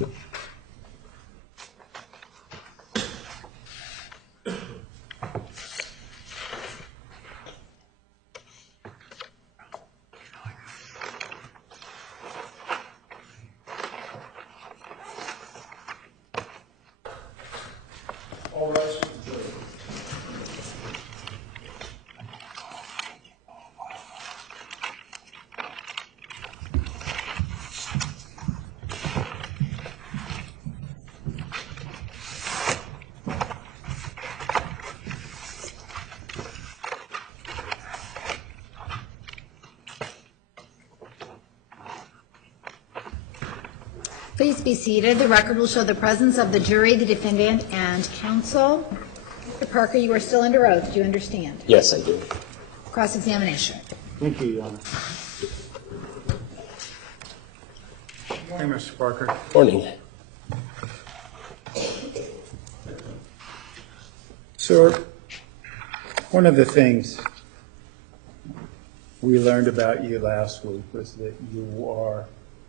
All rise for the jury. Please be seated. The record will show the presence of the jury, the defendant, and counsel. Mr. Parker, you are still under oath. Do you understand? Yes, I do. Cross-examination. Thank you, Your Honor. Good morning, Mr. Parker. Morning. Sir, one of the things we learned about you last week was that you are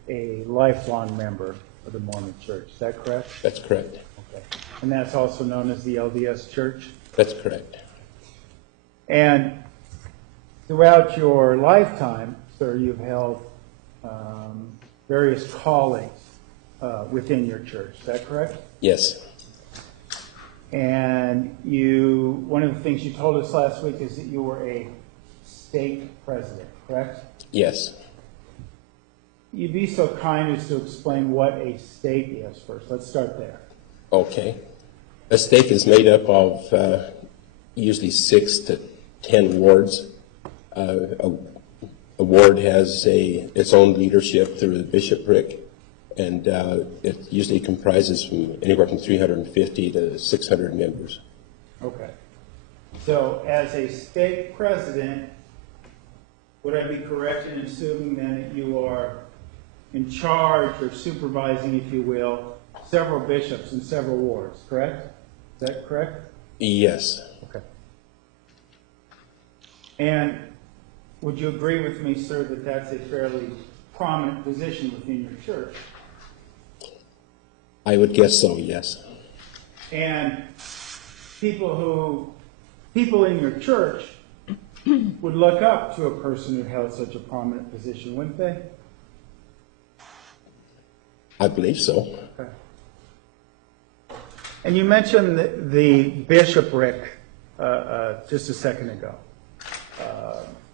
a lifelong member of the Mormon Church. Is that correct? That's correct. Okay. And that's also known as the LDS Church? That's correct. And throughout your lifetime, sir, you've held various callings within your church. Is that correct? Yes. And one of the things you told us last week is that you were a stake president, correct? Yes. You'd be so kind as to explain what a stake is first. Let's start there. Okay. A stake is made up of usually 6 to 10 wards. A ward has its own leadership through the bishopric, and it usually comprises from anywhere from 350 to 600 members. Okay. So as a stake president, would I be correct in assuming then that you are in charge or supervising, if you will, several bishops in several wards, correct? Is that correct? Yes. Okay. And would you agree with me, sir, that that's a fairly prominent position within your church? I would guess so, yes. And people in your church would look up to a person who held such a prominent position, wouldn't they? I believe so. Okay. And you mentioned the bishopric just a second ago.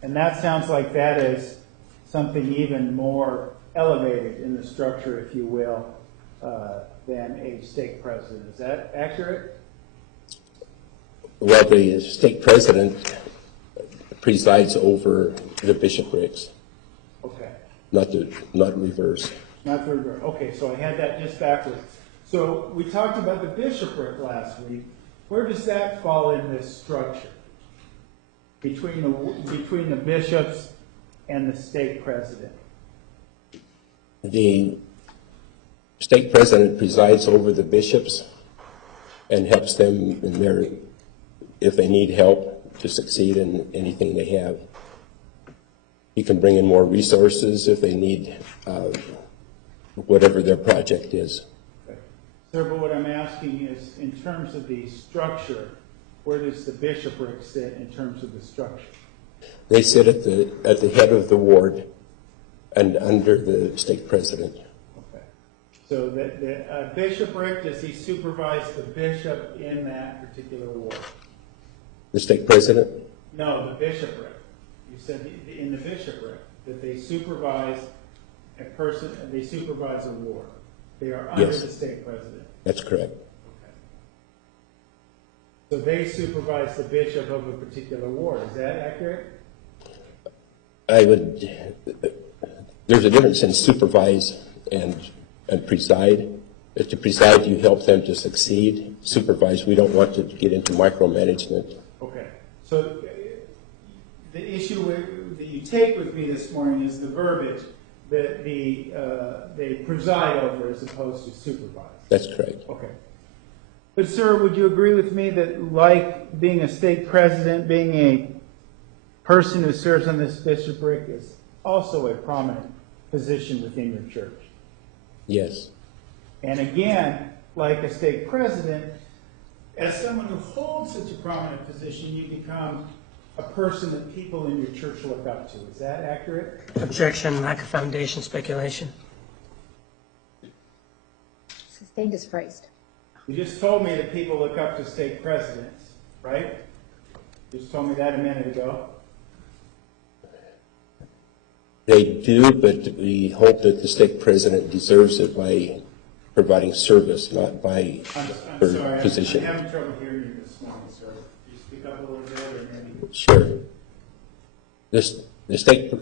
And that sounds like that is something even more elevated in the structure, if you will, than a stake president. Is that accurate? Well, the stake president presides over the bishoprics, Okay. not reverse. Not the reverse. Okay, so I had that just backwards. So we talked about the bishopric last week. Where does that fall in this structure between the bishops and the stake president? The stake president presides over the bishops and helps them in if they need help to succeed in anything they have. He can bring in more resources if they need whatever their project is. Okay. Sir, but what I'm asking is, in terms of the structure, where does the bishopric sit in terms of the structure? They sit at the head of the ward and under the stake president. Okay. So the bishopric, does he supervise the bishop in that particular ward? The stake president? No, the bishopric. You said in the bishopric that they supervise a person, they supervise a ward. They are under Yes. the stake president. That's correct. Okay. So they supervise the bishop of a particular ward. Is that accurate? There's a difference in supervise and preside. To preside, you help them to succeed. Supervise, we don't want to get into micromanagement. Okay. So the issue that you take with me this morning is the verbiage that they preside over as opposed to supervise. That's correct. Okay. But sir, would you agree with me that like being a stake president, being a person who serves on this bishopric is also a prominent position within your church? Yes. And again, like a stake president, as someone who holds such a prominent position, you become a person that people in your church look up to. Is that accurate? Objection, lack of foundation, speculation. Sustained is phrased. You just told me that people look up to stake presidents, right? You just told me that a minute ago. They do, but we hope that the stake president deserves it by providing service, not by I'm her sorry, position. I'm having trouble hearing you this morning, sir. Can you speak up a little bit or maybe? Sure. The stake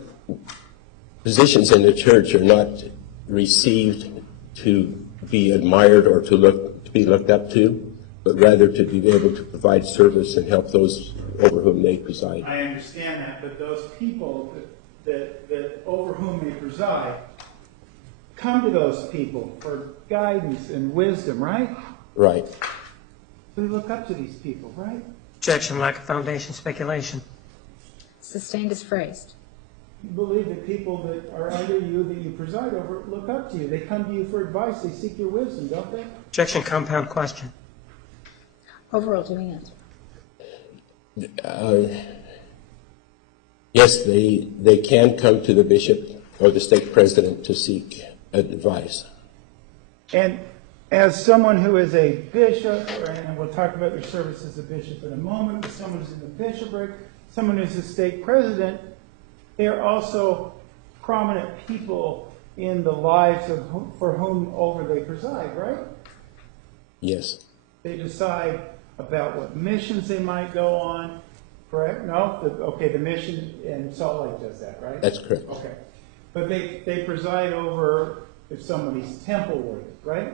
positions in the church are not received to be admired or to be looked up to, but rather to be able to provide service and help those over whom they preside. I understand that, but those people that over whom they preside come to those people for guidance and wisdom, right? Right. We look up to these people, right? Objection, lack of foundation, speculation. Sustained is phrased. You believe that people that are under you, that you preside over, look up to you. They come to you for advice. They seek your wisdom, don't they? Objection, compound question. Overruled. Do we answer? Yes, they can come to the bishop or the stake president to seek advice. And as someone who is a bishop, and we'll talk about your service as a bishop in a moment, but someone who's in the bishopric, someone who's a stake president, they are also prominent people in the lives of for whom over they preside, right? Yes. They decide about what missions they might go on, correct? No? The mission in Salt Lake does that, right? That's correct. Okay. But they preside over if somebody's temple worthy, right?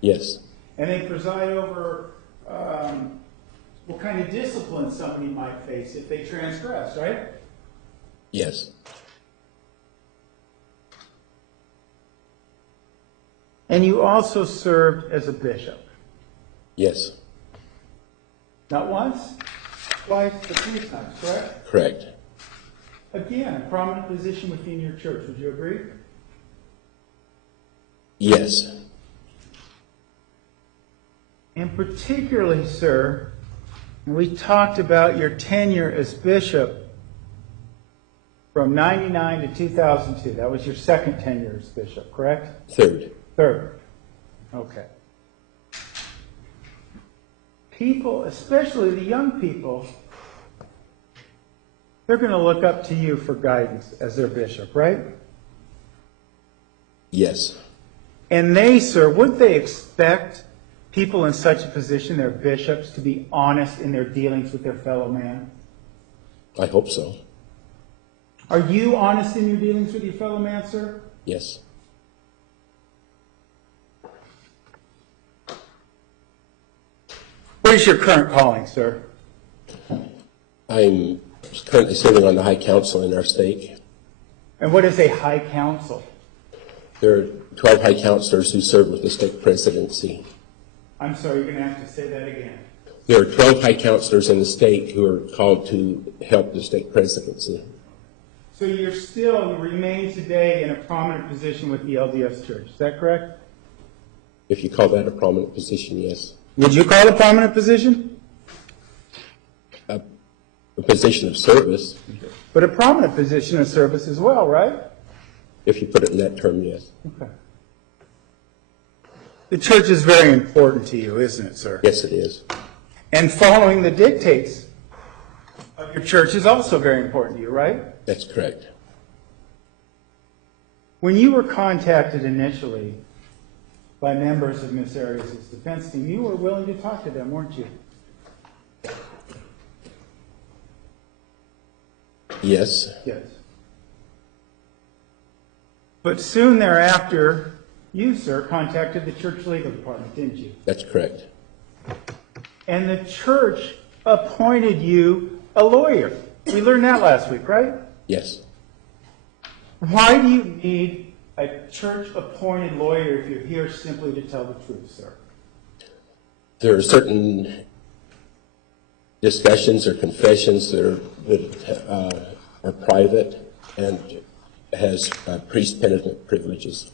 Yes. And they preside over what kind of discipline somebody might face if they transgress, right? Yes. And you also served as a bishop. Yes. Not once, twice, but 3 times, correct? Correct. Again, a prominent position within your church. Would you agree? Yes. And particularly, sir, we talked about your tenure as bishop from 99 to 2002. That was your second tenure as bishop, correct? Third. Third. Okay. People, especially the young people, they're going to look up to you for guidance as their bishop, right? Yes. And they, sir, would they expect people in such a position, their bishops, to be honest in their dealings with their fellow man? I hope so. Are you honest in your dealings with your fellow man, sir? Yes. What is your current calling, sir? I'm currently serving on the High Council in our stake. And what is a high council? There are 12 high councilors who serve with the stake presidency. I'm sorry, you're going to have to say that again. There are 12 high councilors in the stake who are called to help the stake presidency. So you remain today in a prominent position with the LDS Church. Is that correct? If you call that a prominent position, yes. Would you call it a prominent position? A position of service, But a prominent position of service as well, right? if you put it in that term, yes. Okay. The church is very important to you, isn't it, sir? Yes, it is. And following the dictates of your church is also very important to you, right? That's correct. When you were contacted initially by members of Ms. Arias' defense team, you were willing to talk to them, weren't you? Yes. Yes. But soon thereafter, you, sir, contacted the church legal department, didn't you? That's correct. And the church appointed you a lawyer. We learned that last week, right? Yes. Why do you need a church-appointed lawyer if you're here simply to tell the truth, sir? There are certain discussions or confessions that are private and has priest penitent privileges.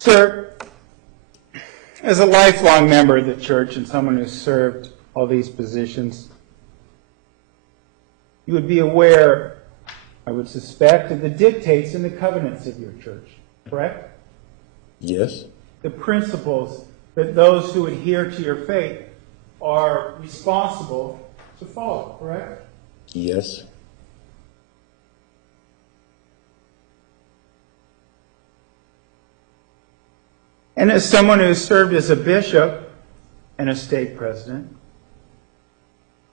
Sir, as a lifelong member of the church and someone who's served all these positions, you would be aware, I would suspect, of the dictates and the covenants of your church, correct? Yes. The principles that those who adhere to your faith are responsible to follow, correct? Yes. And as someone who served as a bishop and a stake president,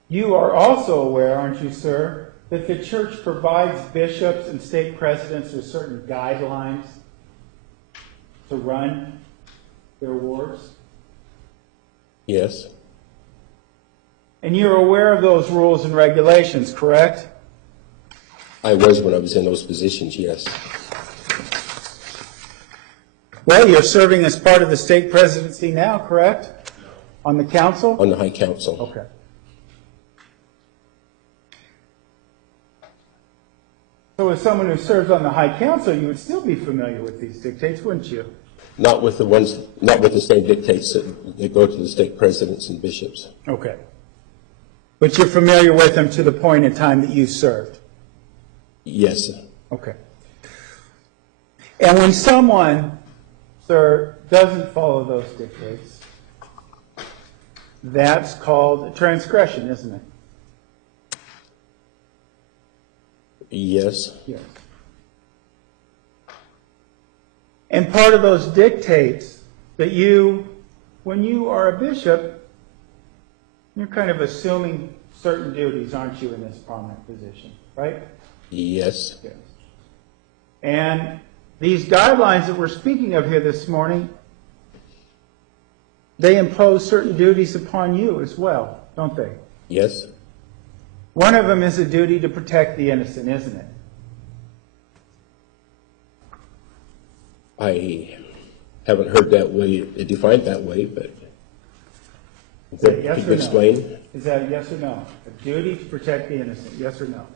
you are also aware, aren't you, sir, that the church provides bishops and stake presidents with certain guidelines to run their wards? Yes. And you're aware of those rules and regulations, correct? I was when I was in those positions, yes. Well, you're serving as part of the stake presidency now, correct? On the council? On the High Council. Okay. So as someone who serves on the High Council, you would still be familiar with these dictates, wouldn't you? Not with the same dictates that go to the stake presidents and bishops. Okay. But you're familiar with them to the point in time that you served? Yes. Okay. And when someone, sir, doesn't follow those dictates, that's called a transgression, isn't it? Yes. Yes. And part of those dictates that when you are a bishop, you're kind of assuming certain duties, aren't you, in this prominent position, right? Yes. Yes. And these guidelines that we're speaking of here this morning, they impose certain duties upon you as well, don't they? Yes. One of them is a duty to protect the innocent, isn't it? I haven't heard that way, defined that way, but Is that yes could or you no? explain? Is that a yes or no? A duty to protect the innocent, yes or no?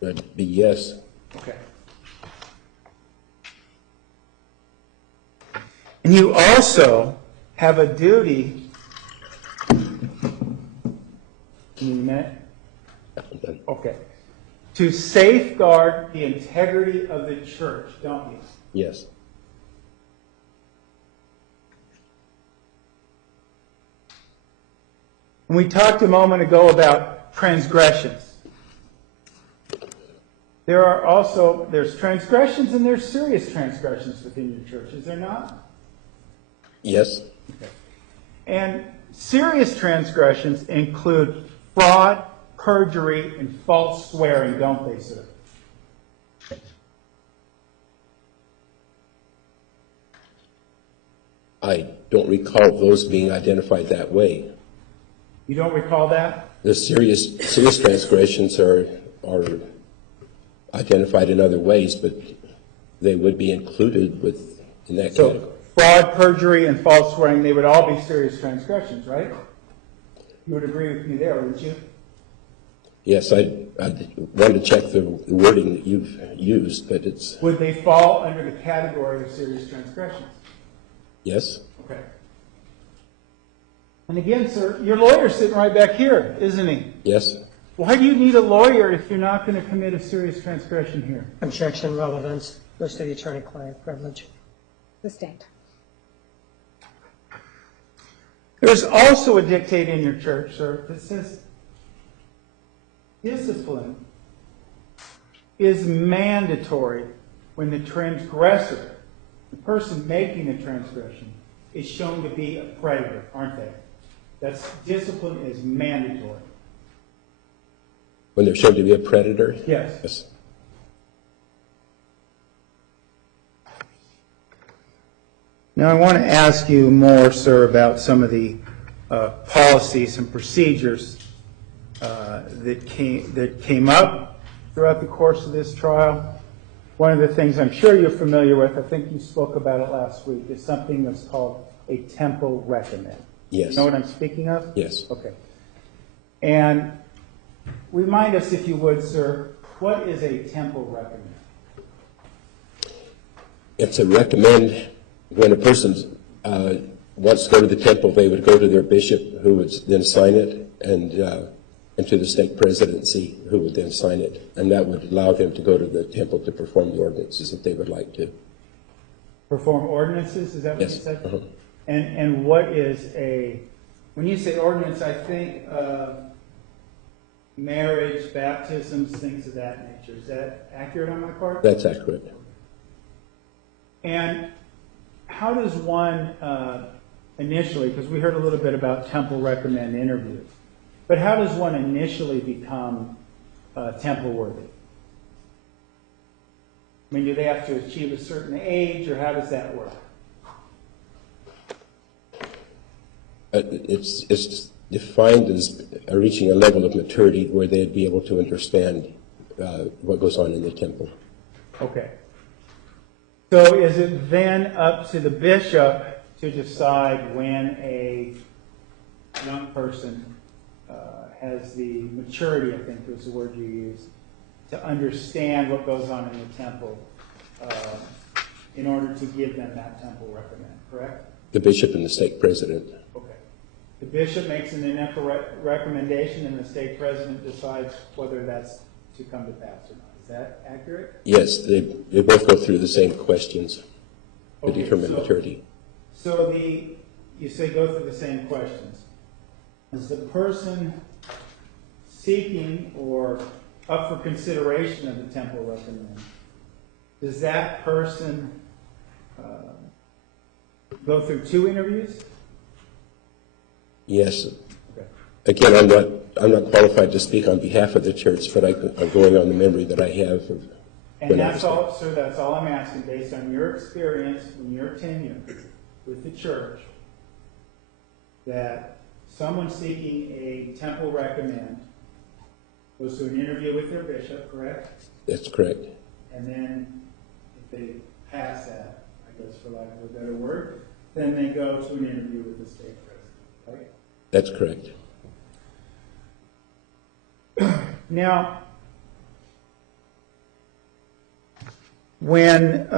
That'd be yes. Okay. And you also have a duty. Can you minute? Okay. To safeguard the integrity of the church, don't you? Yes. And we talked a moment ago about transgressions. There's transgressions and there's serious transgressions within your church, is there not? Yes. Okay. And serious transgressions include fraud, perjury, and false swearing, don't they, sir? I don't recall those being identified that way. You don't recall that? The serious transgressions are identified in other ways, but they would be included in that category. So fraud, perjury, and false swearing, they would all be serious transgressions, right? You would agree with me there, wouldn't you? Yes, I wanted to check the wording that you've used, but it's Would they fall under the category of serious transgressions? yes. Okay. And again, sir, your lawyer's sitting right back here, isn't he? Yes. Why do you need a lawyer if you're not going to commit a serious transgression here? Objection, relevance, goes to the attorney-client privilege. Sustained. There's also a dictate in your church, sir, that says discipline is mandatory when the transgressor, the person making the transgression, is shown to be a predator, aren't they? Discipline is mandatory. When they're shown to be a predator? Yes. Yes. Now, I want to ask you more, sir, about some of the policies and procedures that came up throughout the course of this trial. One of the things I'm sure you're familiar with, I think you spoke about it last week, is something that's called a tempo recommend. Yes. You know what I'm speaking of? Yes. Okay. And remind us, if you would, sir, what is a tempo recommend? It's a recommend. When a person wants to go to the temple, they would go to their bishop, who would then sign it, and to the stake presidency, who would then sign it. And that would allow them to go to the temple to perform the ordinances if they would like to. Perform ordinances, is that what you Yes. said? Uh-huh. And what is when you say ordinance, I think marriage, baptisms, things of that nature. Is that accurate on my part? That's accurate. And how does one initially, because we heard a little bit about temple recommend interviews, but how does one initially become temple worthy? I mean, do they have to achieve a certain age, or how does that work? It's defined as reaching a level of maturity where they'd be able to understand what goes on in the temple. Okay. So is it then up to the bishop to decide when a young person has the maturity, I think was the word you used, to understand what goes on in the temple in order to give them that temple recommend, correct? The bishop and the stake president. Okay. The bishop makes an initial recommendation and the stake president decides whether that's to come to pass or not. Is that accurate? Yes, they both go through the same questions to Okay, determine so- maturity. So you say go through the same questions. Is the person seeking or up for consideration of the temple recommend, does that person go through 2 interviews? Yes. Okay. Again, I'm not qualified to speak on behalf of the church, but I'm going on the memory that I have. And that's all, sir, that's all I'm asking, based on your experience and your tenure with the church, that someone seeking a temple recommend goes to an interview with their bishop, correct? That's correct. And then if they pass that, I guess for lack of a better word, then they go to an interview with the stake president, right? That's correct. Now, when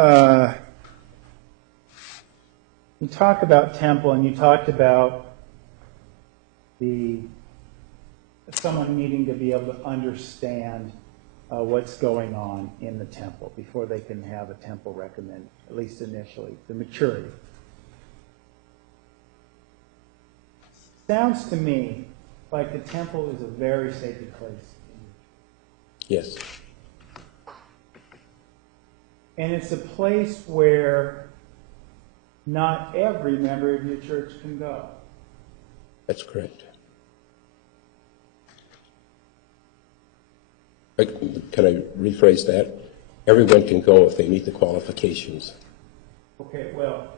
you talk about temple and you talked about someone needing to be able to understand what's going on in the temple before they can have a temple recommend, at least initially, the maturity. Sounds to me like the temple is a very sacred place. Yes. And it's a place where not every member of your church can go. That's correct. Can I rephrase that? Everyone can go if they meet the qualifications. Okay, well,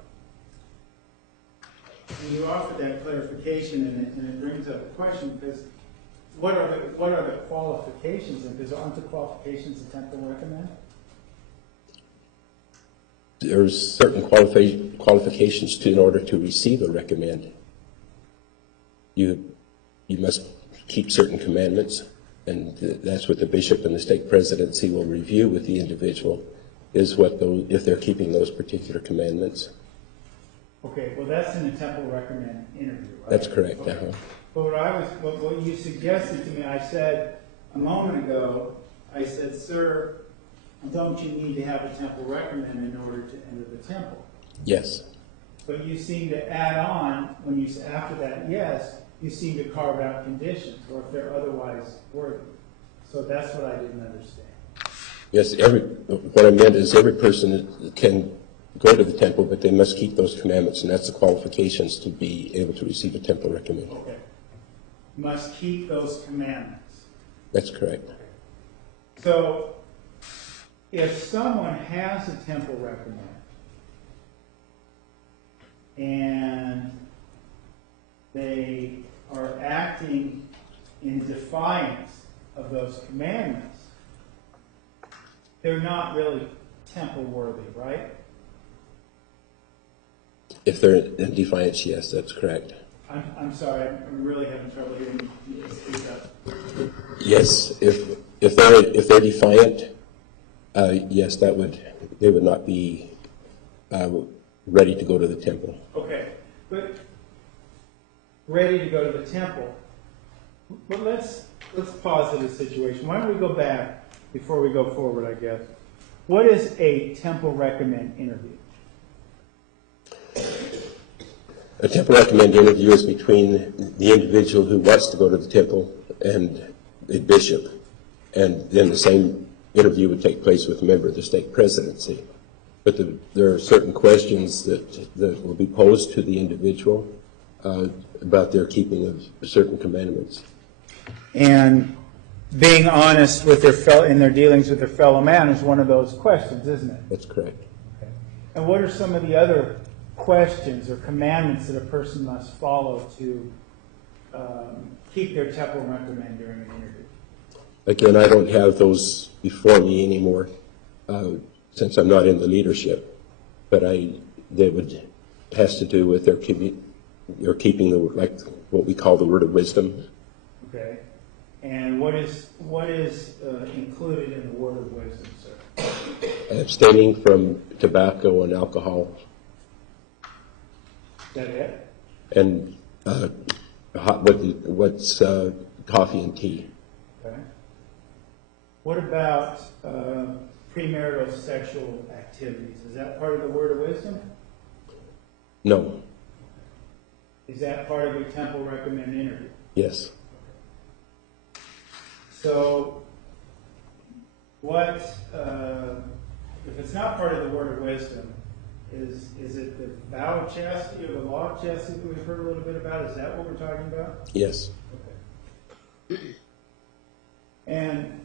you offered that clarification, and it brings up a question, because what are the qualifications? And because aren't the qualifications the temple recommend? There's certain qualifications in order to receive a recommend. You must keep certain commandments, and that's what the bishop and the stake presidency will review with the individual, is if they're keeping those particular commandments. Okay, well, that's in the temple recommend interview, right? That's correct. Okay. Uh-huh. But what you suggested to me, I said a moment ago, I said, sir, don't you need to have a temple recommend in order to enter the temple? Yes. But you seem to add on, when you after that, yes, you seem to carve out conditions, or if they're otherwise worthy. So that's what I didn't understand. Yes, what I meant is every person can go to the temple, but they must keep those commandments, and that's the qualifications to be able to receive a temple recommend. Okay. Must keep those commandments. That's correct. So, if someone has a temple recommend, and they are acting in defiance of those commandments, they're not really temple worthy, right? If they're in defiance, yes, that's correct. I'm sorry, I'm really having trouble hearing you speak up. Yes, if they're defiant, yes, they would not be ready to go to the temple. Okay, but ready to go to the temple. But let's pause at the situation. Why don't we go back before we go forward, I guess. What is a temple recommend interview? A temple recommend interview is between the individual who wants to go to the temple and the bishop. And then the same interview would take place with a member of the stake presidency. But there are certain questions that will be posed to the individual about their keeping of certain commandments. And being honest with in their dealings with their fellow man is one of those questions, isn't it? That's correct. Okay. And what are some of the other questions or commandments that a person must follow to keep their temple recommend during an interview? Again, I don't have those before me anymore since I'm not in the leadership. But has to do with their keeping the, like what we call the word of wisdom. Okay. And what is included in the word of wisdom, sir? Abstaining from tobacco and alcohol. Is that it? And what's coffee and tea. Okay. What about premarital sexual activities? Is that part of the word of wisdom? No. Is that part of a temple recommend interview? Yes. So, if it's not part of the word of wisdom, is it the vow of chastity or the law of chastity that we've heard a little bit about? Is that what we're talking about? Yes. Okay. And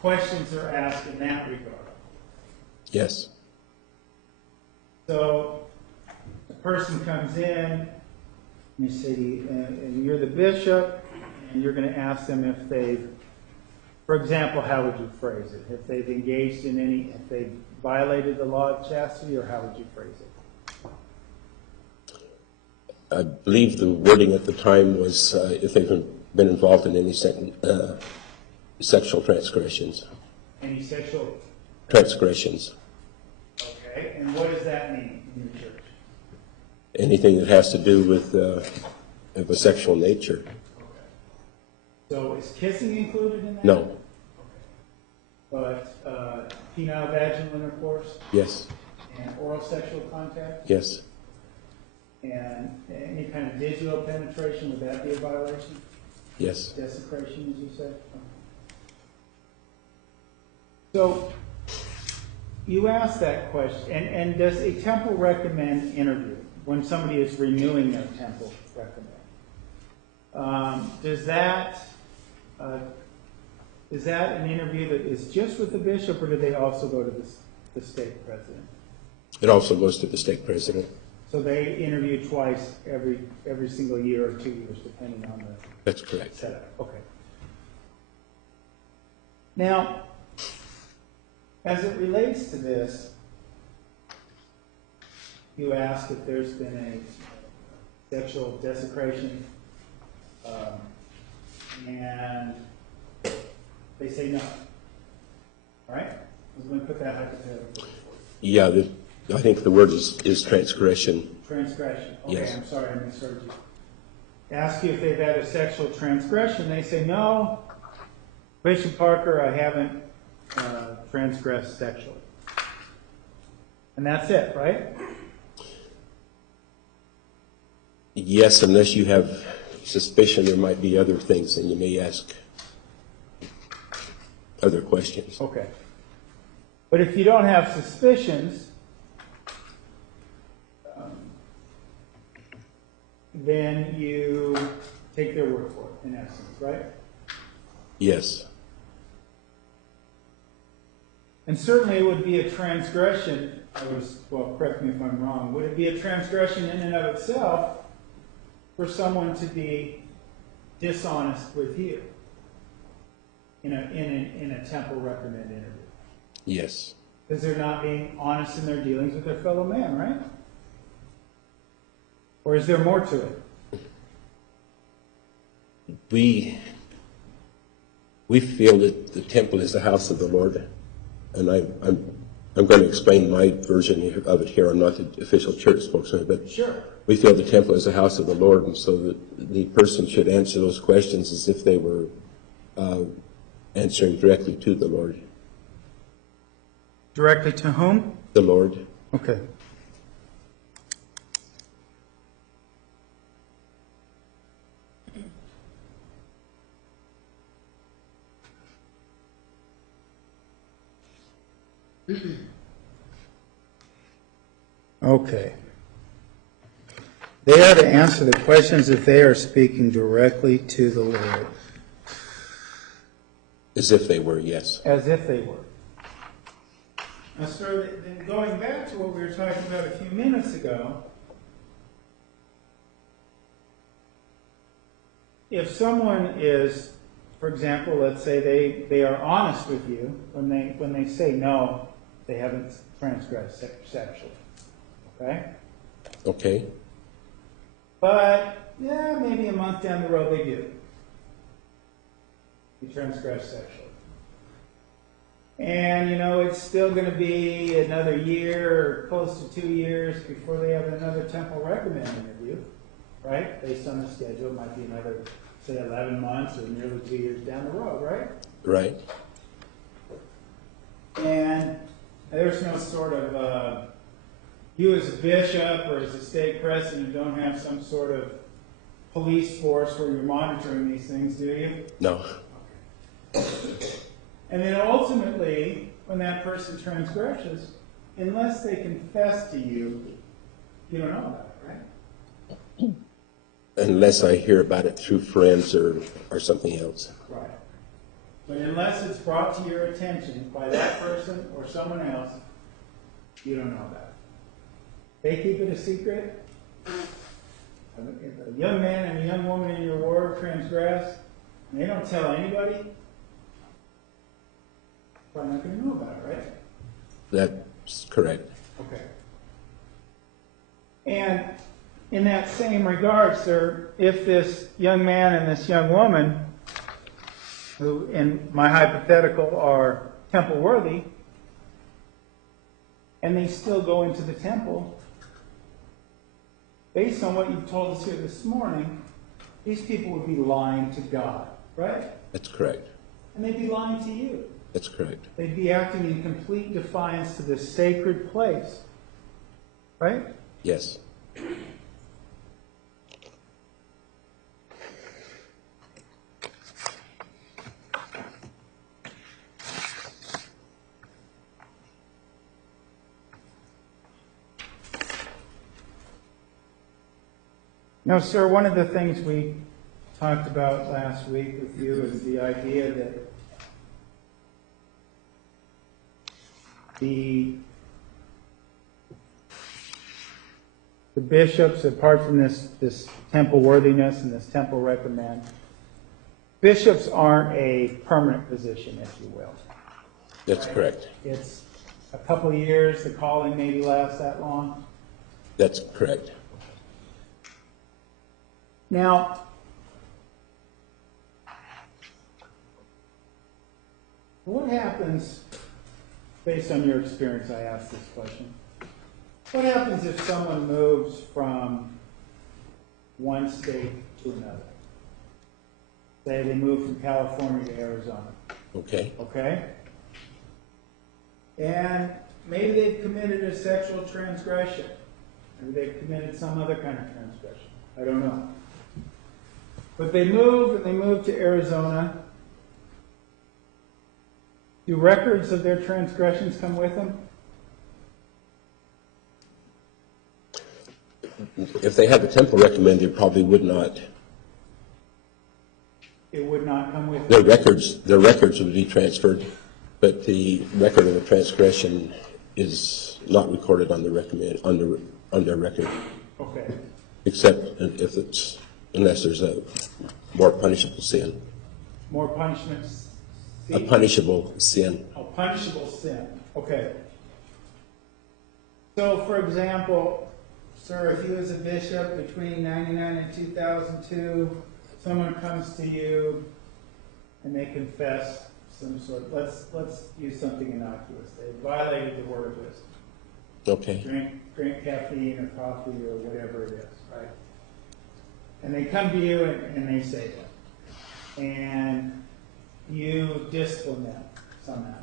questions are asked in that regard. Yes. So, a person comes in, you see, and you're the bishop, and you're going to ask them if they've, for example, how would you phrase it? If they've engaged in if they've violated the law of chastity, or how would you phrase it? I believe the wording at the time was if they've been involved in any sexual transgressions. Any sexual? Transgressions. Okay, and what does that mean in your church? Anything that has to do with of a sexual nature. So is kissing included in that? No. Okay. But penile vaginal intercourse? Yes. And oral sexual contact? Yes. And any kind of digital penetration, would that be a violation? Yes. Desecration, as you said? Okay. So, you asked that question, and does a temple recommend interview when somebody is renewing their temple recommend? Is that an interview that is just with the bishop, or do they also go to the stake president? It also goes to the stake president. So they interview twice every single year or 2 years, depending on the That's correct. setup. Okay. Now, as it relates to this, you asked if there's been a sexual desecration, and they say no. All right? I'm going to put that hypothetical. Yeah, I think the word is transgression. Transgression. Okay, Yes. I'm sorry, I misheard you. Ask you if they've had a sexual transgression. They say no. Bishop Parker, I haven't transgressed sexually. And that's it, right? Yes, unless you have suspicion there might be other things, and you may ask other questions. Okay. But if you don't have suspicions, then you take their word for it, in essence, right? Yes. And certainly it would be a transgression, correct me if I'm wrong, would it be a transgression in and of itself for someone to be dishonest with you in a temple recommend interview? Yes. Because they're not being honest in their dealings with their fellow man, right? Or is there more to it? We feel that the temple is the house of the Lord, and I'm going to explain my version of it here. I'm not the official church spokesman, but Sure. we feel the temple is the house of the Lord, and so the person should answer those questions as if they were answering directly to the Lord. Directly to whom? The Lord. Okay. Okay. They are to answer the questions if they are speaking directly to the Lord. As if they were, yes. As if they were. Now, sir, then going back to what we were talking about a few minutes ago, if someone is, for example, let's say they are honest with you when they say no, they haven't transgressed sexually, okay? Okay. But, yeah, maybe a month down the road they do. You transgress sexually. And, it's still going to be another year or close to 2 years before they have another temple recommend interview, right? Based on the schedule, it might be another, say, 11 months or nearly 2 years down the road, right? Right. And there's no sort of, you as a bishop or as a stake president don't have some sort of police force where you're monitoring these things, do you? No. And then ultimately, when that person transgresses, unless they confess to you, you don't know about it, right? Unless I hear about it through friends or something else. Right. But unless it's brought to your attention by that person or someone else, you don't know about it. They keep it a secret. If a young man and a young woman in your ward transgress, and they don't tell anybody, probably not going to know about it, right? That's correct. Okay. And in that same regard, sir, if this young man and this young woman, who in my hypothetical are temple worthy, and they still go into the temple, based on what you've told us here this morning, these people would be lying to God, right? That's correct. And they'd be lying to you. That's correct. They'd be acting in complete defiance to this sacred place, right? Yes. Now, sir, one of the things we talked about last week with you is the idea that the bishops, apart from this temple worthiness and this temple recommend, bishops aren't a permanent position, if you will. That's correct. It's a couple of years, the calling maybe lasts that long. That's correct. Now, what happens, based on your experience, I asked this question, what happens if someone moves from one state to another? Say they move from California to Arizona, Okay. okay? And maybe they've committed a sexual transgression. Maybe they've committed some other kind of transgression. I don't know. But they move, and they move to Arizona. Do records of their transgressions come with them? If they have a temple recommend, they probably would not. It would not come with Their them. records would be transferred, but the record of the transgression is not recorded on the recommend on their record, Okay. except if it's unless there's a more punishable sin. More punishments. A punishable sin. A punishable sin. Okay. So, for example, sir, if you as a bishop between 1999 and 2002, someone comes to you and they confess some sort, let's use something innocuous. They violated the word of wisdom. Okay. Drink caffeine or coffee or whatever it is, right? And they come to you and they say that. And you discipline them somehow.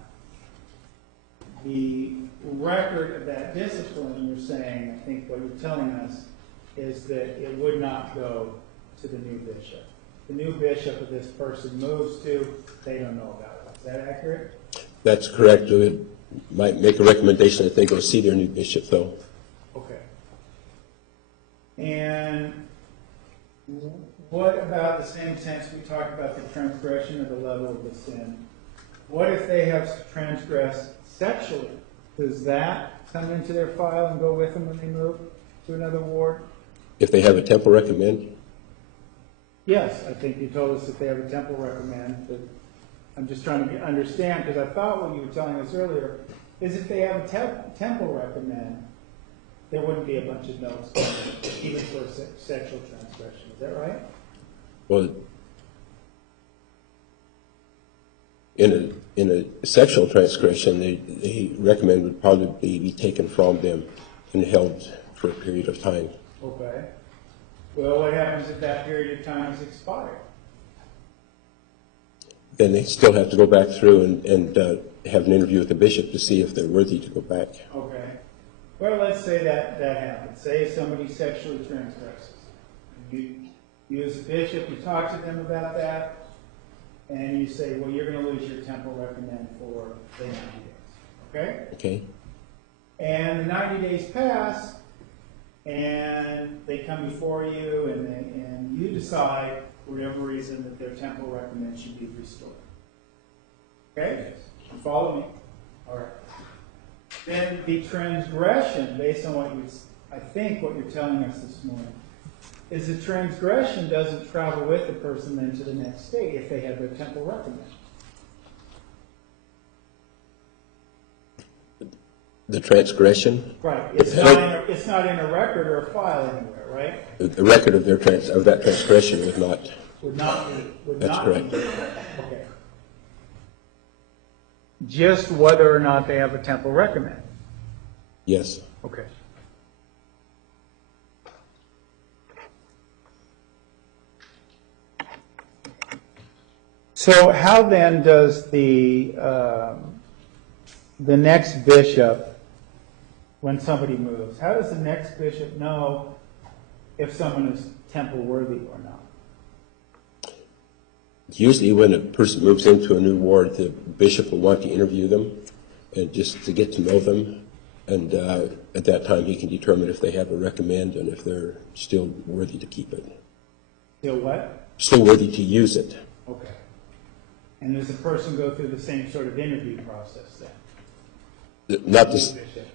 The record of that discipline, you're saying, I think what you're telling us, is that it would not go to the new bishop. The new bishop that this person moves to, they don't know about it. Is that accurate? That's correct. We might make a recommendation that they go see their new bishop, though. Okay. And what about the same sense we talked about the transgression of the level of the sin? What if they have transgressed sexually? Does that come into their file and go with them when they move to another ward? If they have a temple recommend? Yes, I think you told us that they have a temple recommend, but I'm just trying to understand, because I thought what you were telling us earlier is if they have a temple recommend, there wouldn't be a bunch of notes, even for sexual transgression. Is that right? Well, in a sexual transgression, the recommend would probably be taken from them and held for a period of time. Okay. Well, what happens if that period of time is expired? Then they still have to go back through and have an interview with the bishop to see if they're worthy to go back. Okay. Well, let's say that happens. Say somebody sexually transgresses. You as a bishop, you talk to them about that, and you say, well, you're going to lose your temple recommend for the 90 days. Okay? Okay? And the 90 days pass, and they come before you, and you decide, for whatever reason, that their temple recommend should be restored. Okay? You follow me? All right. Then the transgression, based on I think what you're telling us this morning, is the transgression doesn't travel with the person then to the next state if they have their temple recommend. The transgression? Right. It's not in a record or a file anywhere, right? The record of that transgression would not. Would not be. That's correct. Okay. Just whether or not they have a temple recommend. Yes. Okay. So how then does the next bishop, when somebody moves, how does the next bishop know if someone is temple worthy or not? Usually when a person moves into a new ward, the bishop will want to interview them and just to get to know them. And at that time, he can determine if they have a recommend and if they're still worthy to keep it. Still what? Still worthy to use it. Okay. And does the person go through the same sort of interview process then? Not this, Bishop.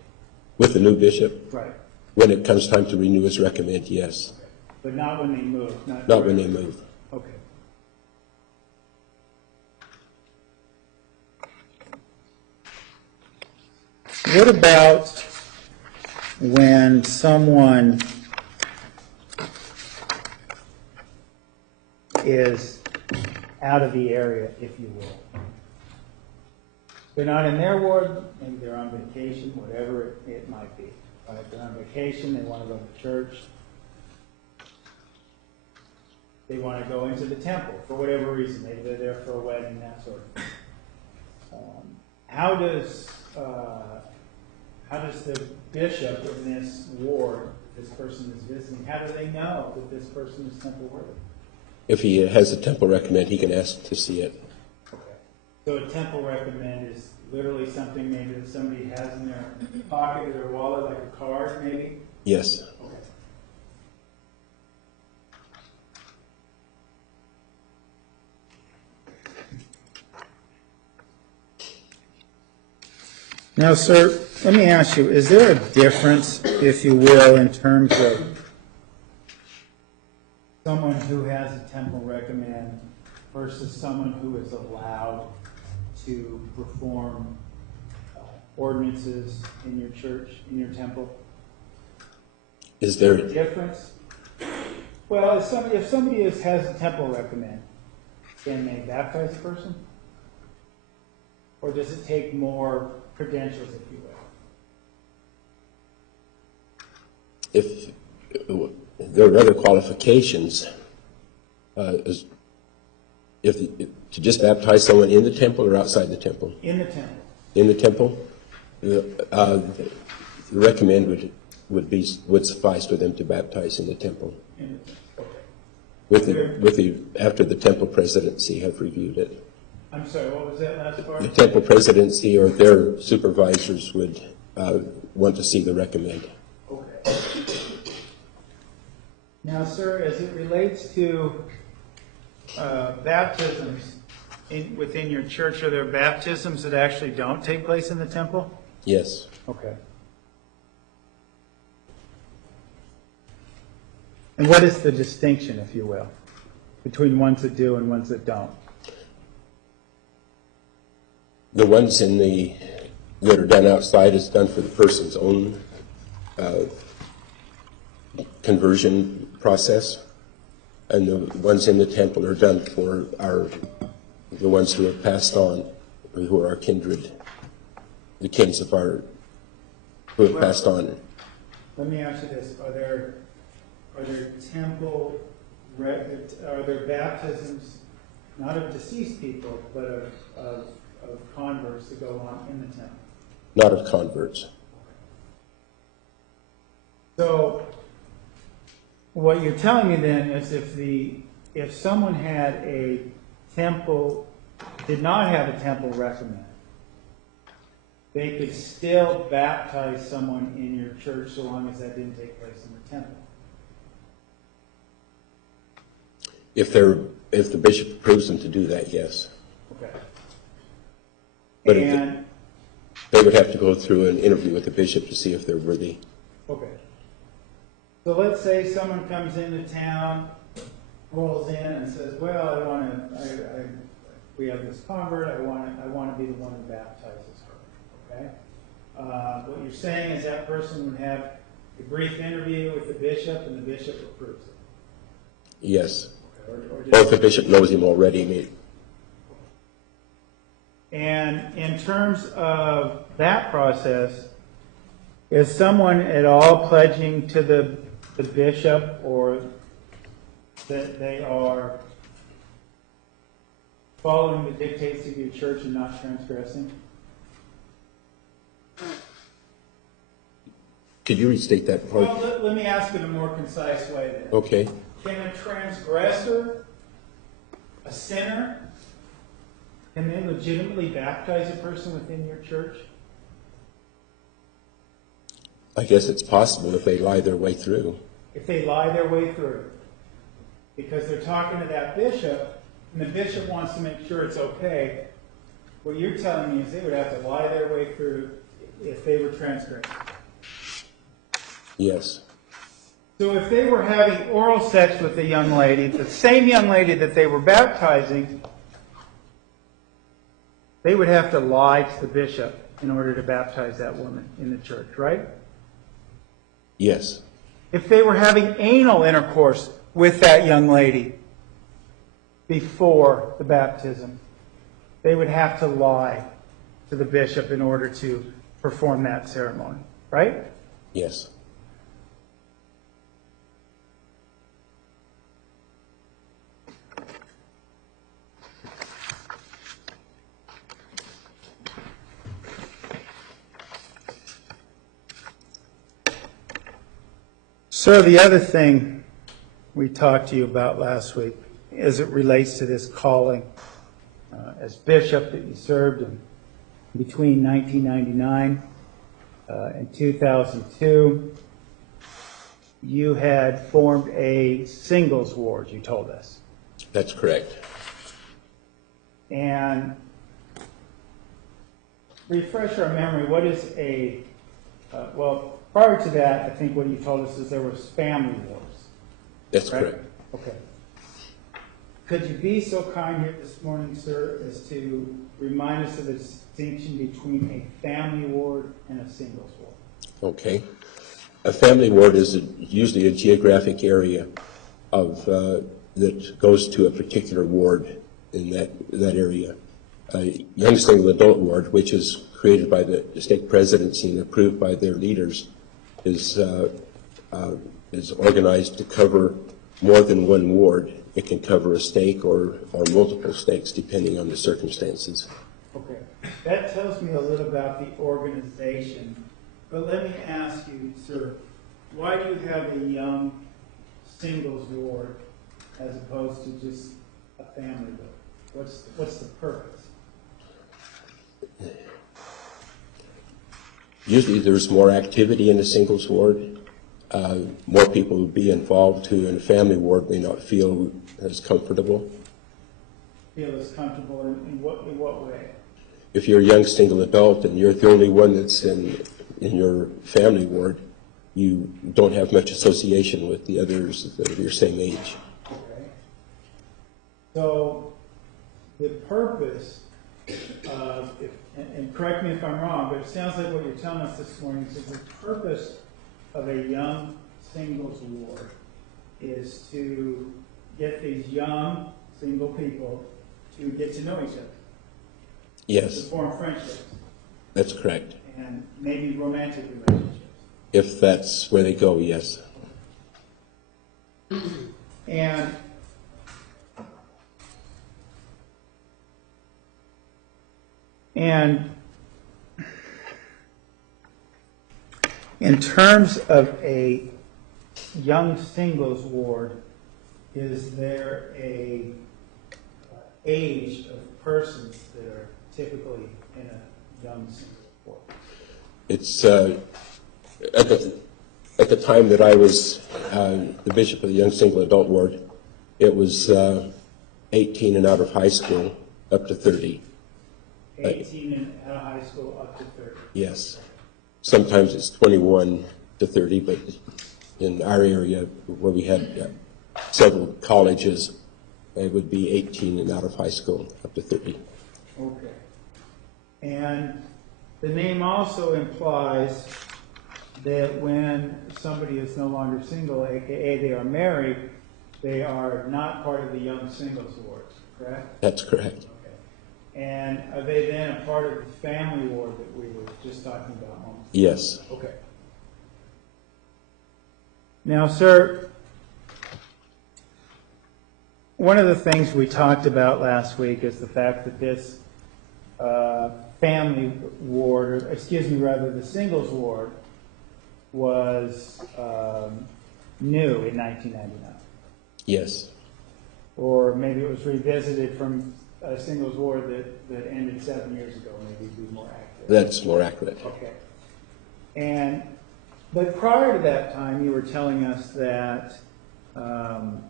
with the new bishop. Right. When it comes time to renew his recommend, yes. Okay. But not when they move. Not when they move. Okay. What about when someone is out of the area, if you will? They're not in their ward, maybe they're on vacation, whatever it might be. Right? They're on vacation, they want to go to church. They want to go into the temple for whatever reason. Maybe they're there for a wedding, that sort of thing. How does the bishop in this ward, this person is visiting, how do they know that this person is temple worthy? If he has a temple recommend, he can ask to see it. Okay. So a temple recommend is literally something maybe that somebody has in their pocket or their wallet, like a card maybe? Yes. Okay. Now, sir, let me ask you, is there a difference, if you will, in terms of someone who has a temple recommend versus someone who is allowed to perform ordinances in your church, in your temple? Is there a difference? Well, if somebody has a temple recommend, can they baptize a person? Or does it take more credentials, if you will? If there are other qualifications, to just baptize someone in the temple or outside the temple? In the temple. In the temple, the recommend would suffice for them to baptize in the temple. In the temple. Okay. After the temple presidency have reviewed it. I'm sorry, what was that last part? The temple presidency or their supervisors would want to see the recommend. Okay. Now, sir, as it relates to baptisms within your church, are there baptisms that actually don't take place in the temple? Yes. Okay. And what is the distinction, if you will, between ones that do and ones that don't? The ones that are done outside is done for the person's own conversion process, and the ones in the temple are done for the ones who are passed on, or who are our kindred, the kins of our who have passed on. Let me ask you this: are there baptisms not of deceased people, but of converts that go on in the temple? Not of converts. So, what you're telling me then is if someone had a temple, did not have a temple recommend, they could still baptize someone in your church so long as that didn't take place in the temple. If the bishop approves them to do that, yes. Okay. But And they would have to go through an interview with the bishop to see if they're worthy. okay. So let's say someone comes into town, rolls in, and says, "Well, we have this convert. I want to be the one who baptizes her." Okay. What you're saying is that person would have a brief interview with the bishop, and the bishop approves it. Yes. Okay. Or if the bishop knows him already. And in terms of that process, is someone at all pledging to the bishop or that they are following the dictates of your church and not transgressing? Could you restate that part? Well, let me ask it in a more concise way then. Okay. Can a transgressor, a sinner, can they legitimately baptize a person within your church? I guess it's possible if they lie their way through. If they lie their way through. Because they're talking to that bishop, and the bishop wants to make sure it's okay. What you're telling me is they would have to lie their way through if they were transgressing. Yes. So if they were having oral sex with a young lady, the same young lady that they were baptizing, they would have to lie to the bishop in order to baptize that woman in the church, right? Yes. If they were having anal intercourse with that young lady before the baptism, they would have to lie to the bishop in order to perform that ceremony, right? Yes. So the other thing we talked to you about last week as it relates to this calling as bishop that you served in between 1999 and 2002, you had formed a singles ward, you told us. That's correct. And refresh our memory, what is well, prior to that, I think what you told us is there was family wars. That's Right? correct. Okay. Could you be so kind here this morning, sir, as to remind us of the distinction between a family ward and a singles ward? Okay. A family ward is usually a geographic area of that goes to a particular ward in that area. young single adult ward, which is created by the stake presidency and approved by their leaders, is organized to cover more than one ward. It can cover a stake or multiple stakes, depending on the circumstances. Okay, that tells me a little about the organization, but let me ask you, sir, why do you have a young singles ward as opposed to just a family ward? What's the purpose? Usually there's more activity in a singles ward. More people would be involved who in a family ward may not feel as comfortable. Feel as comfortable in what way? If you're a young single adult and you're the only one that's in your family ward, you don't have much association with the others that are your same age. Okay. So the purpose of, and correct me if I'm wrong, but it sounds like what you're telling us this morning is that the purpose of a young singles ward is to get these young single people to get to know each other. To Yes, form friendships that's correct. and maybe romantic relationships. If that's where they go, yes. And in terms of a young singles ward, is there a age of persons that are typically in a young singles ward? It's at the time that I was the bishop of the young single adult ward, it was 18 and out of high school up to 30. 18 and out of high school up to 30. Yes. Sometimes it's 21 to 30, but in our area where we had several colleges, it would be 18 and out of high school up to 30. Okay. And the name also implies that when somebody is no longer single, aka they are married, they are not part of the young singles ward, correct? That's correct. Okay. And are they then a part of the family ward that we were just talking about moments ago? Yes. Okay. Now, sir, one of the things we talked about last week is the fact that this family ward, or excuse me, rather the singles ward, was new in 1999. Yes. Or maybe it was revisited from a singles ward that ended 7 years ago, maybe be more accurate. That's more accurate. Okay. But prior to that time, you were telling us that the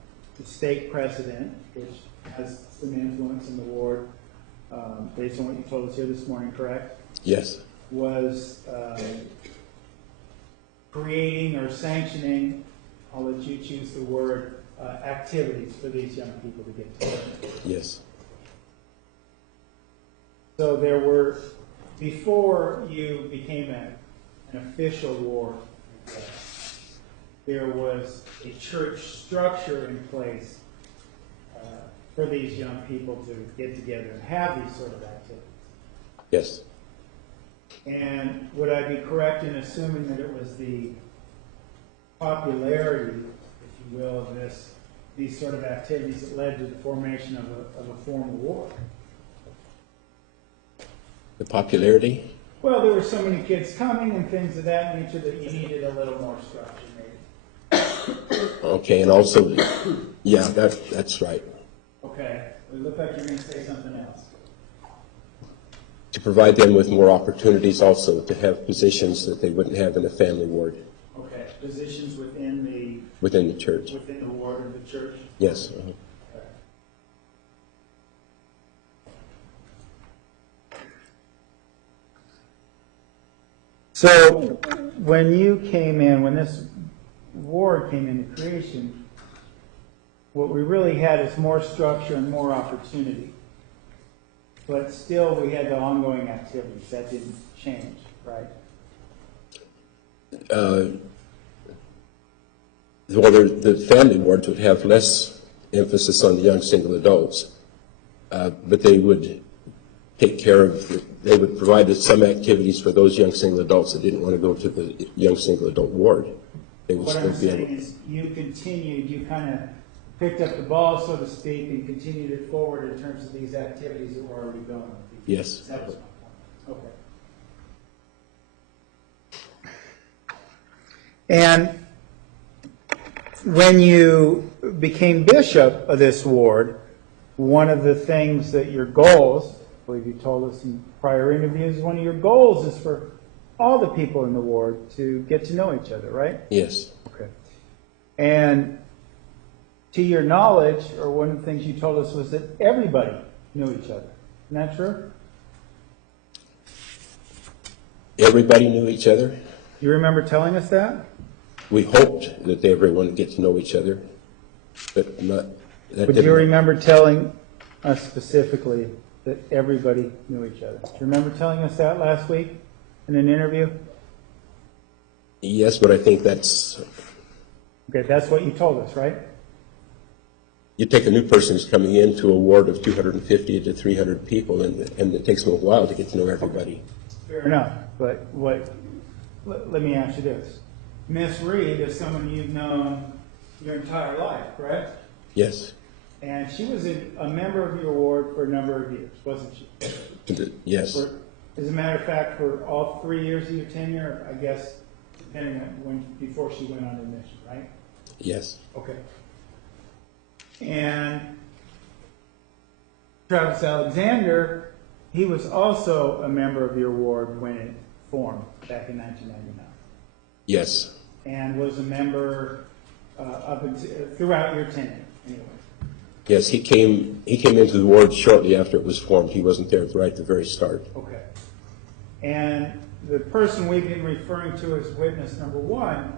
stake president, which has some influence in the ward, based on what you told us here this morning, correct? Yes. Was creating or sanctioning, I'll let you choose the word, activities for these young people to get together. Yes. So there were, before you became an official ward, there was a church structure in place for these young people to get together and have these sort of activities. Yes. And would I be correct in assuming that it was the popularity, if you will, of these sort of activities that led to the formation of a formal ward? The popularity? Well, there were so many kids coming and things of that nature that you needed a little more structure, maybe. Okay, and also, yeah, that's right. Okay, it looked like you were going to say something else. To provide them with more opportunities also to have positions that they wouldn't have in a family ward Okay, positions within the church. within the ward of the church. Yes. Okay. So, when you came in, when this ward came into creation, what we really had is more structure and more opportunity. But still, we had the ongoing activities. That didn't change, right? Well, the family wards would have less emphasis on the young single adults, but they would take care of, they would provide us some activities for those young single adults that didn't want to go to the young single adult ward. They would What still I'm be saying able. is, you continued, you kind of picked up the ball, so to speak, and continued it forward in terms of these activities that were already going on. Yes. That was my point. Okay. And when you became bishop of this ward, one of the things that your goals, I believe you told us in prior interviews, one of your goals is for all the people in the ward to get to know each other, right? Yes. Okay. And to your knowledge, or one of the things you told us was that everybody knew each other. Isn't that true? Everybody knew each other. You remember telling us that? We hoped that everyone would get to know each other, but not. That But do you didn't- remember telling us specifically that everybody knew each other? Do you remember telling us that last week in an interview? Yes, but I think that's, Okay, that's what you told us, right? you take a new person who's coming into a ward of 250 to 300 people, and it takes them a while to get to know everybody. Fair enough, but let me ask you this. Miss Reed is someone you've known your entire life, correct? Yes. And she was a member of your ward for a number of years, wasn't she? Yes. As a matter of fact, for all 3 years of your tenure, I guess, depending on when, before she went on admission, right? Yes. Okay. And Travis Alexander, he was also a member of your ward when it formed back in 1999, Yes. and was a member throughout your tenure, anyway. Yes, he came into the ward shortly after it was formed. He wasn't there right at the very start. Okay. And the person we've been referring to as witness number one,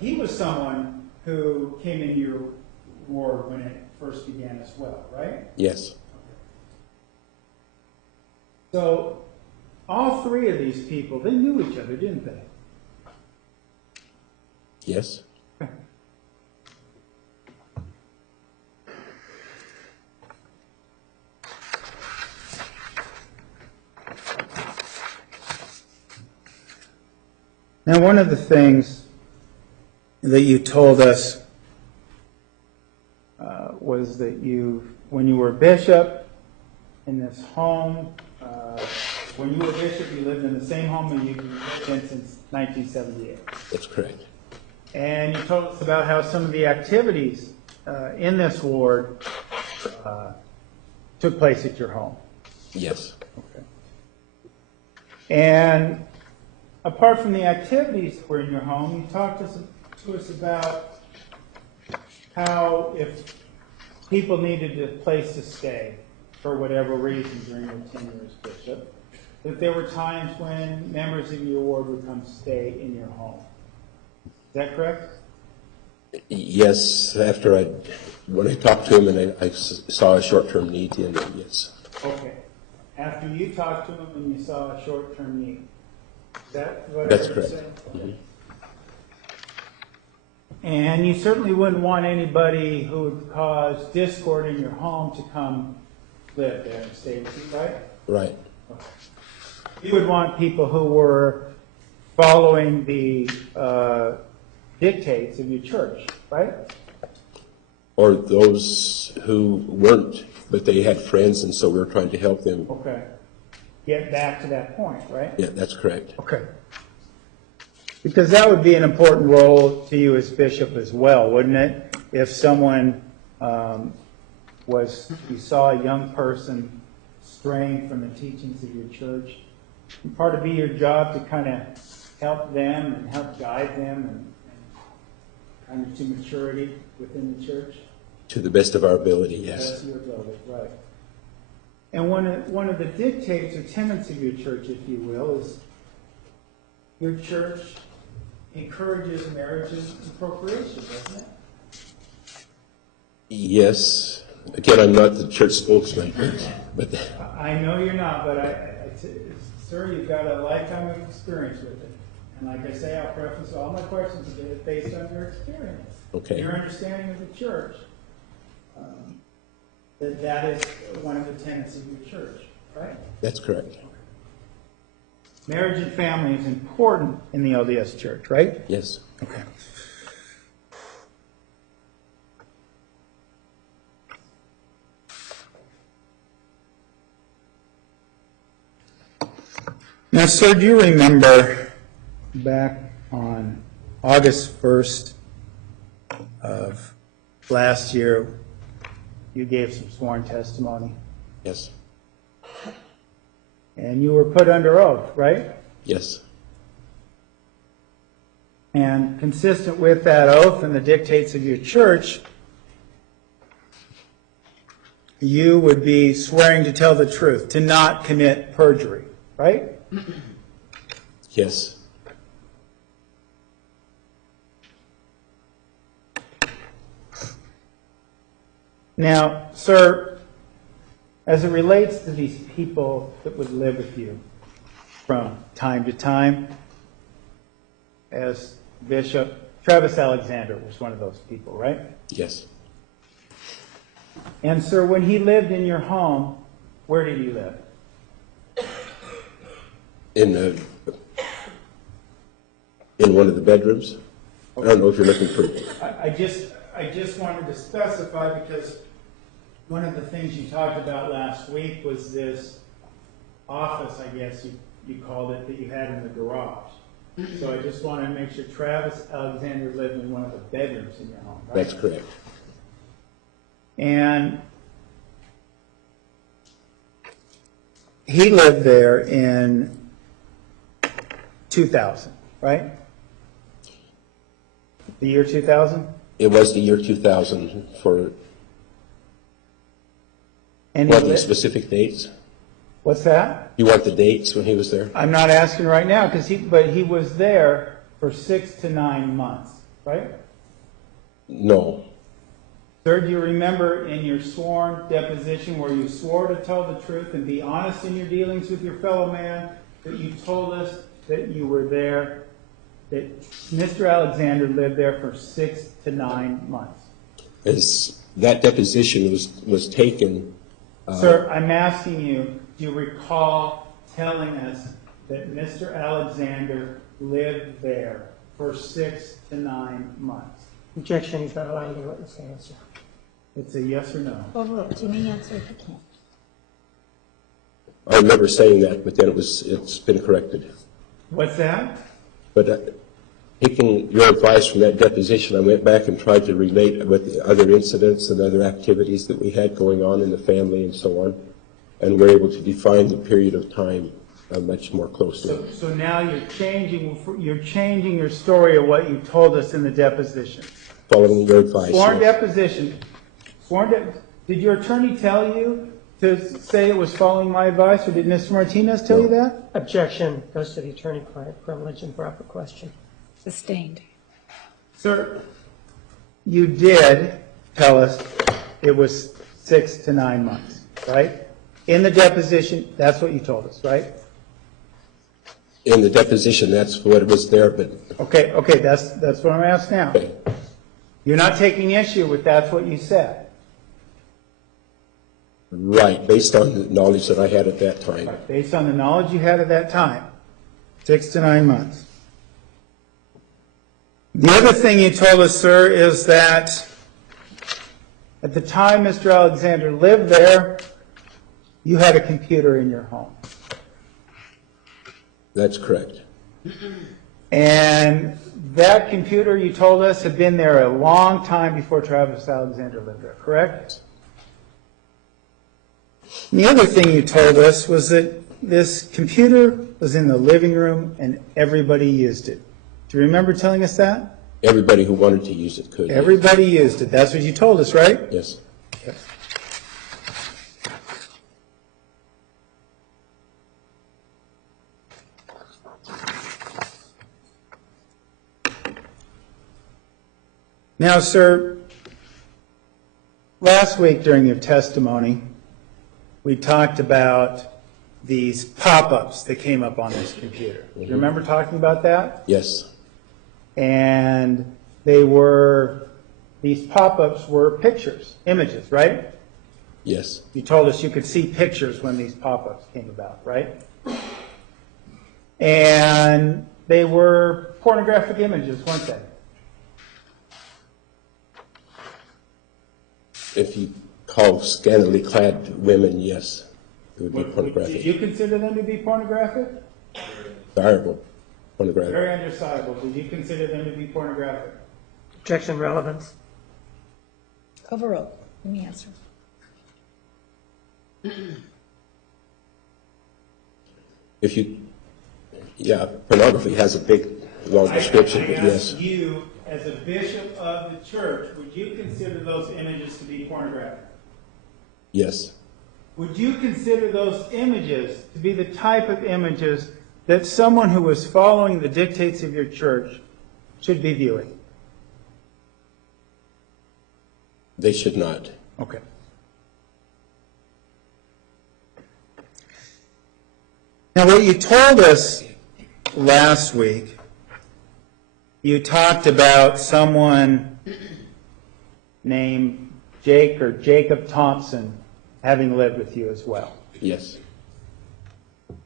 he was someone who came into your ward when it first began as well, right? Yes. So all three of these people, they knew each other, didn't they? Yes. Now, one of the things that you told us was that when you were bishop in this home, when you were bishop, you lived in the same home that you've lived in since 1978. That's correct. And you told us about how some of the activities in this ward took place at your home. Yes. Okay. And apart from the activities that were in your home, you talked to us about how if people needed a place to stay for whatever reason during your tenure as bishop, that there were times when members of your ward would come stay in your home. Is that correct? Yes. When I talked to him and I saw a short-term need in it, yes. Okay. After you talked to him and you saw a short-term need. Is that what That's I heard correct. you say? Mhm. And you certainly wouldn't want anybody who would cause discord in your home to come live there and stay with you, right? Right. You would want people who were following the dictates of your church, right? Or those who weren't, but they had friends, and so we were trying to help them. Okay. Get back to that point, right? Yeah, that's correct. Okay. Because that would be an important role to you as bishop as well, wouldn't it? If someone you saw a young person straying from the teachings of your church, and part of be your job to kind of help them and help guide them and kind of to maturity within the church. To the best of our ability, yes. That's your ability, right. And one of the dictates or tenets of your church, if you will, is your church encourages marriages and procreation, doesn't it? Yes. Again, I'm not the church spokesman, but I know you're not, but sir, you've got a lifetime of experience with it. And like I say, I'll preface all my questions based on your experience. Okay. Your understanding of the church. That is one of the tenets of your church. right? That's correct. Marriage and family is important in the LDS Church, right? Yes. Okay. Now, sir, do you remember back on August 1st of last year, you gave some sworn testimony? Yes. And you were put under oath, right? Yes. And consistent with that oath and the dictates of your church, you would be swearing to tell the truth, to not commit perjury, right? Yes. Now, sir, as it relates to these people that would live with you from time to time, as Bishop, Travis Alexander was one of those people, right? Yes. And sir, when he lived in your home, where did he live? In one of the bedrooms. I don't know if you're looking for. I just wanted to specify because one of the things you talked about last week was this office, I guess you called it, that you had in the garage. So I just wanted to make sure Travis Alexander lived in one of the bedrooms in your home, right? That's correct. And he lived there in 2000, right? The year 2000? It was the year 2000 for And what the specific dates? what's that? You want the dates when he was there? I'm not asking right now, but he was there for 6 to 9 months, right? No. Sir, do you remember in your sworn deposition where you swore to tell the truth and be honest in your dealings with your fellow man, that you told us that you were there, that Mr. Alexander lived there for 6 to 9 months? As that deposition was taken, Sir, I'm asking you, do you recall telling us that Mr. Alexander lived there for 6 to 9 months? Objection, he's not allowing the witness to answer. It's a yes or no. Well, look, you may answer if you can. I remember saying that, but then it's been corrected. What's that? But taking your advice from that deposition, I went back and tried to relate with the other incidents and other activities that we had going on in the family and so on, and we're able to define the period of time much more closely. So now you're changing your story of what you told us in the deposition. Following your advice. Sworn yes. deposition. Did your attorney tell you to say it was following my advice, or did Mr. Martinez tell you that? Objection goes to the attorney-client privilege and proper question. Sustained. Sir, you did tell us it was 6 to 9 months, right? In the deposition, that's what you told us, right? In the deposition, that's what it was there, but Okay, that's what I'm asking now. okay. You're not taking issue with that's what you said. Right, based on the knowledge that I had at that time. Right, based on the knowledge you had at that time, 6 to 9 months. The other thing you told us, sir, is that at the time Mr. Alexander lived there, you had a computer in your home. That's correct. And that computer, you told us, had been there a long time before Travis Alexander lived there, correct? And the other thing you told us was that this computer was in the living room and everybody used it. Do you remember telling us that? Everybody who wanted to use it could. Everybody used it. That's what you told us, right? Yes. Now, sir, last week during your testimony, we talked about these pop-ups that came up on this computer. Do you remember talking about that? Yes. And these pop-ups were pictures, images, right? Yes, You told us you could see pictures when these pop-ups came about, right? And they were pornographic images, weren't they? if you call scantily clad women, yes, it would be Did pornographic. you consider them to be pornographic? Desirable pornographic. Very undesirable. Did you consider them to be pornographic? Objection, relevance. Overruled. Let me answer. If you, yeah, pornography has a big, long description, I but yes, ask you, as a bishop of the church, would you consider those images to be pornographic? yes, Would you consider those images to be the type of images that someone who is following the dictates of your church should be viewing? they should not. Okay. Now, what you told us last week, you talked about someone named Jake or Jacob Thompson having lived with you as well. Yes,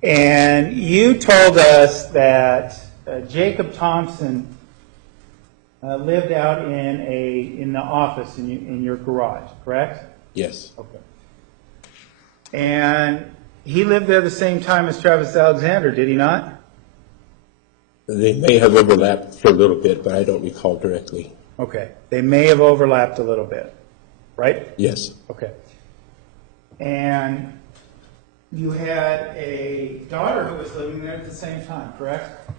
And you told us that Jacob Thompson lived out in the office in your garage, correct? yes, Okay. And he lived there the same time as Travis Alexander, did he not? they may have overlapped for a little bit, but I don't recall directly. Okay. They may have overlapped a little bit, right? Yes, Okay. And you had a daughter who was living there at the same time, correct?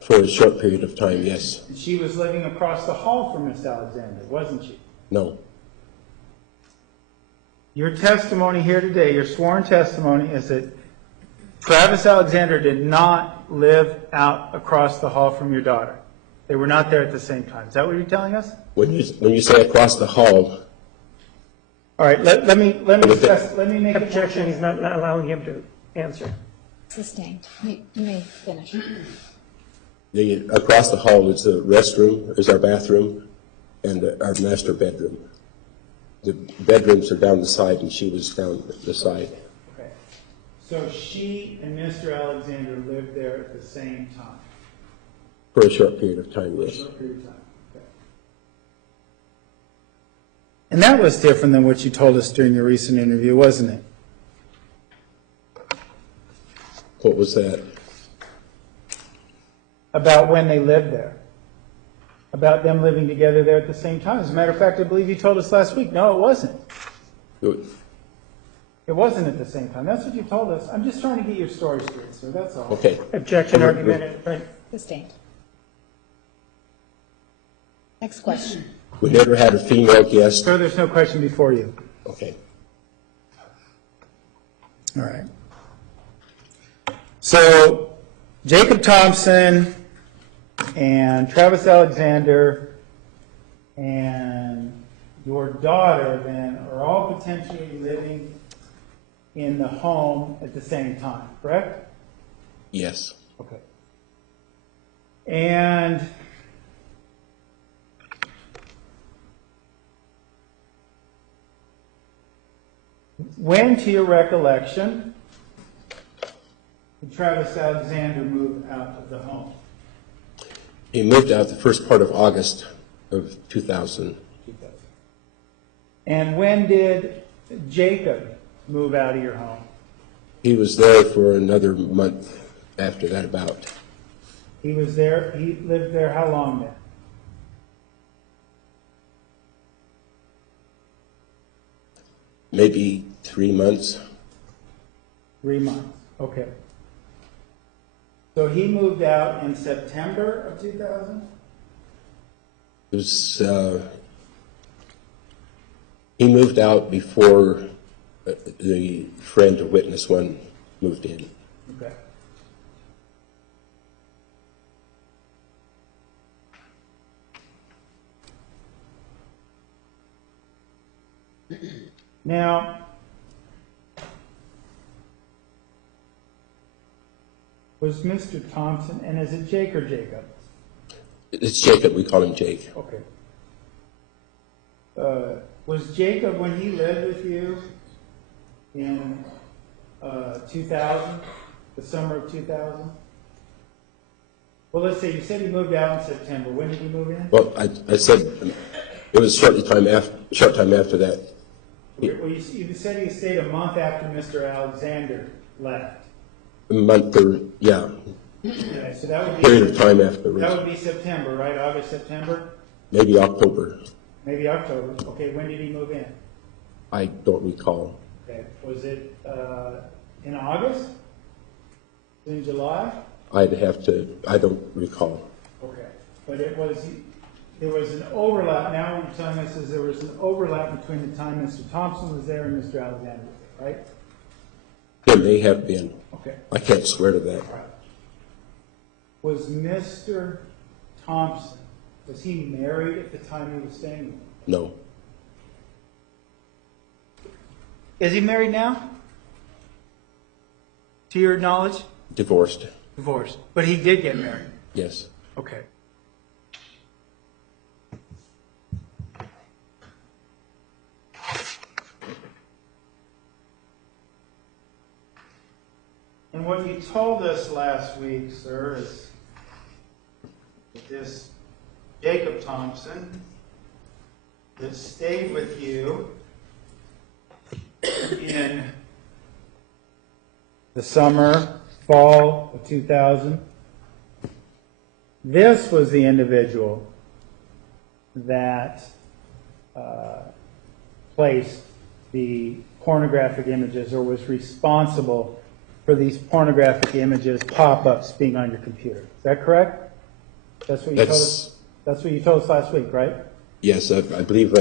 for a short period of time, yes, And she was living across the hall from Miss Alexander, wasn't she? no, Your testimony here today, your sworn testimony, is that Travis Alexander did not live out across the hall from your daughter. They were not there at the same time. Is that what you're telling us? when you say across the hall, All right, let me discuss, let me make it more Objection, he's not allowing him to answer. Sustained. You may finish. across the hall is the restroom, is our bathroom, and our master bedroom. The bedrooms are down the side, and she was down the side. Okay. So she and Mr. Alexander lived there at the same time? For a short period of time, For a yes. short period of time. Okay. And that was different than what you told us during your recent interview, wasn't it? What was that? About when they lived there. About them living together there at the same time. As a matter of fact, I believe you told us last week. No, it wasn't. It wasn't at the same time. That's what you told us. I'm just trying to get your story straight, sir. That's all. Okay, Objection, argument, right. Sustained. Next question. we never had a female guest. Sir, there's no question before you. Okay, All right. So, Jacob Thompson and Travis Alexander and your daughter then are all potentially living in the home at the same time, correct? yes, Okay. And when, to your recollection, did Travis Alexander move out of the home? he moved out the first part of August of 2000. And when did Jacob move out of your home? He was there for another month after that about. He was there, he lived there how long then? Maybe 3 months. 3 months, okay. So he moved out in September of 2000? It was, he moved out before the friend or witness one moved in. Okay. Now, was Mr. Thompson, and is it Jake or Jacob? It's Jacob, we call him Jake. Okay. Was Jacob, when he lived with you, in 2000, the summer of 2000? Well, let's see, you said he moved out in September. When did he move in? Well, I said it was short time after that. Well, you said he stayed a month after Mr. Alexander left. A month or, yeah, Okay, so that would be period of time after. that would be September, right? August, September, Maybe October. maybe October. Okay, when did he move in? I don't recall. Okay, was it in August? In July? I don't recall. Okay, but there was an overlap. Now what you're telling us is there was an overlap between the time Mr. Thompson was there and Mr. Alexander was there, right? There may have been. Okay. I can't swear to that. All right. Was Mr. Thompson, was he married at the time he was staying with? No. Is he married now? To your knowledge? Divorced. Divorced. But he did get married. Yes. Okay. And what you told us last week, sir, is that this Jacob Thompson that stayed with you in the summer, fall of 2000, this was the individual that placed the pornographic images or was responsible for these pornographic images pop-ups being on your computer. Is that correct? That's what you told us. That's what you told us last week, right? Yes, I believe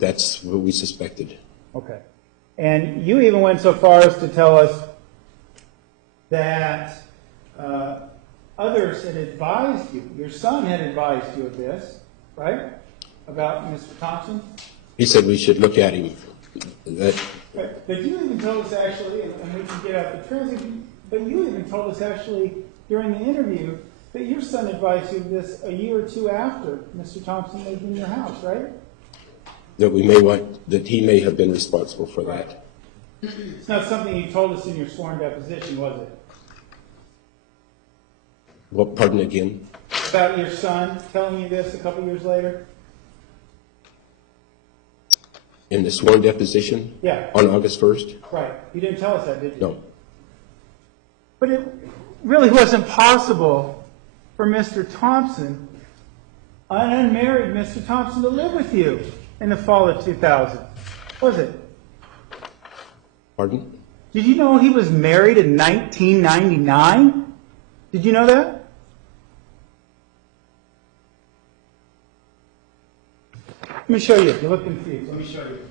that's what we suspected. Okay. And you even went so far as to tell us that others had advised you, your son had advised you of this, right? About Mr. Thompson? He said we should look at him. But you even told us actually, and we can get out the transcript, but you even told us actually during the interview that your son advised you of this a year or two after Mr. Thompson lived in your house, right? That he may have been responsible for that. It's not something you told us in your sworn deposition, was it? Well, pardon again? About your son telling you this a couple years later? In the sworn deposition? Yeah. On August 1st? Right. You didn't tell us that, did you? No. But it really wasn't possible for Mr. Thompson, an unmarried Mr. Thompson, to live with you in the fall of 2000, was it? Pardon? Did you know he was married in 1999? Did you know that? Let me show you. You look confused. Let me show you.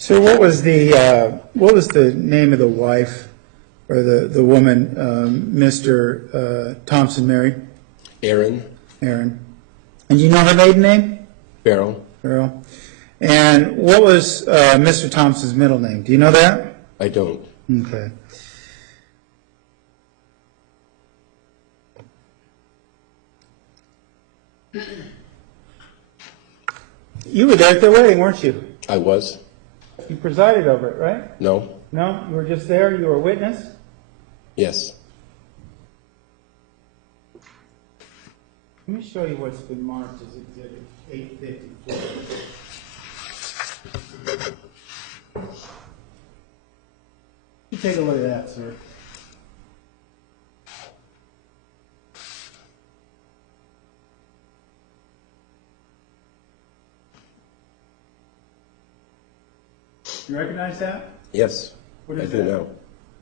So what was the name of the wife or the woman Mr. Thompson married? Aaron Aaron. And you know her maiden name? Farrell. Farrell. And what was Mr. Thompson's middle name? Do you know that? I don't. Okay. You were there at their wedding, weren't you? I was. You presided over it, right? No. No? You were just there? You were a witness? Yes. Let me show you what's been marked as Exhibit 854. You take a look at that, sir. You recognize that? Yes. What I is do that? know.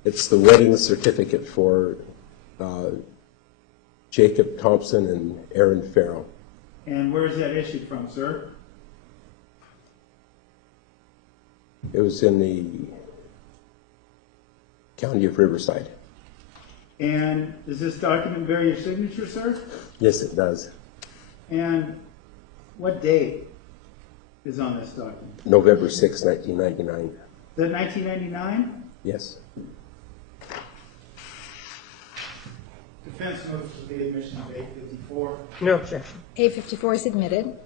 It's the wedding certificate for Jacob Thompson and Aaron Farrell. And where is that issued from, sir? It was in the county of Riverside. And does this document bear your signature, sir? Yes, it does. And what date is on this document? November 6, 1999. Is that 1999? Yes. Defense moves to the admission of 854. No objection. 854 is admitted.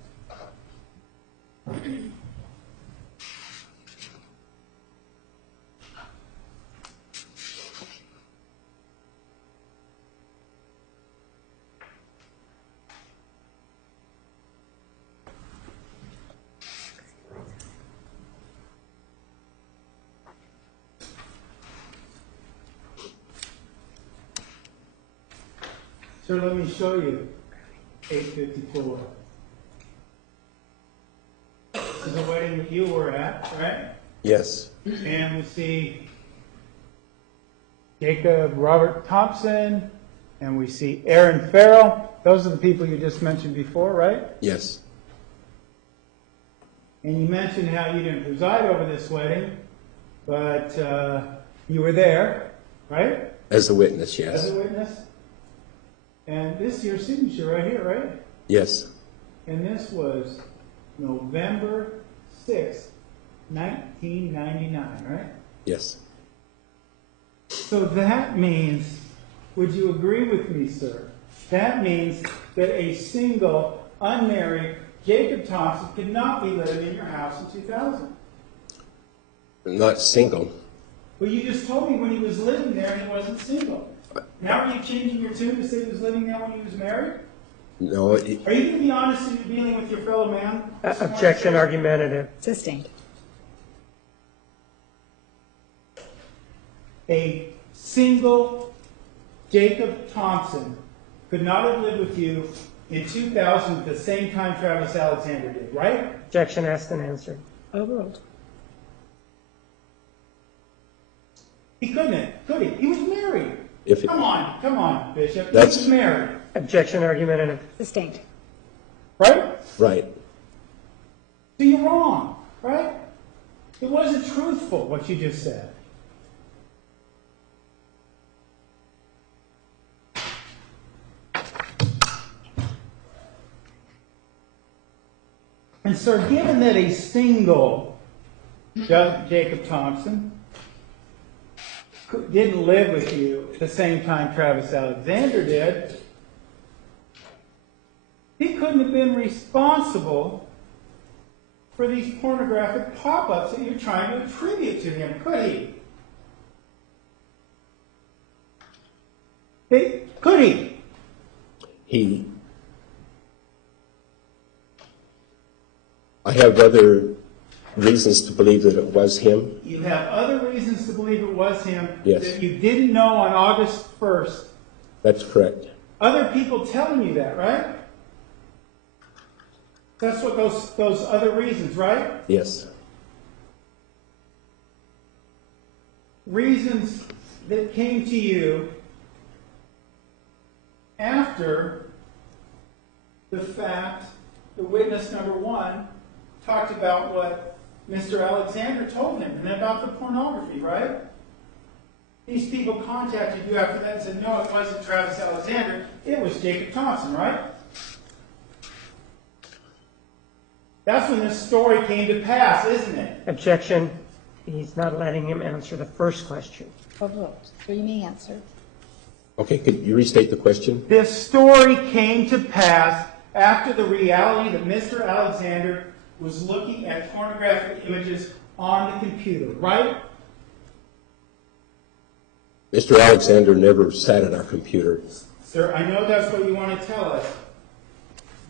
So let me show you 854. This is a wedding that you were at, right? Yes. And we see Jacob Robert Thompson, and we see Aaron Farrell. Those are the people you just mentioned before, right? Yes. And you mentioned how you didn't preside over this wedding, but you were there, right? As a witness, yes. As a witness. And this is your signature right here, right? Yes. And this was November 6th, 1999, right? Yes. So that means, would you agree with me, sir? That means that a single, unmarried Jacob Thompson could not be living in your house in 2000. Not single. Well, you just told me when he was living there he wasn't single. Now are you changing your tune to say he was living there when he was married? No. Are you going to be honest in your dealing with your fellow man? Objection argumentative. Sustained. A single Jacob Thompson could not have lived with you in 2000 at the same time Travis Alexander did, right? Objection asked and answered. Overruled. He couldn't have, could he? He was married. If it- Come on, Bishop. That's- He was married, Objection argumentative. Sustained. right? Right. So you're wrong, right? It wasn't truthful what you just said. And sir, given that a single Jacob Thompson didn't live with you at the same time Travis Alexander did, he couldn't have been responsible for these pornographic pop-ups that you're trying to attribute to him, could he? Could he? I have other reasons to believe that it was him. You have other reasons to believe it was him Yes. that you didn't know on August 1st. That's correct. Other people telling you that, right? That's what those other reasons, right? Yes. Reasons that came to you after the fact the witness number one talked about what Mr. Alexander told him and about the pornography, right? These people contacted you after that and said, no, it wasn't Travis Alexander, it was Jacob Thompson, right? That's when this story came to pass, isn't it? Objection. He's not letting him answer the first question. Overruled. So you may answer. Okay, could you restate the question? This story came to pass after the reality that Mr. Alexander was looking at pornographic images on the computer, right? Mr. Alexander never sat at our computer. Sir, I know that's what you want to tell us.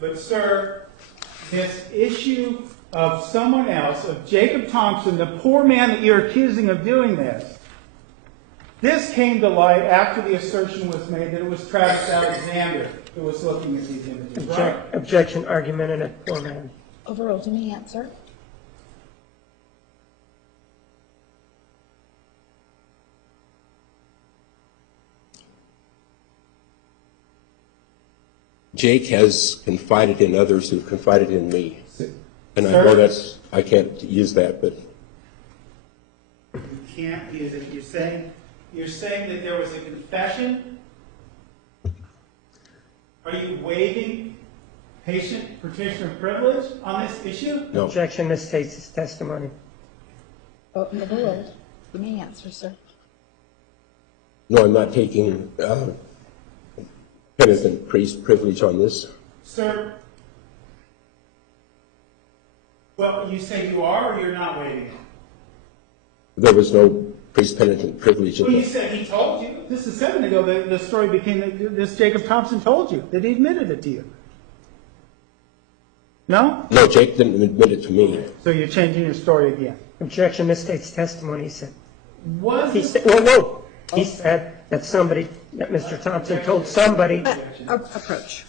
But, sir, this issue of someone else, of Jacob Thompson, the poor man that you're accusing of doing this came to light after the assertion was made that it was Travis Alexander who was looking at these images, right? Objection argumentative. Poor man. Overruled. You may answer. Jake has confided in others who've confided in me. And I Sir? know I can't use that, but You can't use it. You're saying that there was a confession? Are you waiving patient petitioner privilege on this issue? no. Objection misstates his testimony. Oh, overruled. You may answer, sir. No, I'm not taking penitent priest privilege on this. Sir, well, you say you are or you're not waiving it? There was no priest penitent privilege. Well, you said he told you. Just a second ago, the story became that this Jacob Thompson told you, that he admitted it to you. No? No, Jake didn't admit it to me. So you're changing your story again. Objection misstates testimony. He said, Was he it? said, whoa. He said that Mr. Thompson told somebody. Approach.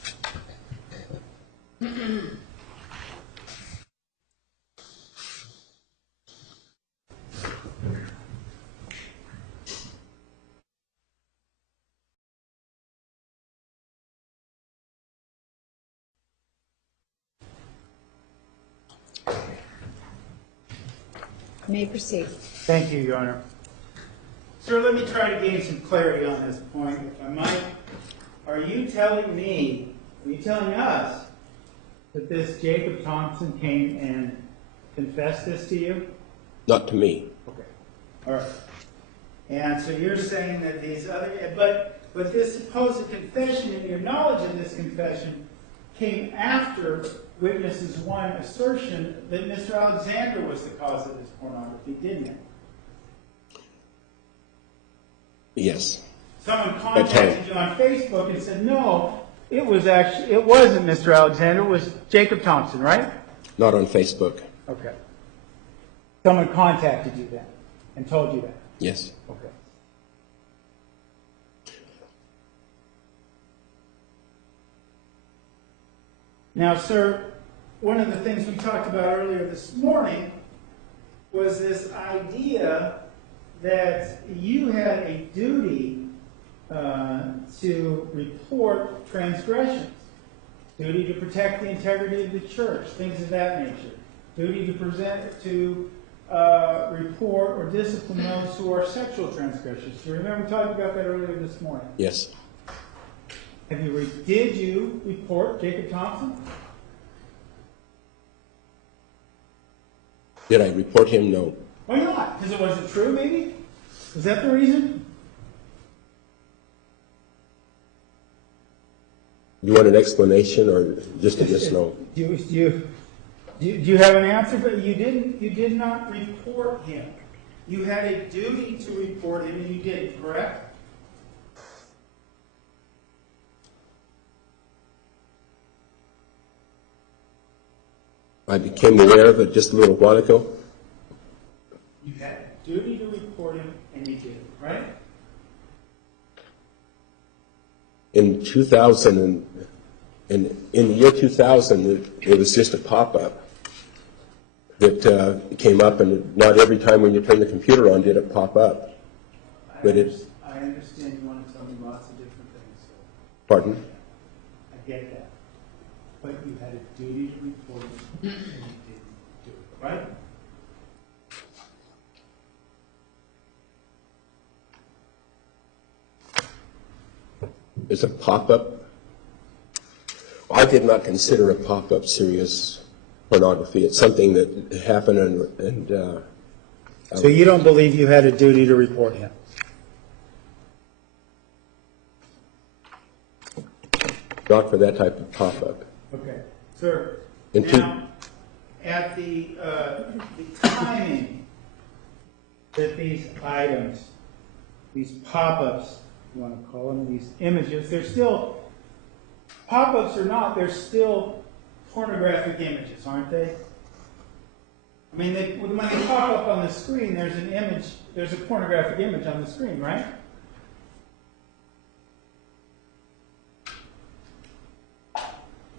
You may proceed. Thank you, Your Honor. Sir, let me try to gain some clarity on this point, if I might. Are you telling us that this Jacob Thompson came and confessed this to you? Not to me. Okay. All right. And so you're saying that these other, but this supposed confession and your knowledge of this confession came after witnesses one assertion that Mr. Alexander was the cause of this pornography, didn't it? Yes. Someone contacted you on Facebook and said, no, it wasn't Mr. Alexander, it was Jacob Thompson, right? Not on Facebook. Okay. Someone contacted you then and told you that? Yes. Okay. Now, sir, one of the things we talked about earlier this morning was this idea that you had a duty to report transgressions, duty to protect the integrity of the church, things of that nature, duty to report or discipline those who are sexual transgressors. Do you remember talking about that earlier this morning? Yes. Did you report Jacob Thompson? Did I report him? No. Why not? Because it wasn't true, maybe? Is that the reason? You want an explanation or just a yes, no? Do you have an answer? But you did not report him. You had a duty to report him, and you did, correct? I became aware of it just a little while ago. You had a duty to report him, and you did, right? In 2000, in the year 2000, it was just a pop-up that came up, and not every time when you turn the computer on did it pop up. But I understand you want to tell me lots of different things. So pardon? I get that. But you had a duty to report him, and you didn't do it, right? Is a pop-up? I did not consider a pop-up serious pornography. It's something that happened and So you don't believe you had a duty to report him? not for that type of pop-up. Okay. Sir, In now, at the timing that these items, these pop-ups, you want to call them, these images, they're still, pop-ups or not, they're still pornographic images, aren't they? I mean, when they pop up on the screen, there's an image, there's a pornographic image on the screen, right?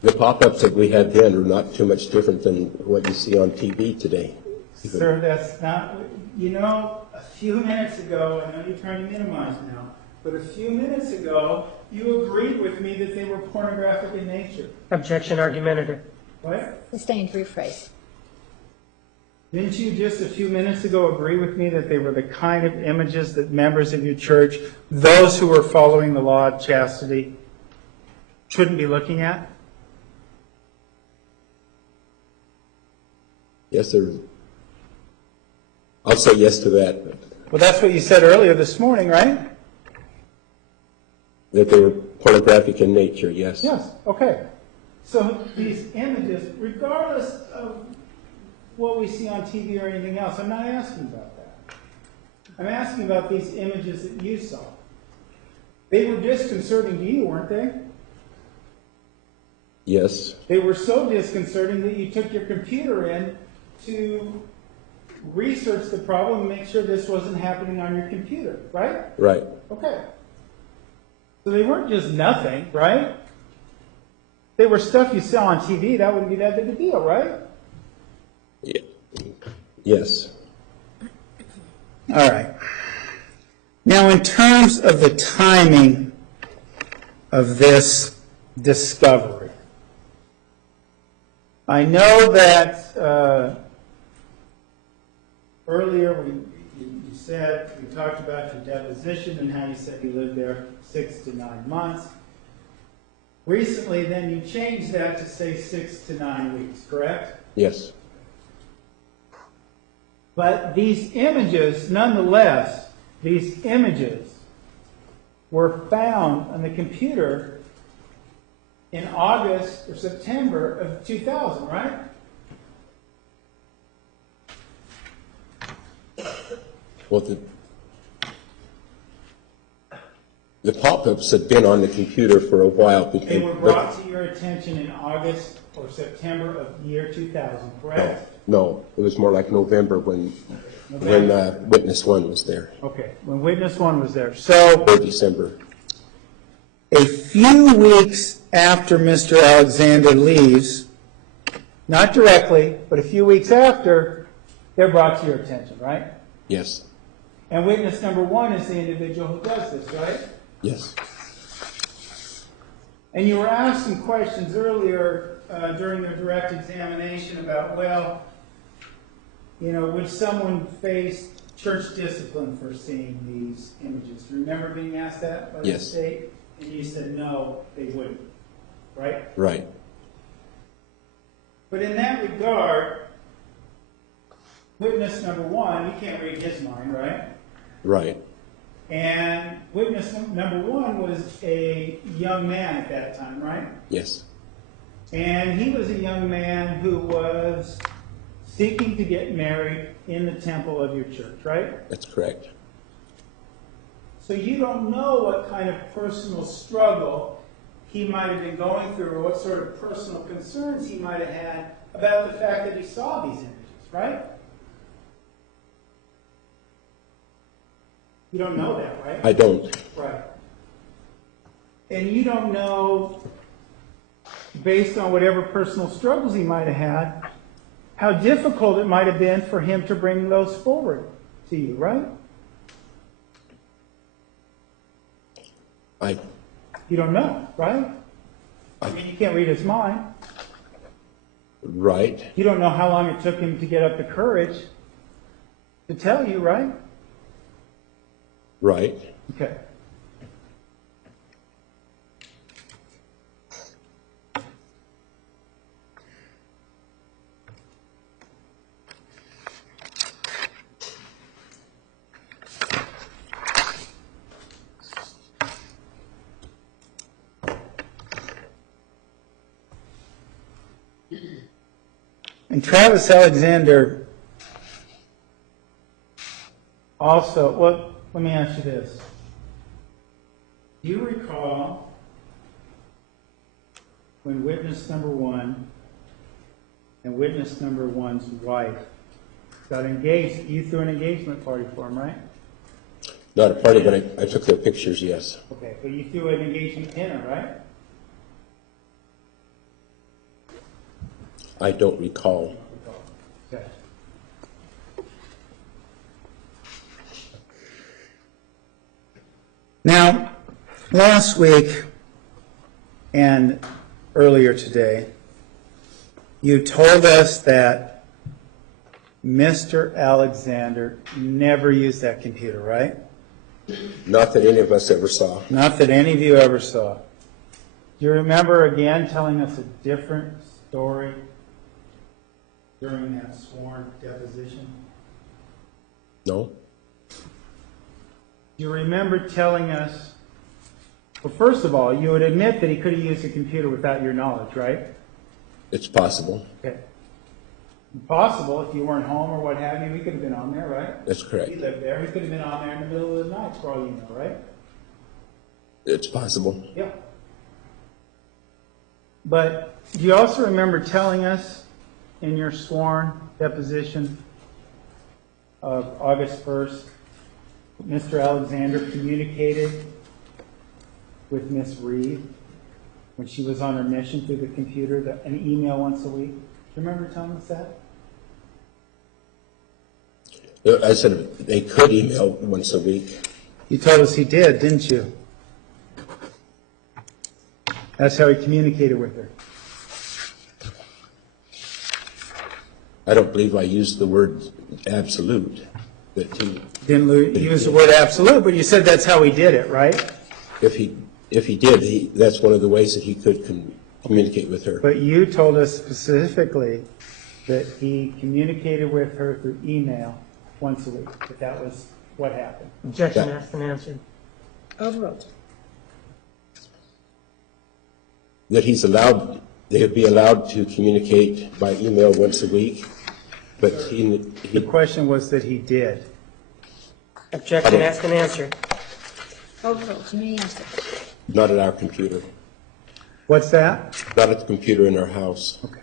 The pop-ups that we had then are not too much different than what you see on TV today. Sir, that's not, you know, a few minutes ago, I know you're trying to minimize now, But a few minutes ago, you agreed with me that they were pornographic in nature. Objection argumentative. What? Sustained, rephrase. Didn't you just a few minutes ago agree with me that they were the kind of images that members of your church, those who were following the law of chastity, shouldn't be looking at? Yes, sir. I'll say yes to that, Well, that's what you said earlier this morning, right? that they were pornographic in nature, yes. Yes, okay. So these images, regardless of what we see on TV or anything else, I'm not asking about that. I'm asking about these images that you saw. They were disconcerting to you, weren't they? Yes, They were so disconcerting that you took your computer in to research the problem and make sure this wasn't happening on your computer, right? right. Okay. So they weren't just nothing, right? They were stuff you saw on TV. That wouldn't be that big a deal, right? Yes. All right. Now, in terms of the timing of this discovery, I know that earlier you said, we talked about your deposition and how you said you lived there 6 to 9 months. Recently, then, you changed that to say 6 to 9 weeks, correct? Yes. But these images, nonetheless, these images were found on the computer in August or September of 2000, right? Well, the pop-ups had been on the computer for a while. They were brought to your attention in August or September of year 2000, correct? No, it was more like November when Witness 1 was there, Okay, when Witness 1 was there. So, or December. a few weeks after Mr. Alexander leaves, not directly, but a few weeks after, they're brought to your attention, right? Yes. And witness number 1 is the individual who does this, right? Yes. And you were asked some questions earlier during the direct examination about, well, would someone face church discipline for seeing these images? Do you remember being asked that by the Yes. state? And you said no, they wouldn't, right? Right. But in that regard, witness number 1, you can't read his mind, right? Right. And witness number 1 was a young man at that time, right? Yes. And he was a young man who was seeking to get married in the temple of your church, right? That's correct. So you don't know what kind of personal struggle he might have been going through or what sort of personal concerns he might have had about the fact that he saw these images, right? You don't know that, right? I don't. Right. And you don't know, based on whatever personal struggles he might have had, how difficult it might have been for him to bring those forward to you, right? You don't know, right? I mean, you can't read his mind. Right. You don't know how long it took him to get up the courage to tell you, right? Right. Okay. And Travis Alexander also, well, let me ask you this. Do you recall when witness number 1 and witness number 1's wife got engaged? You threw an engagement party for him, right? Not a party, but I took their pictures, yes. Okay, but you threw an engagement dinner, right? I don't recall. Okay. Now, last week and earlier today, you told us that Mr. Alexander never used that computer, right? Not that any of us ever saw. Not that any of you ever saw. Do you remember again telling us a different story during that sworn deposition? No? Do you remember telling us, well, first of all, you would admit that he could have used a computer without your knowledge, right? It's possible. Okay. Possible, if you weren't home or what have you, he could have been on there, right? That's correct. He lived there. He could have been on there in the middle of the night, for all you know, right? It's possible. Yeah. But do you also remember telling us in your sworn deposition of August 1st, Mr. Alexander communicated with Miss Reed when she was on her mission through the computer, an email once a week? Do you remember telling us that? I said they could email once a week. You told us he did, didn't you? That's how he communicated with her. I don't believe I used the word absolute. That Didn't use the word absolute, but you said that's how he did it, right? if he did, that's one of the ways that he could communicate with her. But you told us specifically that he communicated with her through email once a week, that was what happened. Objection asked and answered. Overruled. That they would be allowed to communicate by email once a week, but The question was that he did. Objection asked and answered. Overruled. You may answer. not at our computer, What's that? not at the computer in our house. Okay.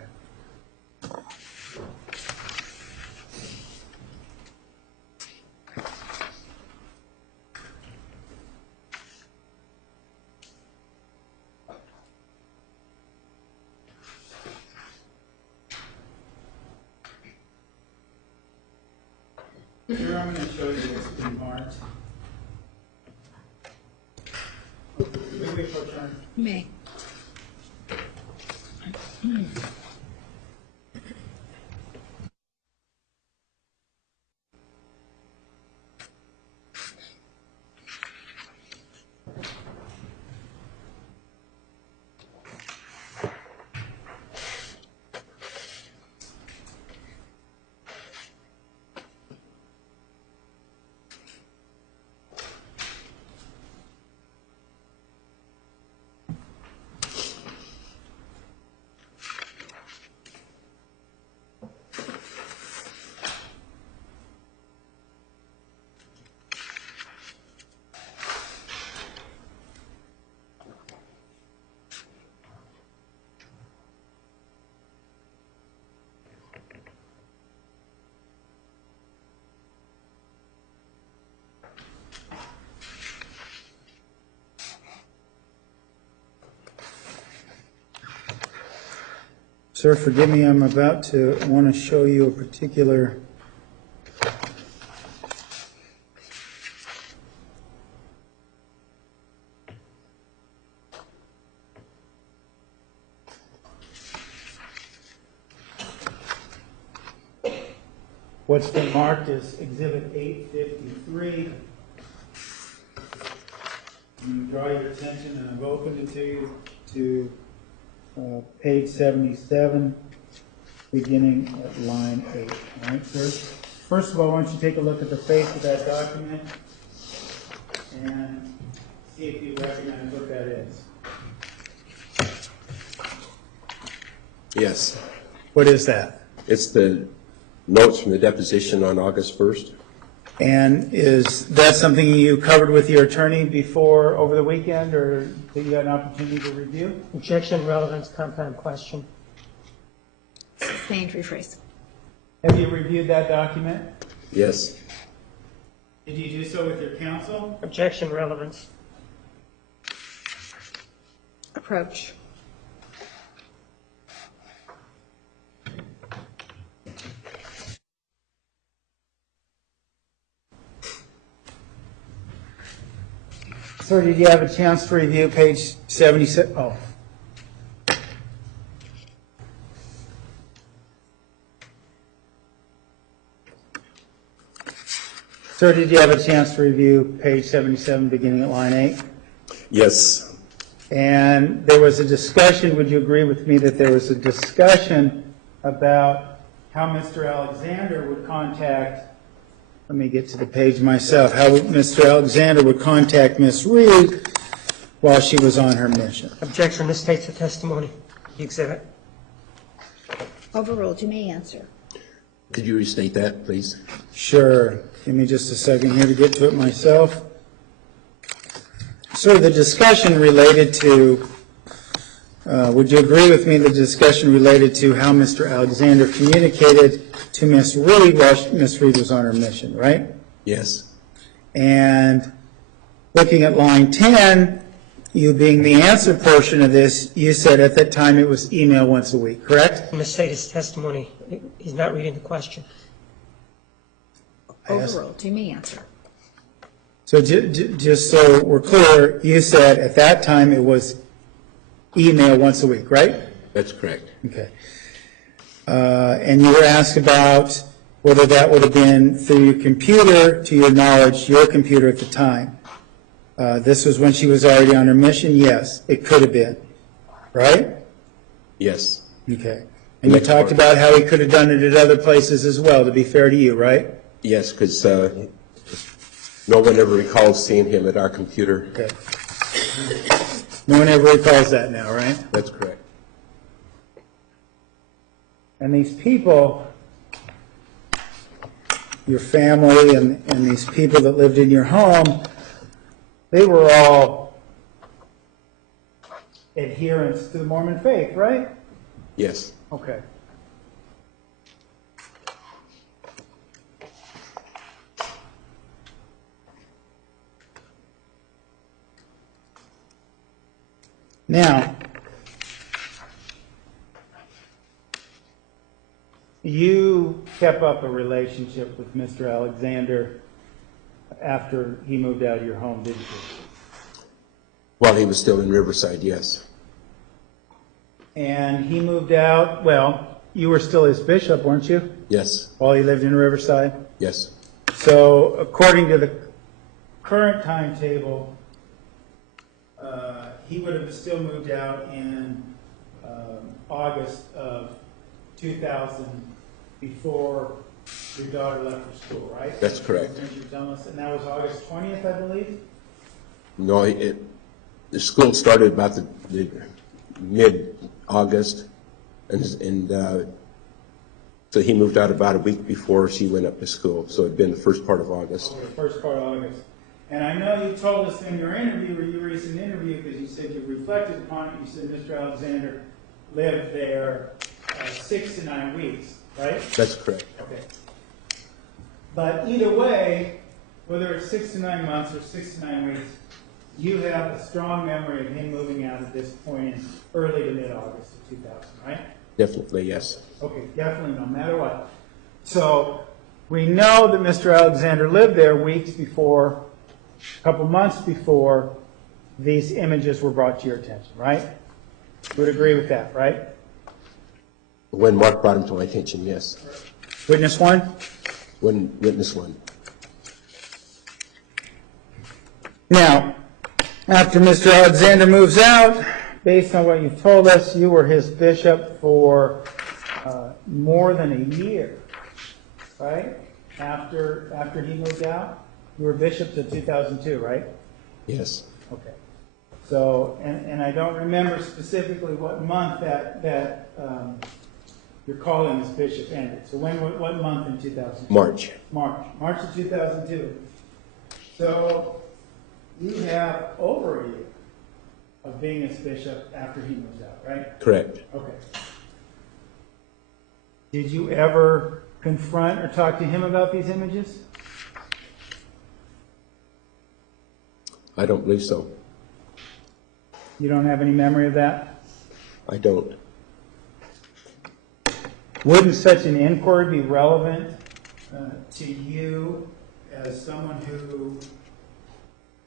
Here, I'm going to show you what's been marked. Maybe for turn. May. Sir, forgive me, I'm about to want to show you a particular what's been marked as Exhibit 853. I'm going to draw your attention, and I've opened it to you, to page 77, beginning at line 8. All right, sir? First of all, why don't you take a look at the face of that document and see if you recognize what that is. Yes. What is that? It's the notes from the deposition on August 1st. And is that something you covered with your attorney before, over the weekend, or that you had an opportunity to review? Objection, relevance, compound question. Sustained, rephrase. Have you reviewed that document? Yes. Did you do so with your counsel? Objection, relevance. Approach. Sir, did you have a chance to review page 76? Oh. Sir, did you have a chance to review page 77, beginning at line 8? Yes, And there was a discussion, would you agree with me that there was a discussion about how Mr. Alexander would contact, let me get to the page myself, how Mr. Alexander would contact Miss Reed while she was on her mission? Objection, this states the testimony, the exhibit. Overruled. You may answer. could you restate that, please? Sure. Give me just a second here to get to it myself. So the discussion related to, would you agree with me, the discussion related to how Mr. Alexander communicated to Miss Reed while Miss Reed was on her mission, right? Yes, And looking at line 10, you being the answer portion of this, you said at that time it was email once a week, correct? Misstate his testimony. He's not reading the question. Overruled. You may answer. So just so we're clear, you said at that time it was email once a week, right? that's correct. Okay. And you were asked about whether that would have been through your computer, to your knowledge, your computer at the time. This was when she was already on her mission? Yes, it could have been, right? Yes, Okay. And you talked about how he could have done it at other places as well, to be fair to you, right? yes, because no one ever recalls seeing him at our computer. Okay. No one ever recalls that now, right? That's correct. And these people, your family and these people that lived in your home, they were all adherents to the Mormon faith, right? Yes, Okay. Now, you kept up a relationship with Mr. Alexander after he moved out of your home, didn't you? while he was still in Riverside, yes. And he moved out, well, you were still his bishop, weren't you, Yes, while he lived in Riverside? yes, So according to the current timetable, he would have still moved out in August of 2000 before your daughter left for school, right? that's correct. And that was August 20th, I believe? No, the school started about the mid-August, and so he moved out about a week before she went up to school, so it'd been the first part of August. The first part of August. And I know you told us in your interview, or your recent interview, because you said you reflected upon it, you said Mr. Alexander lived there 6 to 9 weeks, right? That's correct. Okay. But either way, whether it's 6 to 9 months or 6 to 9 weeks, you have a strong memory of him moving out at this point in early to mid-August of 2000, right? Definitely, yes. Okay, definitely, no matter what. So we know that Mr. Alexander lived there weeks before, a couple months before these images were brought to your attention, right? You would agree with that, right? When Mark brought him to my attention, yes. Witness one? When witness one. Now, after Mr. Alexander moves out, based on what you've told us, you were his bishop for more than a year, right? After he moved out? You were bishop till 2002, right? Yes. Okay. So, and I don't remember specifically what month that your calling as bishop ended. So what month in 2002? March. March of 2002. So you have over a year of being his bishop after he moves out, right? Correct. Okay. Did you ever confront or talk to him about these images? I don't believe so. You don't have any memory of that? I don't. Wouldn't such an inquiry be relevant to you as someone who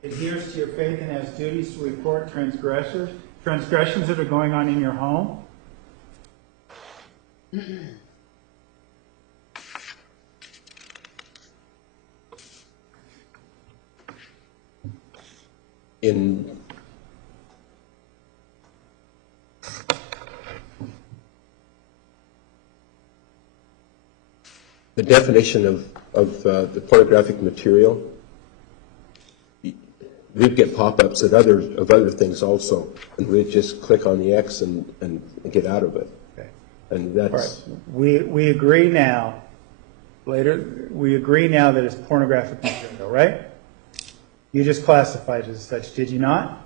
adheres to your faith and has duties to report transgressions that are going on in your home? In the definition of the pornographic material, we get pop-ups of other things also, and we just click on the X and get out of it. Okay. And All that's right. We agree now, we agree now that it's pornographic material, right? You just classified it as such, did you not?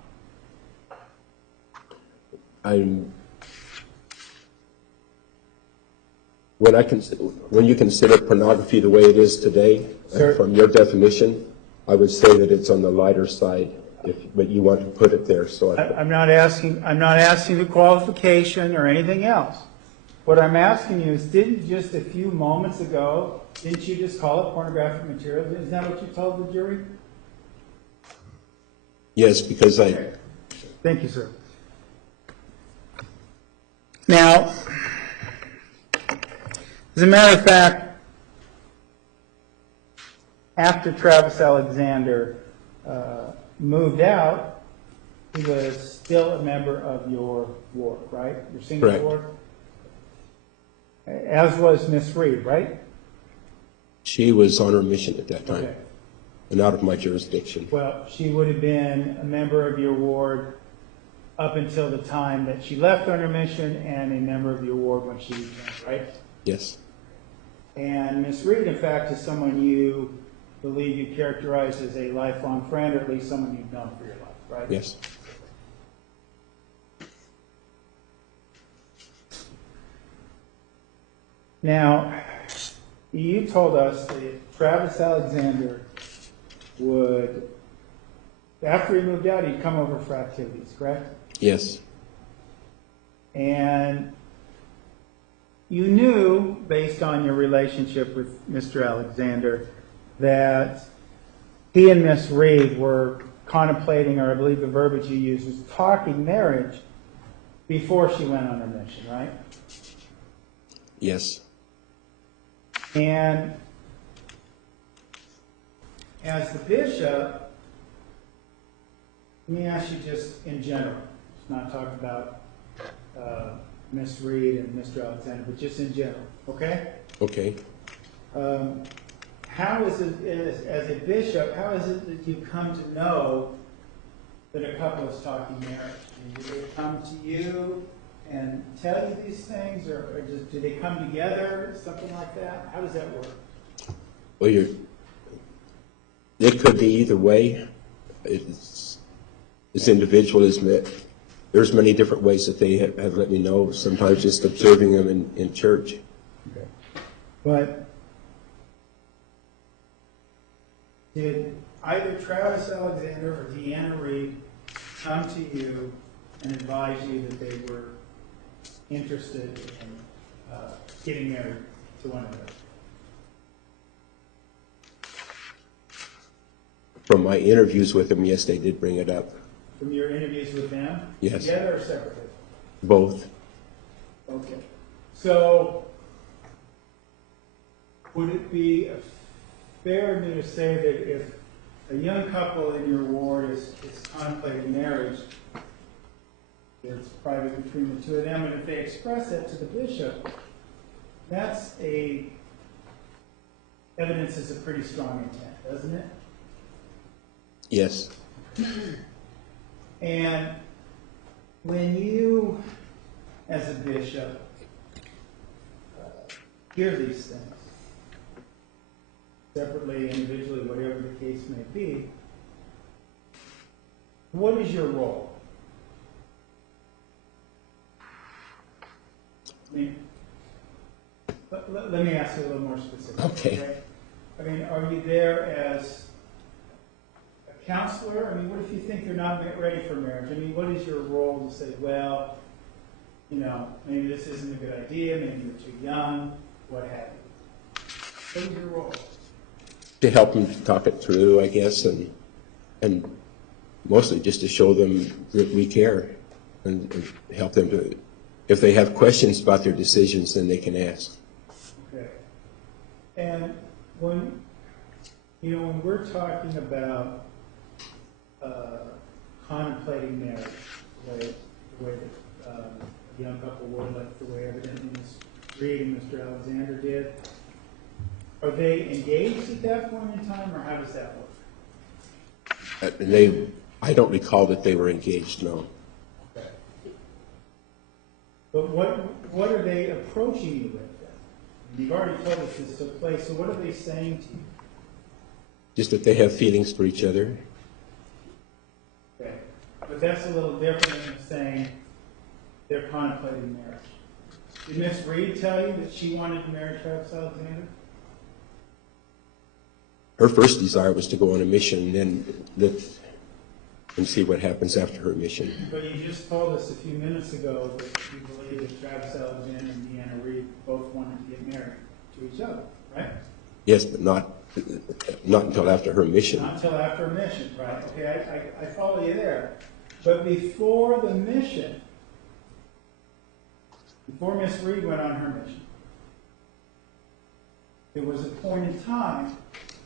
when you consider pornography the way it is today, Sir? from your definition, I would say that it's on the lighter side, but you want to put it there, so I'm not asking the qualification or anything else. What I'm asking you is, didn't just a few moments ago, didn't you just call it pornographic material? Isn't that what you told the jury? yes, because Thank you, sir. Now, as a matter of fact, after Travis Alexander moved out, he was still a member of your ward, right? Your single Correct. ward? As was Miss Reed, right? she was on her mission at that time, Okay. and out of my jurisdiction. Well, she would have been a member of your ward up until the time that she left on her mission, and a member of your ward when she returned, right? Yes, And Miss Reed, in fact, is someone you believe you characterize as a lifelong friend, or at least someone you've known for your life, right? yes, Now, you told us that Travis Alexander would, after he moved out, he'd come over for activities, correct? yes, And you knew, based on your relationship with Mr. Alexander, that he and Miss Reed were contemplating, or I believe the verbiage you used was talking marriage before she went on her mission, right? yes. And as the bishop, let me ask you just in general, let's not talk about Miss Reed and Mr. Alexander, but just in general, okay? Okay. How is it, as a bishop, how is it that you come to know that a couple is talking marriage? Do they come to you and tell you these things, or just, do they come together, something like that? How does that work? Well, it could be either way. It's individual, isn't it? There's many different ways that they have let me know, sometimes just observing them in church. Okay. But did either Travis Alexander or Deanna Reed come to you and advise you that they were interested in getting married to one another? From my interviews with them, yes, they did bring it up. From your interviews with them? Yes. Together or separately? Both. Okay. So, would it be fair of me to say that if a young couple in your ward is contemplating marriage, it's private between the two of them, and if they express that to the bishop, that's evidence is a pretty strong intent, doesn't it? Yes. And when you, as a bishop, hear these things, separately, individually, whatever the case may be, what is your role? I mean, let me ask you a little more specific. Okay. I mean, are you there as a counselor? I mean, what if you think they're not ready for marriage? I mean, what is your role to say, well, you know, maybe this isn't a good idea, maybe you're too young, what have you? What is your role? To help them talk it through, I guess, and mostly just to show them that we care and help them to, if they have questions about their decisions, then they can ask. Okay. And when, when we're talking about contemplating marriage, the way that a young couple would, like the way evidently Ms. Reed and Mr. Alexander did, are they engaged at that point in time, or how does that work? I don't recall that they were engaged, no. Okay. But what are they approaching you with then? You've already told us this took place, so what are they saying to you? Just that they have feelings for each other. Okay. But that's a little different than saying they're contemplating marriage. Did Miss Reed tell you that she wanted to marry Travis Alexander? Her first desire was to go on a mission and see what happens after her mission. But you just told us a few minutes ago that you believe that Travis Alexander and Deanna Reed both wanted to get married to each other, right? Yes, but not until after her mission. Not until after a mission, right? Okay, I follow you there. But before the mission, before Miss Reed went on her mission, there was a point in time,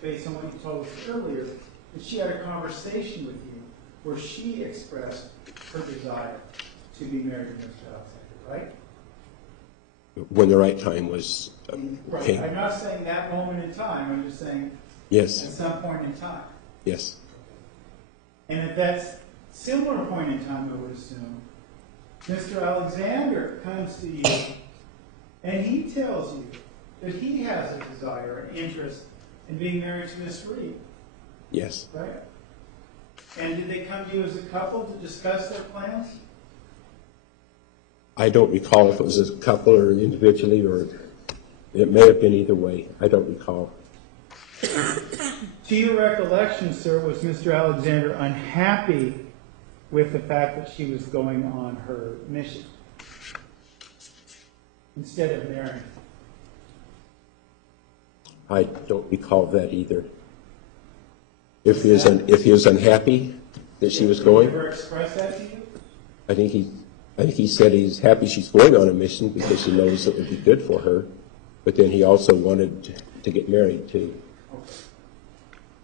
based on what you told us earlier, that she had a conversation with you where she expressed her desire to be married to Mr. Alexander, right? When the right time was Right. came. I'm not saying that moment in time. I'm just saying Yes, at some point in time. yes. And at that similar point in time, I would assume, Mr. Alexander comes to you and he tells you that he has a desire, an interest in being married to Miss Reed, Yes. right? And did they come to you as a couple to discuss their plans? I don't recall if it was a couple or individually, or it may have been either way. I don't recall. To your recollection, sir, was Mr. Alexander unhappy with the fact that she was going on her mission instead of marrying? I don't recall that either. If he was unhappy that she was Did he going, ever express that to you? I think he said he's happy she's going on a mission because he knows it would be good for her. But then he also wanted to get married too. Okay.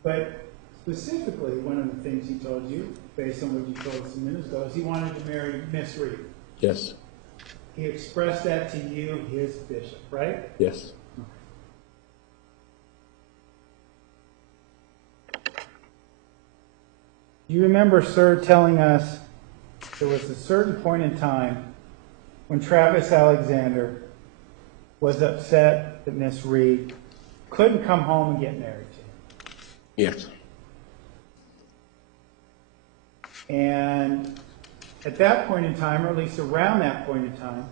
But specifically, one of the things he told you, based on what you told us a minute ago, is he wanted to marry Miss Reed. Yes, He expressed that to you, his bishop, right? yes. You remember, sir, telling us there was a certain point in time when Travis Alexander was upset that Miss Reed couldn't come home and get married to him. Yes. And at that point in time, or at least around that point in time,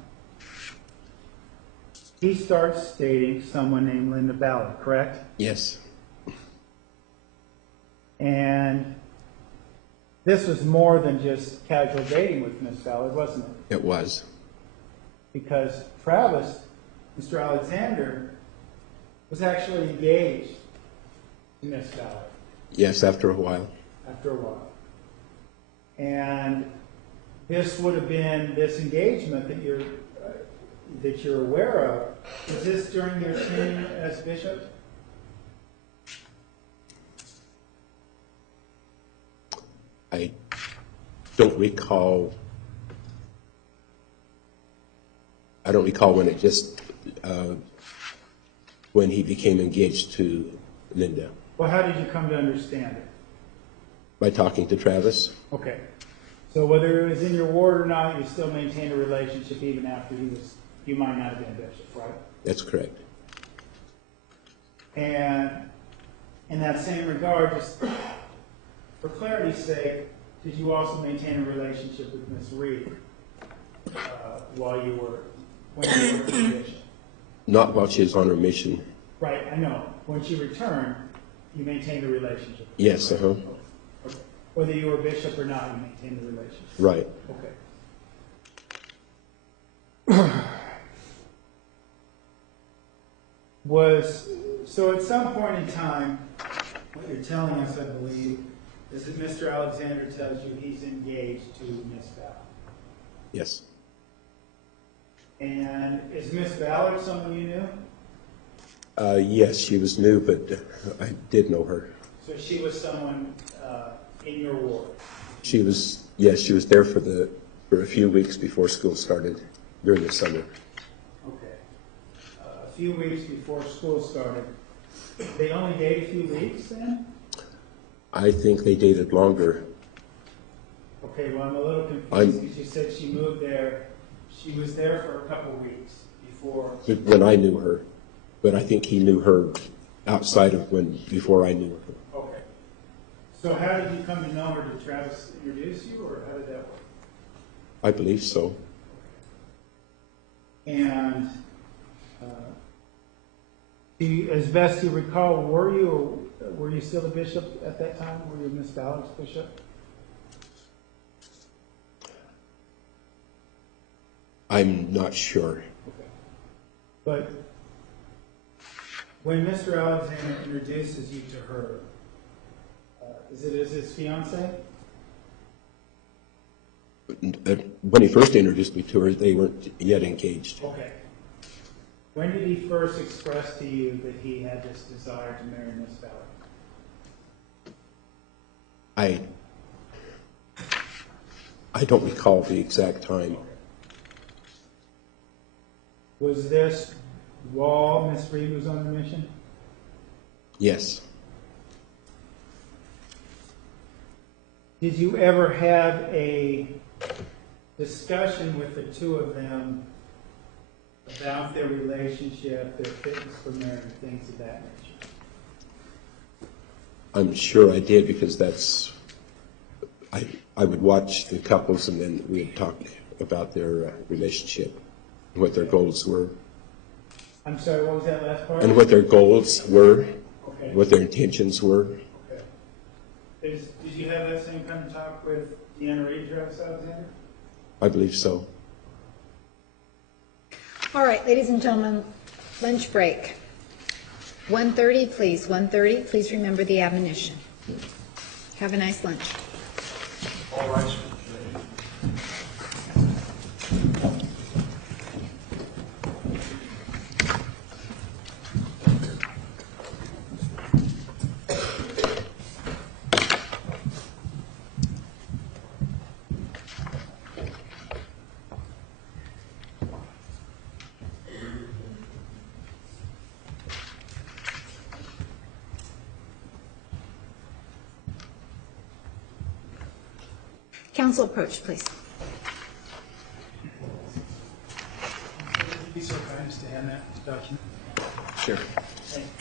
he starts dating someone named Linda Ballard, correct? Yes. And this was more than just casual dating with Miss Ballard, wasn't it? It was. Because Travis, Mr. Alexander, was actually engaged to Miss Ballard Yes, after a while. after a while. And this would have been, this engagement that you're aware of, was this during your tenure as bishop? I don't recall. I don't recall when it just when he became engaged to Linda. Well, how did you come to understand it? By talking to Travis. Okay. So whether it was in your ward or not, you still maintained a relationship even after you might not have been bishop, right? That's correct. And in that same regard, just for clarity's sake, did you also maintain a relationship with Miss Reed when you were bishop? Not while she was on her mission. Right, I know. When she returned, you maintained a relationship. Yes, Okay. uh-huh. Okay. Whether you were bishop or not, you maintained a relationship. Right. Okay. So at some point in time, what you're telling us, I believe, Is it Mr. Alexander tells you he's engaged to Miss Ballard? Yes. And is Miss Ballard someone you knew? Yes, she was new, but I did know her. So she was someone in your ward? She was, yes, she was there for a few weeks before school started during the summer. Okay. A few weeks before school started. They only dated a few weeks then? I think they dated longer. Okay, well, I'm a little confused because you said she moved there. She was there for a couple of weeks before. When I knew her, but I think he knew her outside of before I knew her. Okay. So how did you come to know her? Did Travis introduce you, or how did that work? I believe so. And as best you recall, were you still a bishop at that time? Were you Miss Ballard's bishop? I'm not sure. Okay. But when Mr. Alexander introduces you to her, is it as his fiance? When he first introduced me to her, they weren't yet engaged. Okay. When did he first express to you that he had this desire to marry Miss Ballard? I don't recall the exact time. Was this while Miss Reed was on the mission? Yes. Did you ever have a discussion with the two of them about their relationship, their fitness for marriage, things of that nature? I'm sure I did because I would watch the couples and then we'd talk about their relationship, what their goals were. I'm sorry, what was that last part? And what their goals were, Okay. what their intentions were. Okay. Did you have that same kind of talk with Deanna Reed, Travis Alexander? I believe so. All right, ladies and gentlemen, lunch break. 1:30, please. 1:30, please remember the admonition. Have a nice lunch. All right. Council approach, please. Would you be so kind as to hand that document? Sure. Thank you.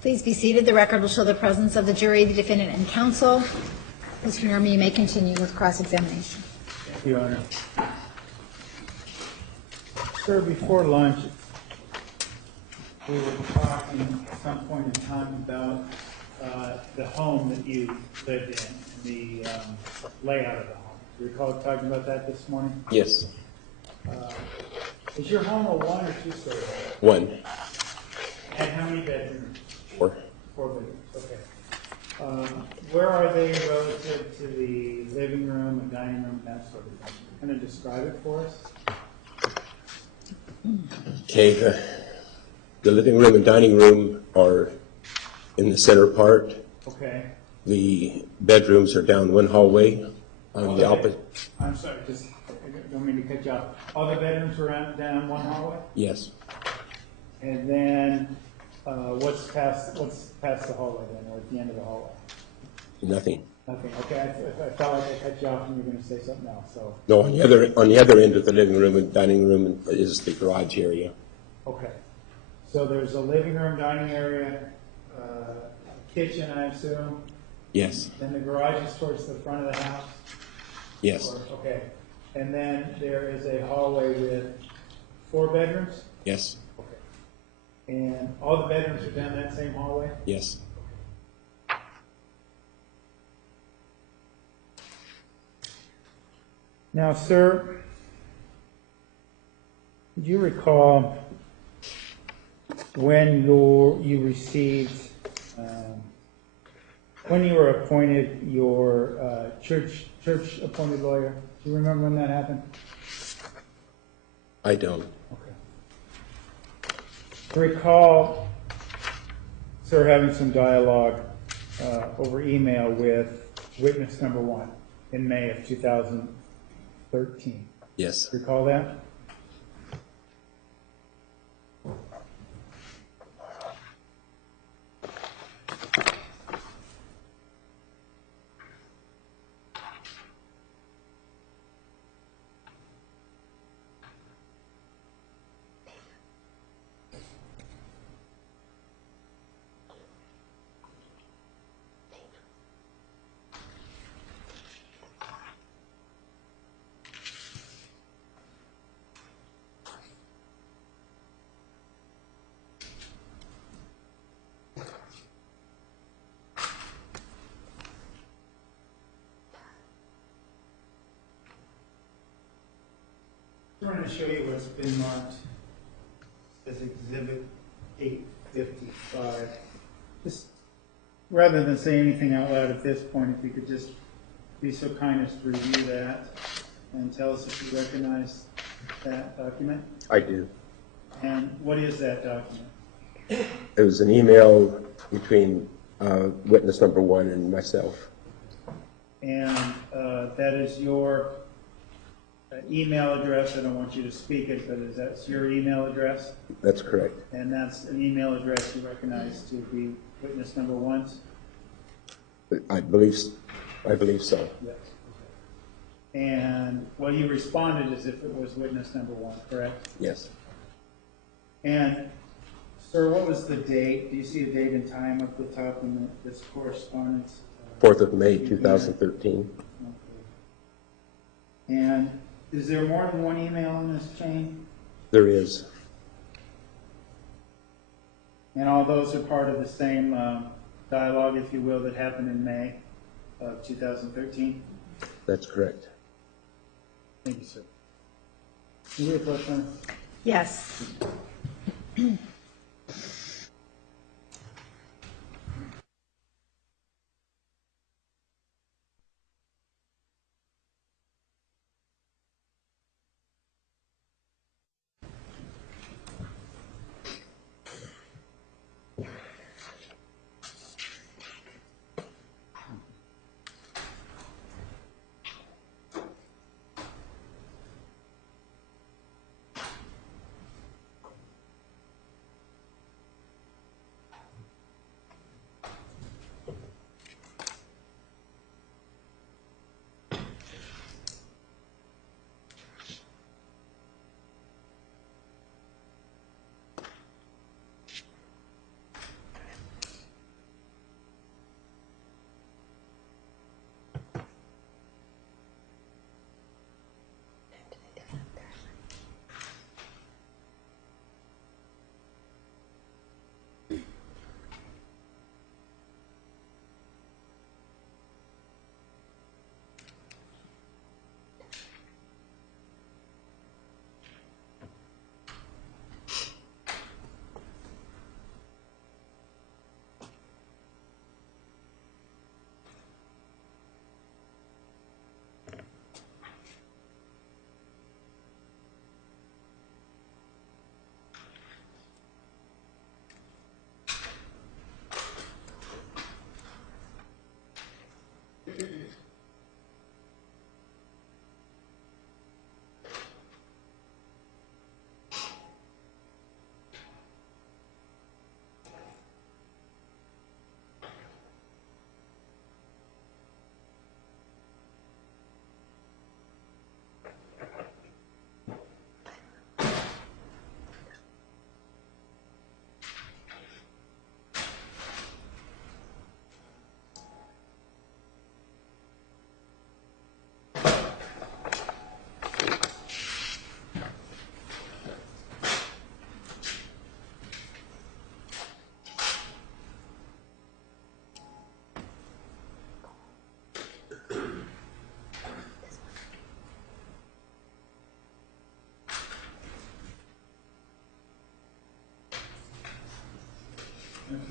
Please be seated. The record will show the presence of the jury, the defendant, and counsel. Mr. Norman, you may continue with cross-examination. Thank you, Your Honor. Sir, before lunch, we were talking at some point in time about the home that you lived in, and the layout of the home. Do you recall talking about that this morning? Yes. Is your home a one or two-story home? One. And how many bedrooms? 4. 4 bedrooms, okay. Where are they relative to the living room and dining room, that sort of thing? Kind of describe it for us? Okay, the living room and dining room are in the center part. Okay, The bedrooms are down one hallway, On the opposite, I'm sorry, just, don't mean to cut you off. All the bedrooms are down one hallway? yes, And then, what's past the hallway then, or at the end of the hallway? nothing. Nothing, okay, I felt like I cut you off and you were gonna say something else, so, No, on the other end of the living room and dining room is the garage area. okay. So there's a living room, dining area, kitchen, I assume, Yes, then the garage is towards the front of the house? yes, Or- Okay, and then there is a hallway with 4 bedrooms? yes, Okay. And all the bedrooms are down that same hallway? yes. Now, sir, do you recall when you received, when you were appointed your church appointed lawyer? Do you remember when that happened? I don't. Okay. I recall, sir, having some dialogue over email with witness number 1 in May of 2013. Yes, Recall that? I'm going to show you what's been marked as Exhibit 855. Just, rather than say anything out loud at this point, if you could just be so kind as to review that and tell us if you recognize that document. I do. And what is that document? It was an email between witness number 1 and myself. And that is your email address. I don't want you to speak it, but is that your email address? That's correct. And that's an email address you recognize to be witness number 1's? I believe so. Yes. And, well, you responded as if it was witness number 1, correct? Yes, And, sir, what was the date? Do you see a date and time up the top in this correspondence? 4th of May, 2013. Okay. And is there more than one email in this chain? There is. And all those are part of the same dialogue, if you will, that happened in May of 2013? That's correct. Thank you, sir. Can we approach her? Yes.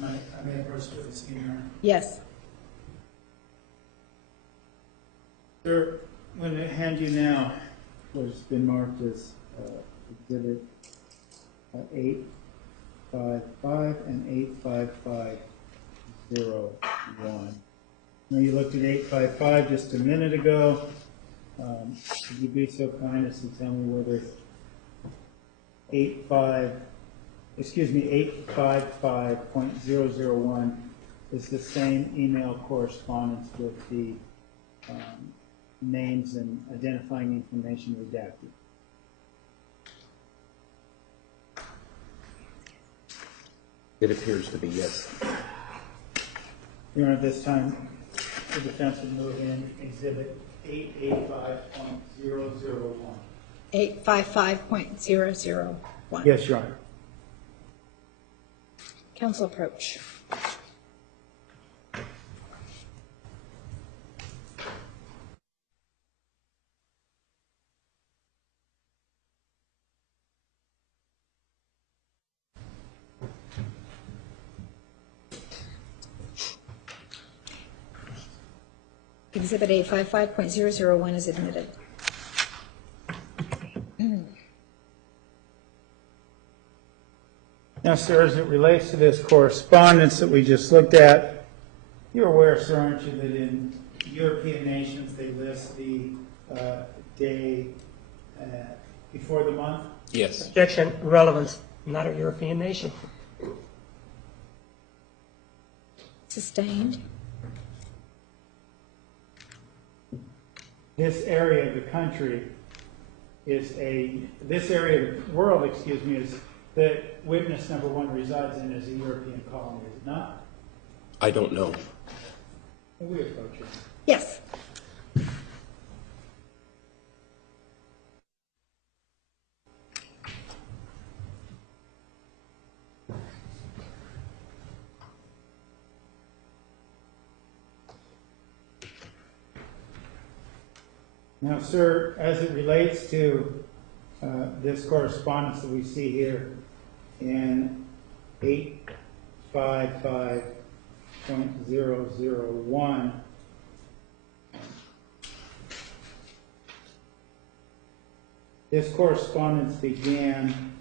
I may approach this here. Yes. Sir, I'm going to hand you now what's been marked as Exhibit 855 and 85501. Now, you looked at 855 just a minute ago. Could you be so kind as to tell me whether 855.001 is the same email correspondence with the names and identifying information redacted? It appears to be, yes. Your Honor, at this time, the defense would move in Exhibit 885.001. 855.001. Yes, Your Honor. Counsel approach. Exhibit 855.001 is admitted. Now, sir, as it relates to this correspondence that we just looked at, you're aware, sir, aren't you, that in European nations they list the day before the month? Yes. Objection, relevance, not a European nation. Sustained. This area of the country is this area of the world, is that witness number one resides in as a European colony, is it not? I don't know. We approach it. Yes. Now, sir, as it relates to this correspondence that we see here in 855.001, this correspondence began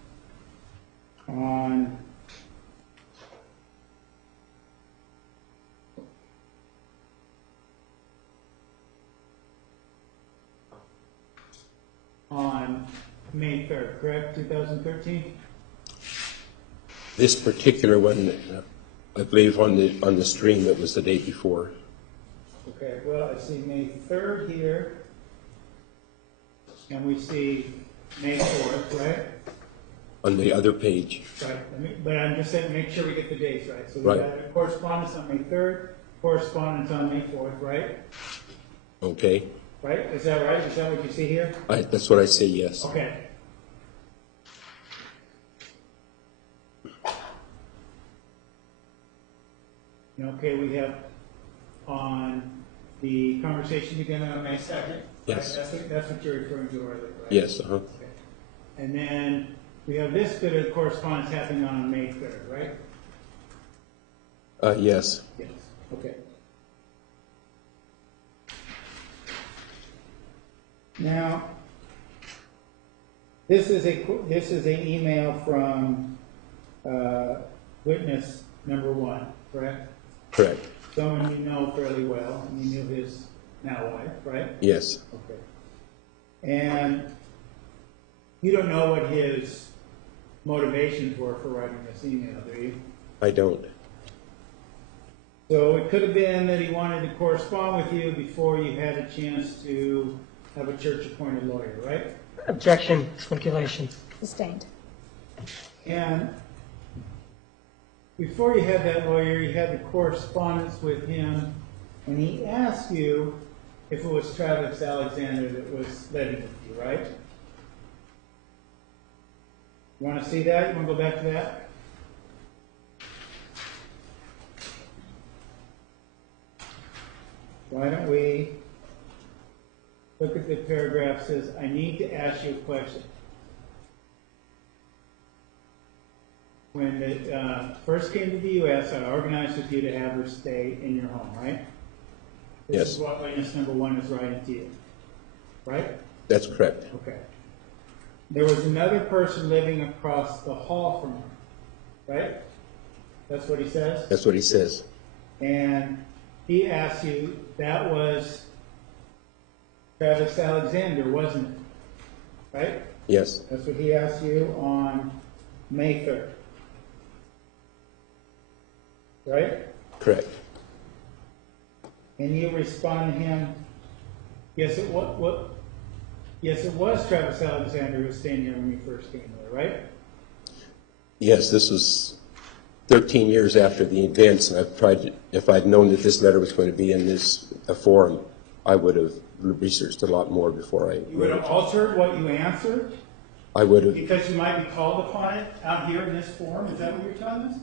on May 3rd, correct, 2013? This particular one, I believe on the stream, it was the day before. Okay, well, I see May 3rd here, and we see May 4th, right? On the other page. Right, but I'm just saying, make sure we get the dates right. So we Right. got a correspondence on May 3rd, correspondence on May 4th, right? Okay. Right, is that right? Is that what you see here? That's what I say, yes. Okay. Okay, we have on the conversation beginning on May 2nd. Yes. Right? That's what you're referring to earlier, right? Yes, uh-huh. Okay. And then we have this bit of correspondence happening on May 3rd, right? Yes. Yes. Okay. Now, this is an email from witness number one, correct? Correct. Someone you know fairly well, and you knew his now wife, right? Yes. Okay. And you don't know what his motivations were for writing this email, do you? I don't. So it could have been that he wanted to correspond with you before you had a chance to have a church-appointed lawyer, right? Objection, speculation. Sustained. And before you had that lawyer, you had the correspondence with him, and he asked you if it was Travis Alexander that was living with you, right? You want to see that? You want to go back to that? Why don't we look at the paragraph that says, I need to ask you a question. when it first came to the U.S., I organized with you to have her stay in your home, right? This Yes. is what witness number 1 is writing to you, right? That's correct. Okay. There was another person living across the hall from her, right? That's what he says? That's what he says. And he asked you, that was Travis Alexander, wasn't it? Right? Yes, That's what he asked you on May 3rd. Right? correct. And you respond to him, yes, it was, yes, it was Travis Alexander who was staying here when you first came there, right? Yes, this was 13 years after the events, and I've tried to, if I'd known that this letter was going to be in this forum, I would have researched a lot more before I You would have altered what you answered I would have because you might be called upon it out here in this forum. Is that what you're telling us?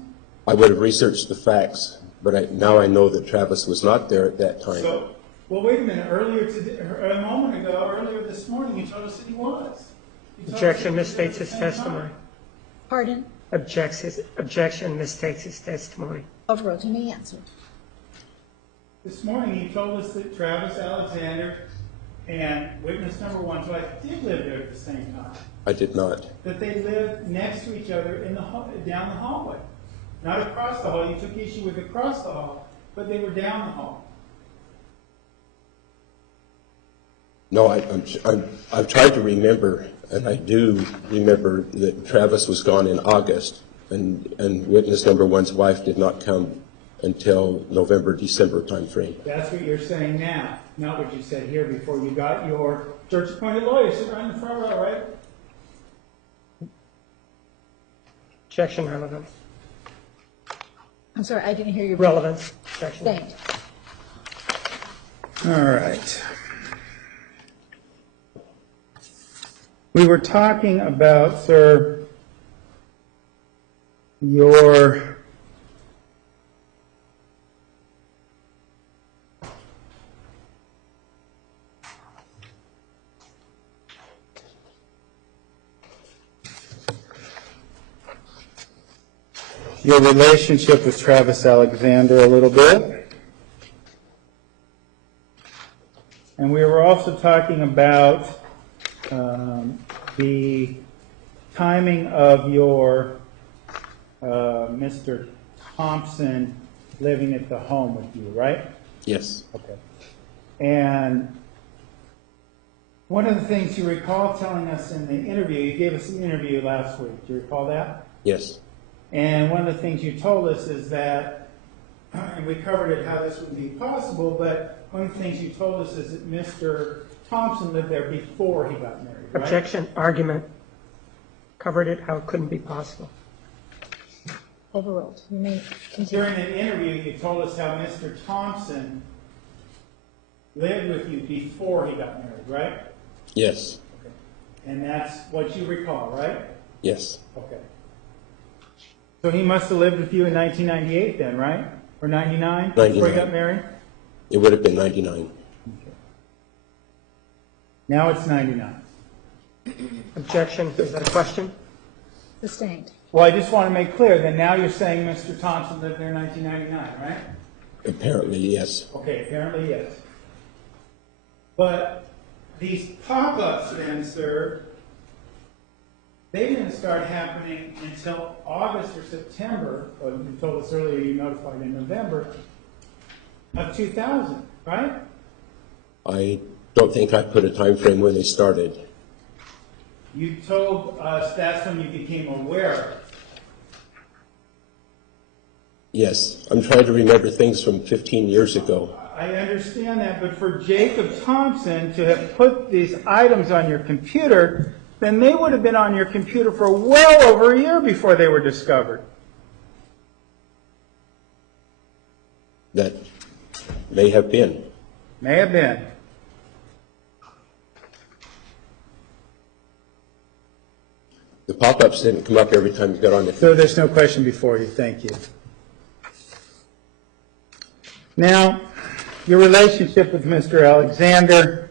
I would have researched the facts, but now I know that Travis was not there at that time. So, well, wait a minute. Earlier today, a moment ago, earlier this morning, you told us that he was. You told us Objection that he was misstates at his the same testimony. time. Pardon? Objection mistakes his testimony. Overruled. You may answer. This morning, you told us that Travis Alexander and witness number 1, so I did live there at the same time. I did not. That they lived next to each other in the down the hallway, not across the hall. You took issue with across the hall, but they were down the hall. No, I've tried to remember, and I do remember that Travis was gone in August, and witness number 1's wife did not come until November, December timeframe. That's what you're saying now, not what you said here before you got your church-appointed lawyer sitting right in the front row, right? Objection relevance. I'm sorry, I didn't hear your. Relevance. Objection. Sustained. All right. We were talking about, sir, your relationship with Travis Alexander a little bit. And we were also talking about the timing of your Mr. Thompson living at the home with you, right? Yes, Okay. And one of the things you recall telling us in the interview, you gave us an interview last week. Do you recall that? yes, And one of the things you told us is that, and we covered it how this would be possible, but one of the things you told us is that Mr. Thompson lived there before he got married, right? Objection. Argument. Covered it how it couldn't be possible. Overruled. You may continue. During an interview, you told us how Mr. Thompson lived with you before he got married, right? yes, And that's what you recall, right? yes, Okay. So he must have lived with you in 1998 then, right? Or 99? Before he 99. got married? it would have been 99. Now it's 99. Objection. Is that a question? Sustained. Well, I just want to make clear that now you're saying Mr. Thompson lived there in 1999, right? Apparently, yes. Okay, apparently yes. But these pop-ups then, sir, they didn't start happening until August or September, or you told us earlier you notified in November, of 2000, right? I don't think I put a time frame when they started. You told us that's when you became aware of it. Yes, I'm trying to remember things from 15 years ago. I understand that, but for Jacob Thompson to have put these items on your computer, then they would have been on your computer for well over a year before they were discovered. That may have been. May have been. The pop-ups didn't come up every time you got on the. So there's no question before you. Thank you. Now, your relationship with Mr. Alexander.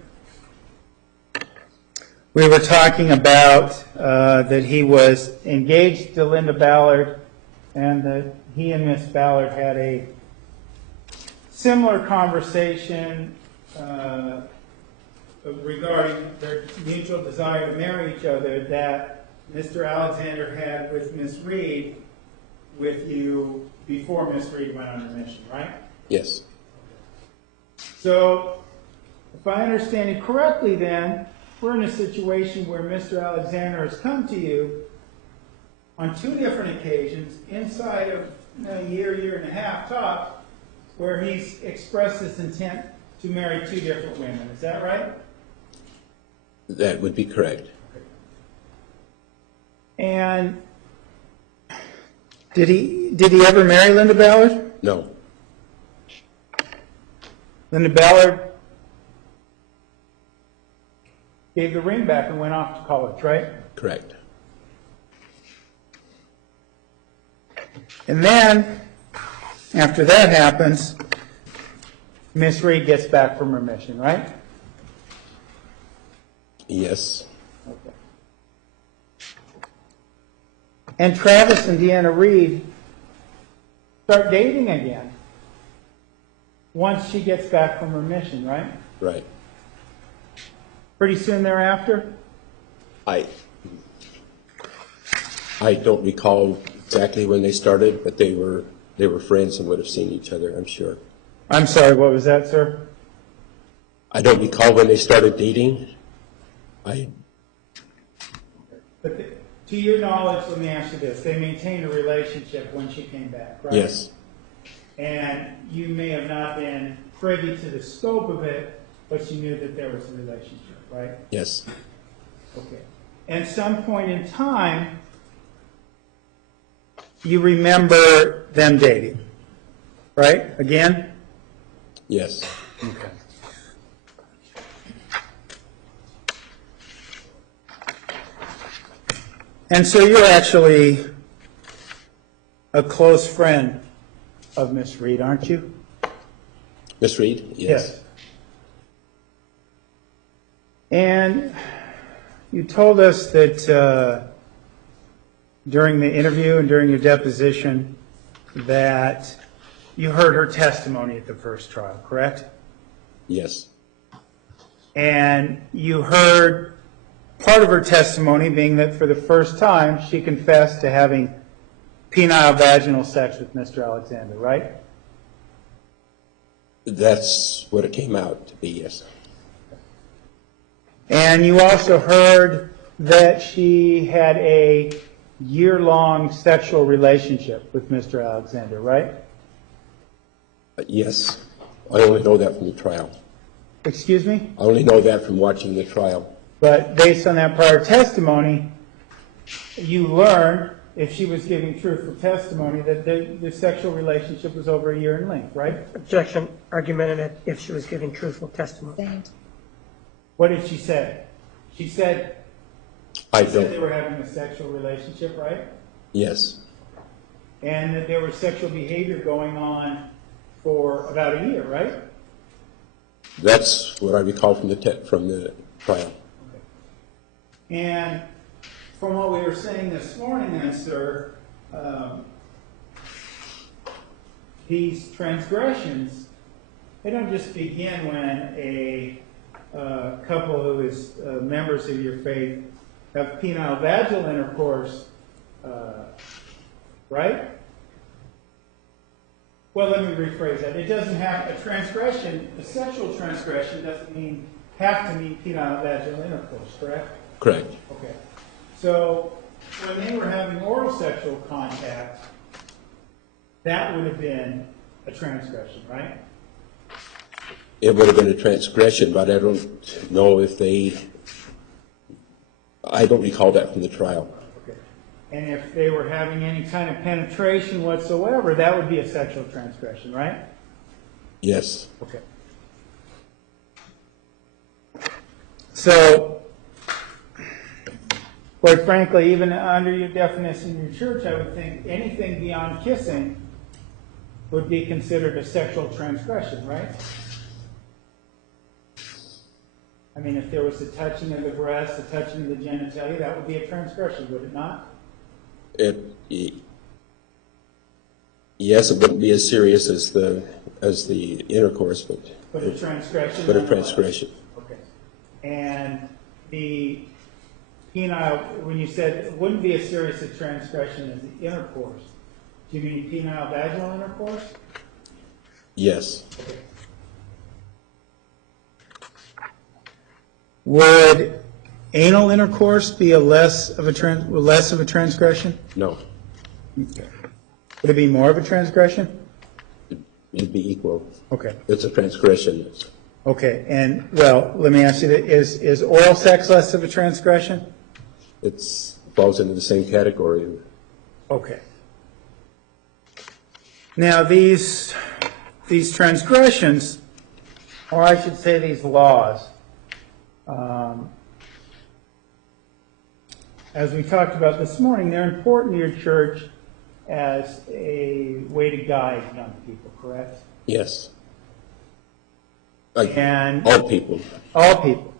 We were talking about that he was engaged to Linda Ballard and that he and Miss Ballard had a similar conversation regarding their mutual desire to marry each other that Mr. Alexander had with Miss Reed, with you before Miss Reed went on her mission, right? Yes. So, if I understand it correctly then, we're in a situation where Mr. Alexander has come to you on 2 different occasions inside of a year and a half tops, where he's expressed his intent to marry 2 different women. Is that right? That would be correct. And did he ever marry Linda Ballard? No. Linda Ballard gave the ring back and went off to college, right? Correct. And then, after that happens, Miss Reed gets back from her mission, right? Yes. Okay. And Travis and Deanna Reed start dating again once she gets back from her mission, right? Right. Pretty soon thereafter? I don't recall exactly when they started, but they were friends and would have seen each other, I'm sure. I'm sorry, what was that, sir? I don't recall when they started dating. But to your knowledge, let me ask you this. They maintained a relationship when she came back, right? Yes. And you may have not been privy to the scope of it, but you knew that there was a relationship, right? Yes. Okay. At some point in time, you remember them dating, right? Again? Yes. Okay. And so you're actually a close friend of Miss Reed, aren't you? Miss Reed? Yes. And you told us that during the interview and during your deposition that you heard her testimony at the first trial, correct? Yes. And you heard part of her testimony being that for the first time she confessed to having penile vaginal sex with Mr. Alexander, right? That's what it came out to be, yes. And you also heard that she had a year-long sexual relationship with Mr. Alexander, right? Yes. I only know that from the trial. Excuse me? I only know that from watching the trial. But based on that prior testimony, you learned, if she was giving truthful testimony, that the sexual relationship was over a year in length, right? Objection, argumentative, if she was giving truthful testimony. Sustained. What did she say? She said I they don't. were having a sexual relationship, right? Yes. And that there was sexual behavior going on for about a year, right? That's what I recall from the trial. And from what we were saying this morning then, sir, these transgressions, they don't just begin when a couple who is members of your faith have penile vaginal intercourse, right? Well, let me rephrase that. It doesn't have a transgression, a sexual transgression doesn't have to mean penile vaginal intercourse, correct? Correct. Okay. So when they were having oral sexual contact, that would have been a transgression, right? It would have been a transgression, but I don't know if I don't recall that from the trial. Okay. And if they were having any kind of penetration whatsoever, that would be a sexual transgression, right? Yes. Okay. So, quite frankly, even under your definition in your church, I would think anything beyond kissing would be considered a sexual transgression, right? I mean, if there was the touching of the breast, the touching of the genitalia, that would be a transgression, would it not? Yes, it wouldn't be as serious as the intercourse, But a transgression? but a nonetheless. transgression. Okay. And the penile, when you said it wouldn't be as serious a transgression as the intercourse, do you mean penile vaginal intercourse? Yes, Would anal intercourse be a less of a transgression? no, Would it be more of a transgression? it'd be equal. Okay. It's a transgression. Okay, and, well, let me ask you, is oral sex less of a transgression? It's falls into the same category. Okay. Now, these transgressions, or I should say these laws, as we talked about this morning, they're important to your church as a way to guide young people, correct? Yes. Like And all people. all people.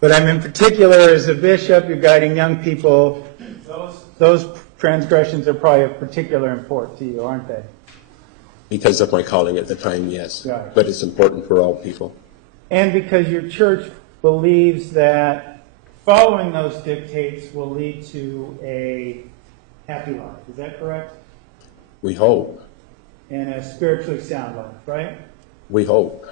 But I'm in particular, as a bishop, you're guiding young people. Those transgressions are probably of particular import to you, aren't they? Because of my calling at the time, yes. Right. But it's important for all people. And because your church believes that following those dictates will lead to a happy life. Is that correct? We hope. And a spiritually sound life, right? We hope.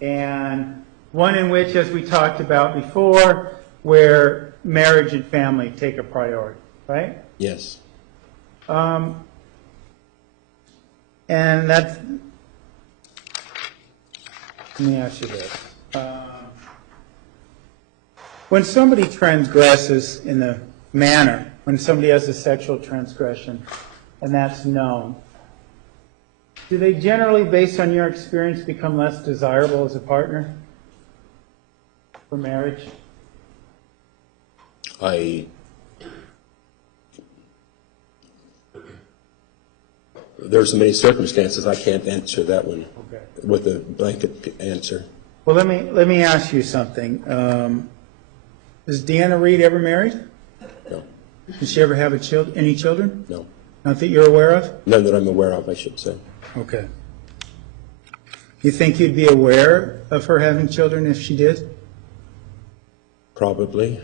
And one in which, as we talked about before, where marriage and family take a priority, right? Yes. And that's, let me ask you this. When somebody transgresses in a manner, when somebody has a sexual transgression, and that's known, do they generally, based on your experience, become less desirable as a partner for marriage? There's many circumstances. I can't answer that one Okay. with a blanket answer. Well, let me ask you something. Is Deanna Reed ever married? No. Did she ever have any children? No. Not that you're aware of? None that I'm aware of, I should say. Okay. You think you'd be aware of her having children if she did? Probably.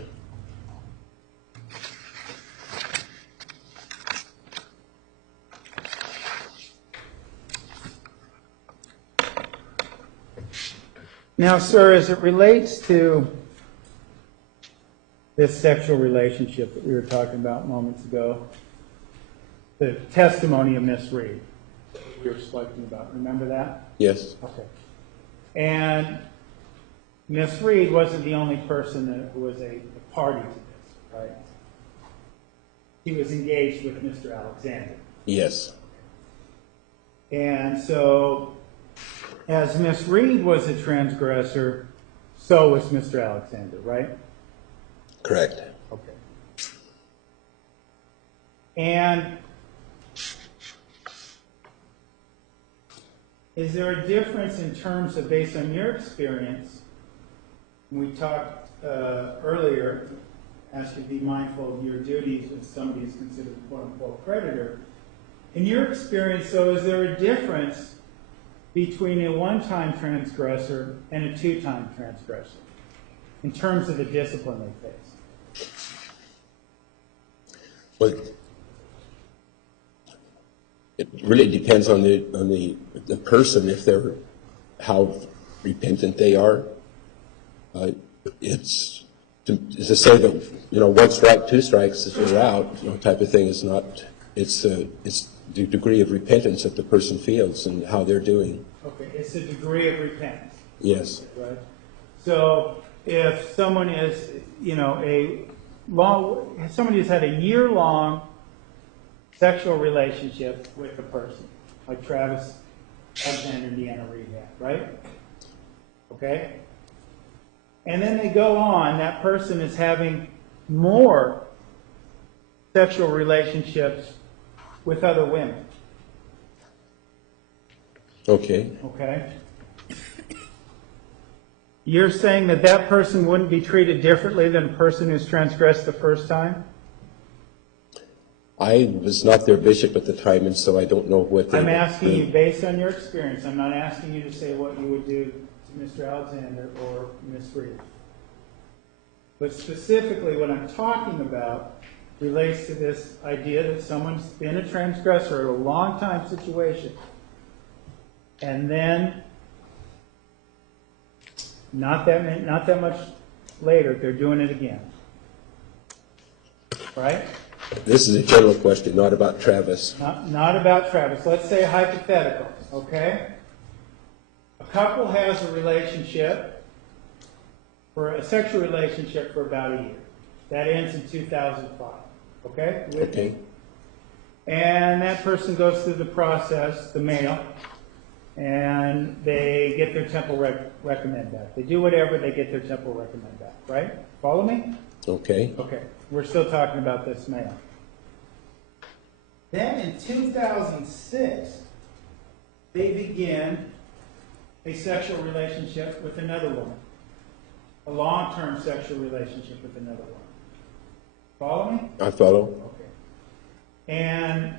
Now, sir, as it relates to this sexual relationship that we were talking about moments ago, the testimony of Miss Reed that we were speaking about, remember that? Yes. Okay. And Miss Reed wasn't the only person that was a party to this, right? He was engaged with Mr. Alexander. Yes. And so, as Miss Reed was a transgressor, so was Mr. Alexander, right? Correct. Okay. And is there a difference in terms of, based on your experience, we talked earlier, asked you to be mindful of your duties when somebody is considered a quote-unquote predator. In your experience, though, is there a difference between a one-time transgressor and a two-time transgressor in terms of the discipline they face? Well, it really depends on the person, if they're, how repentant they are. It's to say that, one strike, two strikes, you're out, type of thing is not. It's the degree of repentance that the person feels and how they're doing. Okay, it's a degree of repentance. Yes. Right. So if someone is, somebody has had a year-long sexual relationship with a person, like Travis Alexander and Deanna Reed had, right? Okay? And then they go on, that person is having more sexual relationships with other women. Okay. Okay? You're saying that that person wouldn't be treated differently than a person who's transgressed the first time? I was not their bishop at the time, and so I don't know what they... I'm asking you based on your experience. I'm not asking you to say what you would do to Mr. Alexander or Ms. Reed. But specifically, what I'm talking about relates to this idea that someone's been a transgressor in a long time situation, and then not that much later, they're doing it again. Right? This is a general question, not about Travis. Not about Travis. Let's say hypothetical, okay? A couple has a relationship, for a sexual relationship for about a year. That ends in 2005, okay? With me? Okay. And that person goes through the process, the male, and they get their temple recommend back. They do whatever, they get their temple recommend back, right? Follow me? Okay. Okay, we're still talking about this male. Then in 2006, they begin a sexual relationship with another woman, a long-term sexual relationship with another woman. Follow me? I follow. Okay. And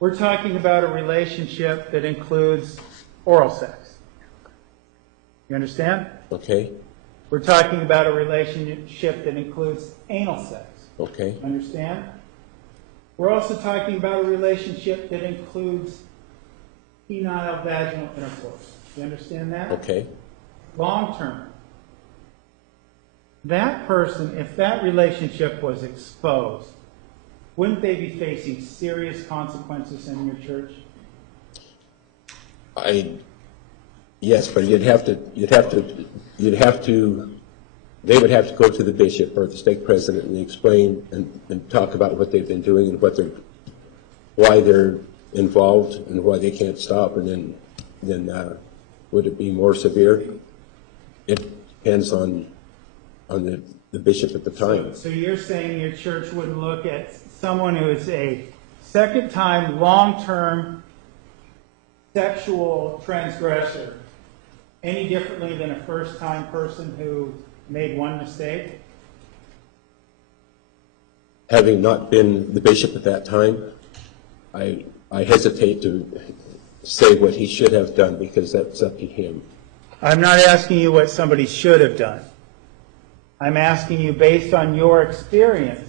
we're talking about a relationship that includes oral sex. You understand? Okay. We're talking about a relationship that includes anal sex. Okay. Understand? We're also talking about a relationship that includes penile vaginal intercourse. You understand that? Okay. Long term. That person, if that relationship was exposed, wouldn't they be facing serious consequences in your church? Yes, but they would have to go to the bishop or the stake president and explain and talk about what they've been doing and why they're involved and why they can't stop, and then would it be more severe? It depends on the bishop at the time. So you're saying your church would look at someone who is a second time, long-term sexual transgressor any differently than a first-time person who made one mistake? Having not been the bishop at that time, I hesitate to say what he should have done because that's up to him. I'm not asking you what somebody should have done. I'm asking you based on your experience,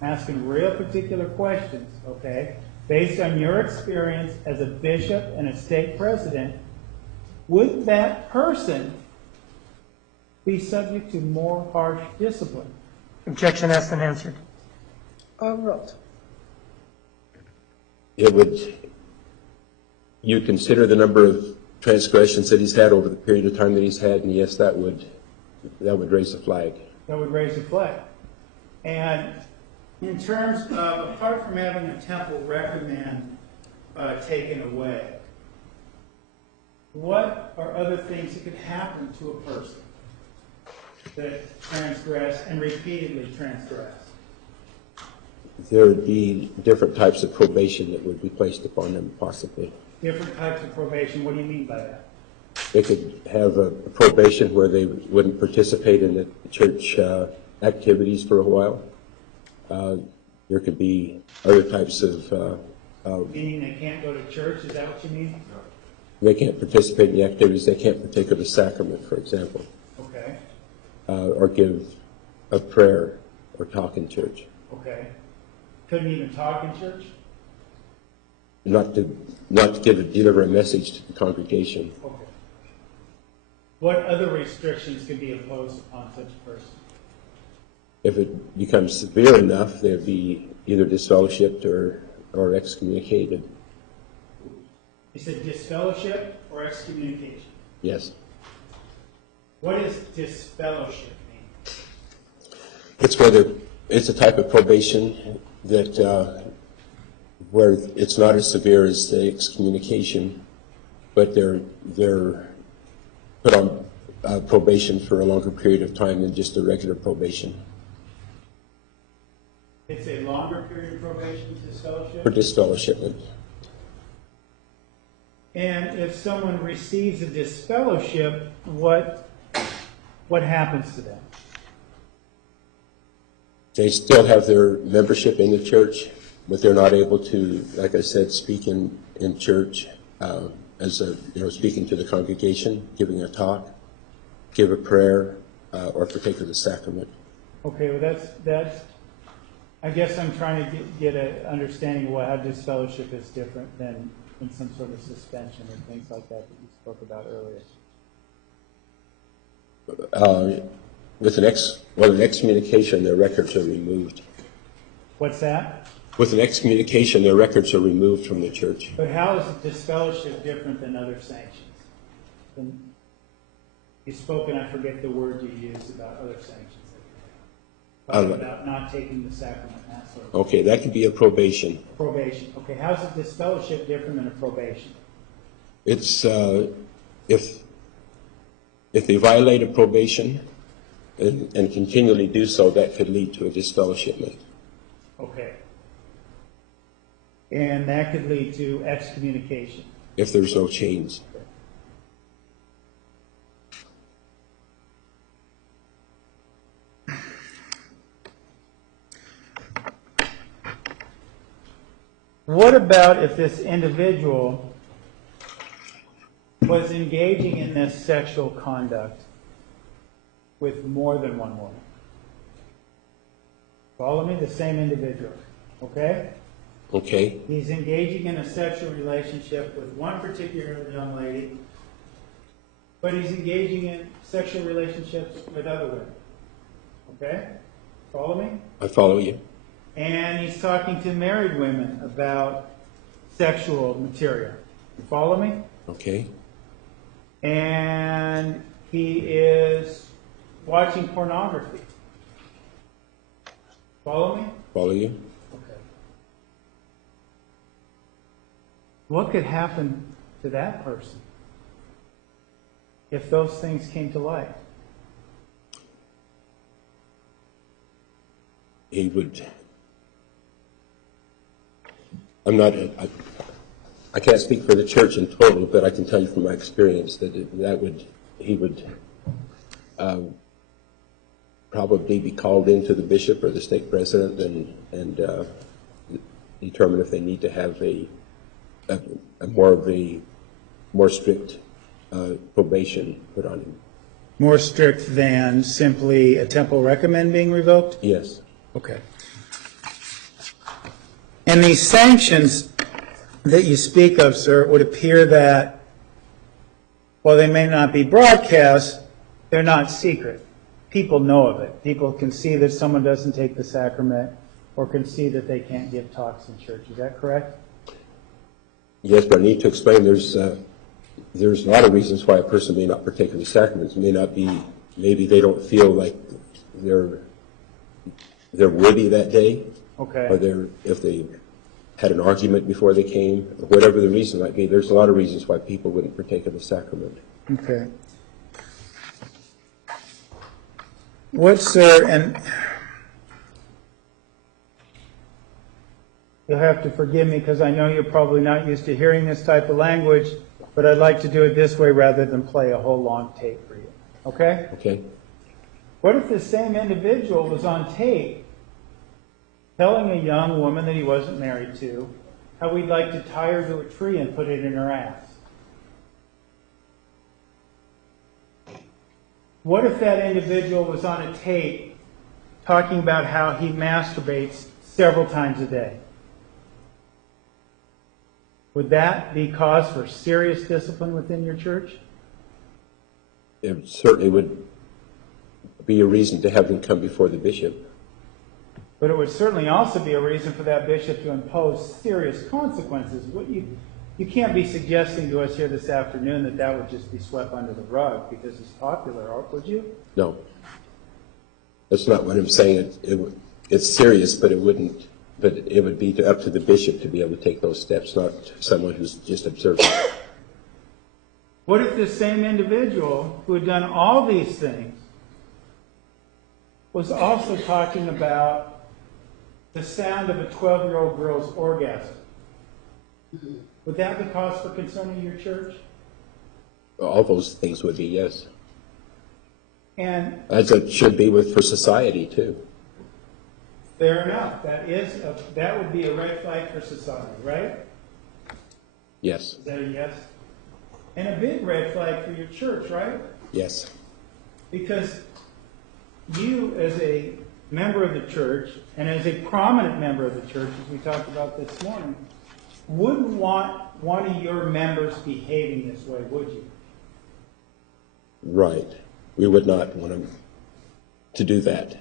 asking real particular questions, okay? Based on your experience as a bishop and a stake president, would that person be subject to more harsh discipline? Objection asked and answered. Overruled. You consider the number of transgressions that he's had over the period of time that he's had, and yes, that would raise a flag. That would raise a flag. And in terms of, apart from having a temple recommend taken away, what are other things that could happen to a person that transgress and repeatedly transgress? There would be different types of probation that would be placed upon them, possibly. Different types of probation, what do you mean by that? They could have a probation where they wouldn't participate in the church activities for a while. There could be other types of... Meaning they can't go to church, is that what you mean? They can't participate in the activities. They can't partake of the sacrament, for example. Okay, Or give a prayer or talk in church. okay. Couldn't even talk in church? Not to deliver a message to the congregation. Okay. What other restrictions could be imposed upon such a person? If it becomes severe enough, they'd be either disfellowshipped or excommunicated. You said disfellowship or excommunication? Yes. What does disfellowship mean? It's a type of probation that where it's not as severe as the excommunication, but they're put on probation for a longer period of time than just a regular probation. It's a longer period of probation, disfellowship? For disfellowshipment. And if someone receives a disfellowship, what happens to them? They still have their membership in the church, but they're not able to, like I said, speak in church as a, speaking to the congregation, giving a talk, give a prayer, or partake of the sacrament. Okay, well, that's, I guess I'm trying to get an understanding of how disfellowship is different than some sort of suspension or things like that you spoke about earlier. With an excommunication, their records are removed. What's that? With an excommunication, their records are removed from the church. But how is disfellowship different than other sanctions? You spoke, and I forget the word you used about other sanctions. About not taking the sacrament, that sort of thing. Okay, that could be a probation. Probation. Okay, how is a disfellowship different than a probation? It's if they violate a probation and continually do so, that could lead to a disfellowshipment. Okay. And that could lead to excommunication. If there's no change. What about if this individual was engaging in this sexual conduct with more than one woman? Follow me? The same individual. Okay? Okay? He's engaging in a sexual relationship with one particular young lady, but he's engaging in sexual relationships with other women. Okay? Follow me? I follow you. And he's talking to married women about sexual material. You follow me? Okay? And he is watching pornography. Follow me? Follow you. Okay. What could happen to that person if those things came to light? He would... I can't speak for the church in total, but I can tell you from my experience that he would probably be called into the bishop or the stake president and determine if they need to have a more strict probation put on him. More strict than simply a temple recommend being revoked? Yes. Okay. And these sanctions that you speak of, sir, it would appear that, while they may not be broadcast, they're not secret. People know of it. People can see that someone doesn't take the sacrament or can see that they can't give talks in church. Is that correct? Yes, but I need to explain there's a lot of reasons why a person may not partake of the sacraments. It may not be, maybe they don't feel like they're worthy that day. Okay. Or if they had an argument before they came, or whatever the reason might be, there's a lot of reasons why people wouldn't partake of the sacrament. Okay. What, sir, and you'll have to forgive me because I know you're probably not used to hearing this type of language, but I'd like to do it this way rather than play a whole long tape for you. Okay? Okay? What if the same individual was on tape telling a young woman that he wasn't married to how we'd like to tie her to a tree and put it in her ass? What if that individual was on a tape talking about how he masturbates several times a day? Would that be cause for serious discipline within your church? It certainly would be a reason to have them come before the bishop. But it would certainly also be a reason for that bishop to impose serious consequences. You can't be suggesting to us here this afternoon that that would just be swept under the rug because it's popular, would you? No. That's not what I'm saying. It's serious, but it wouldn't. But it would be up to the bishop to be able to take those steps, not someone who's just observing. What if this same individual who had done all these things was also talking about the sound of a 12-year-old girl's orgasm? Would that be cause for concern in your church? All those things would be, yes. And As it should be for society, too. Fair enough. That would be a red flag for society, right? Yes, Is that a yes? And a big red flag for your church, right? yes. Because you, as a member of the church, and as a prominent member of the church, as we talked about this morning, wouldn't want one of your members behaving this way, would you? Right. We would not want them to do that.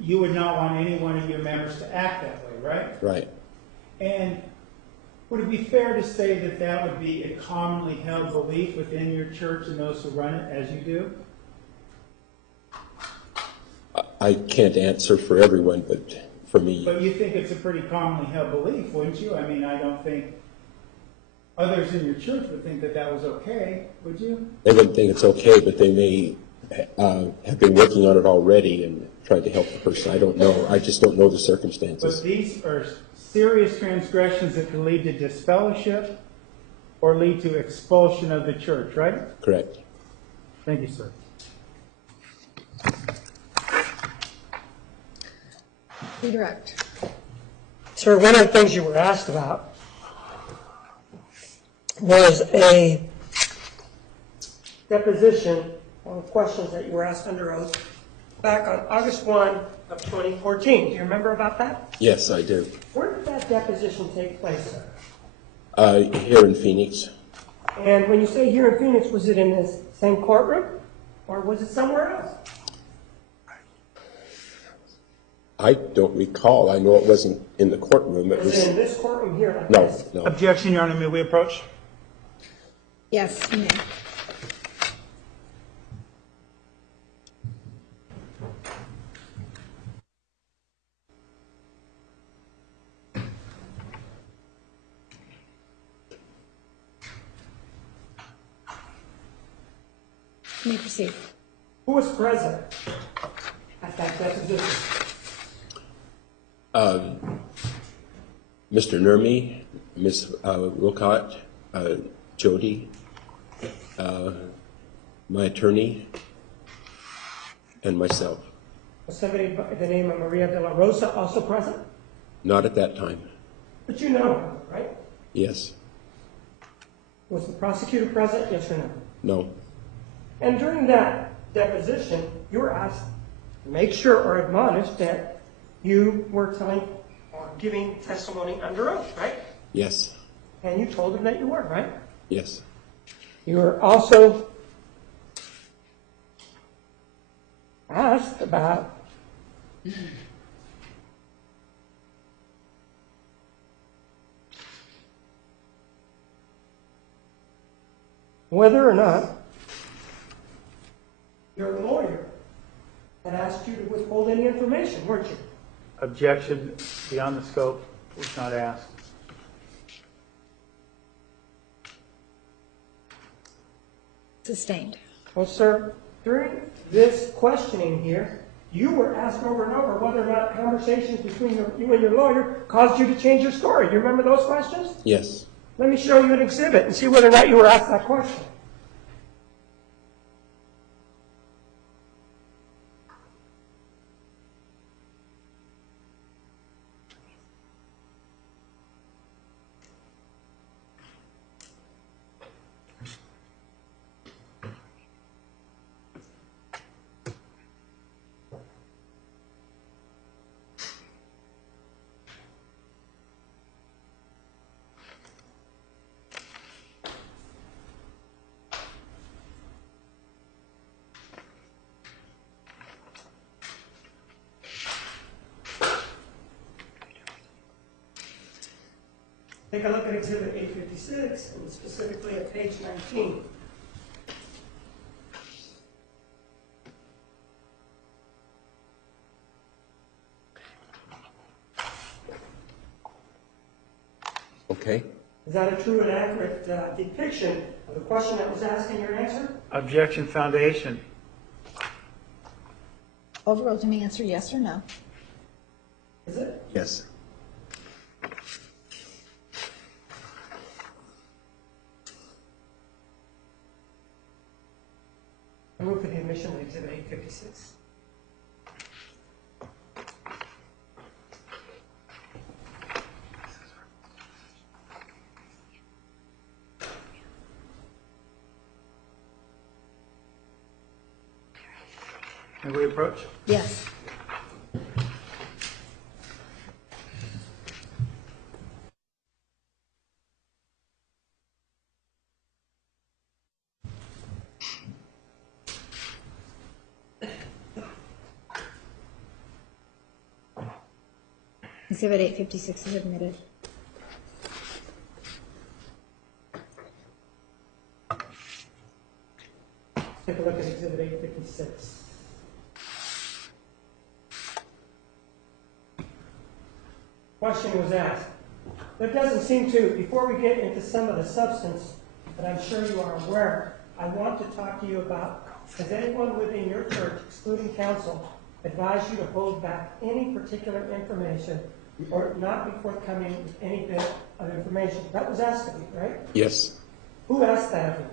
You would not want any one of your members to act that way, right? Right. And would it be fair to say that that would be a commonly held belief within your church and those who run it, as you do? I can't answer for everyone, but for me, But you think it's a pretty commonly held belief, wouldn't you? I mean, I don't think others in your church would think that that was okay, would you? they wouldn't think it's okay, but they may have been working on it already and tried to help the person. I don't know. I just don't know the circumstances. But these are serious transgressions that can lead to disfellowship or lead to expulsion of the church, right? Correct. Thank you, sir. Redirect. Sir, one of the things you were asked about was a deposition on questions that you were asked under oath back on August 1 of 2014. Do you remember about that? Yes, I do. Where did that deposition take place, sir? Here in Phoenix. And when you say here in Phoenix, was it in this same courtroom or was it somewhere else? I don't recall. I know it wasn't in the courtroom. It Was it in was. this courtroom here like No, this? no. Objection, Your Honor. May we approach? Yes, you may. You may proceed. Who was present at that deposition? Mr. Nurmi, Ms. Wilcott, Jodi, my attorney, and myself. Was somebody by the name of Maria de la Rosa also present? Not at that time. But you know her, right? Yes. Was the prosecutor present, yes or no? No. And during that deposition, you were asked to make sure or admonished that you were telling or giving testimony under oath, right? Yes. And you told them that you were, right? Yes. You were also asked about whether or not your lawyer had asked you to withhold any information, weren't you? Objection beyond the scope was not asked. Sustained. Well, sir, during this questioning here, you were asked over and over whether or not conversations between you and your lawyer caused you to change your story. Do you remember those questions? Yes. Let me show you an exhibit and see whether or not you were asked that question. Take a look at Exhibit 856, and specifically at page 19. Okay. Is that a true and accurate depiction of the question that was asked in your answer? Objection foundation. Overruled, you may answer yes or no. Is it? Yes. I move for the admission of Exhibit 856. May we approach? Yes. Exhibit 856 is admitted. Take a look at Exhibit 856. Question was asked. There doesn't seem to, before we get into some of the substance that I'm sure you are aware, I want to talk to you about, has anyone within your church, excluding council, advised you to hold back any particular information or not be forthcoming with any bit of information? That was asked of you, right? Yes. Who asked that of you?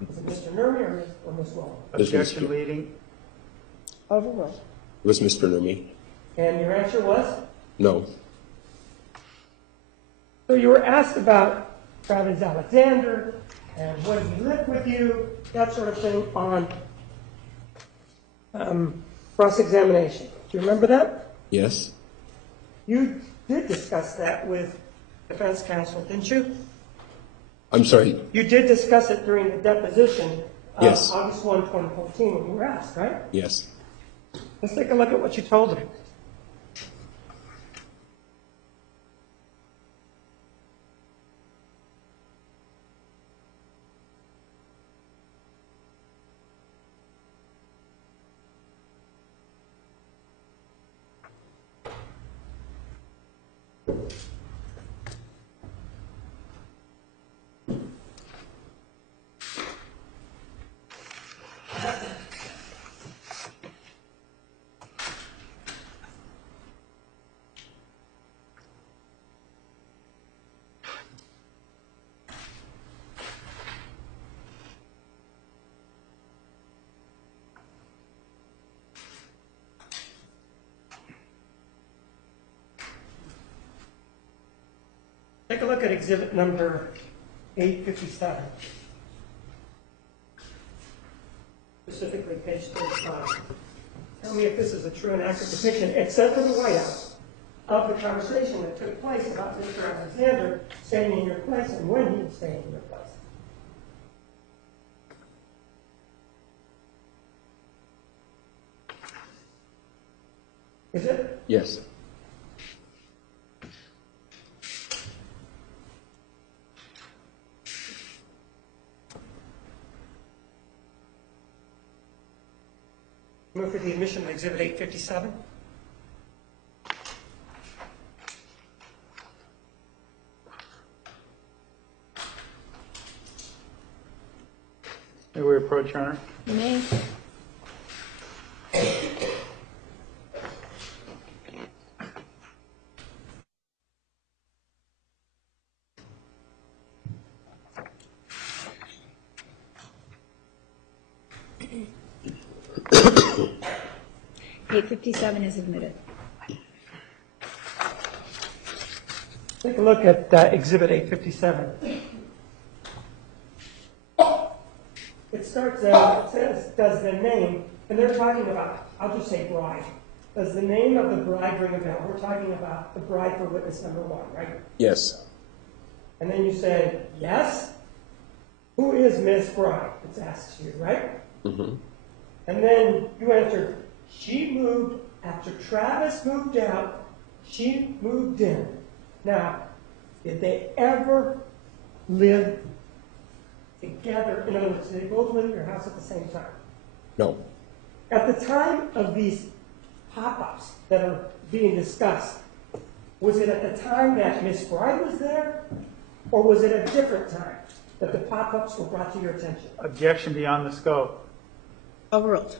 Was it Mr. Nurmi or Ms. Wall? Objection Mr. leading. Overruled. It was Mr. Nurmi. And your answer was? No. So you were asked about Travis Alexander and when he lived with you, that sort of thing on cross-examination. Do you remember that? Yes. You did discuss that with defense counsel, didn't you? I'm sorry. You did discuss it during the deposition of Yes. August 1, 2014 when you were asked, right? Yes. Let's take a look at what you told him. Take a look at exhibit number 857. Specifically, page 35. Tell me if this is a true and accurate depiction, except for the whiteout, of the conversation that took place about Mr. Alexander staying in your place and when he was staying in your place. Is it? Yes. Move for the admission of exhibit 857. May we approach, Your Honor? You may. Eight 57 is admitted. Take a look at exhibit 857. It starts out, it says, does the name, and they're talking about, I'll just say bride. Does the name of the bride ring a bell? We're talking about the bride for witness number 1, right? Yes. And then you say, yes? Who is Miss Bride? It's asked you, right? Mm-hmm. And then you answered, she moved after Travis moved out, she moved in. Now, did they ever live together? In other words, did they both live in your house at the same time? No. At the time of these pop-ups that are being discussed, was it at the time that Miss Bride was there, or was it a different time that the pop-ups were brought to your attention? Objection beyond the scope. Overruled.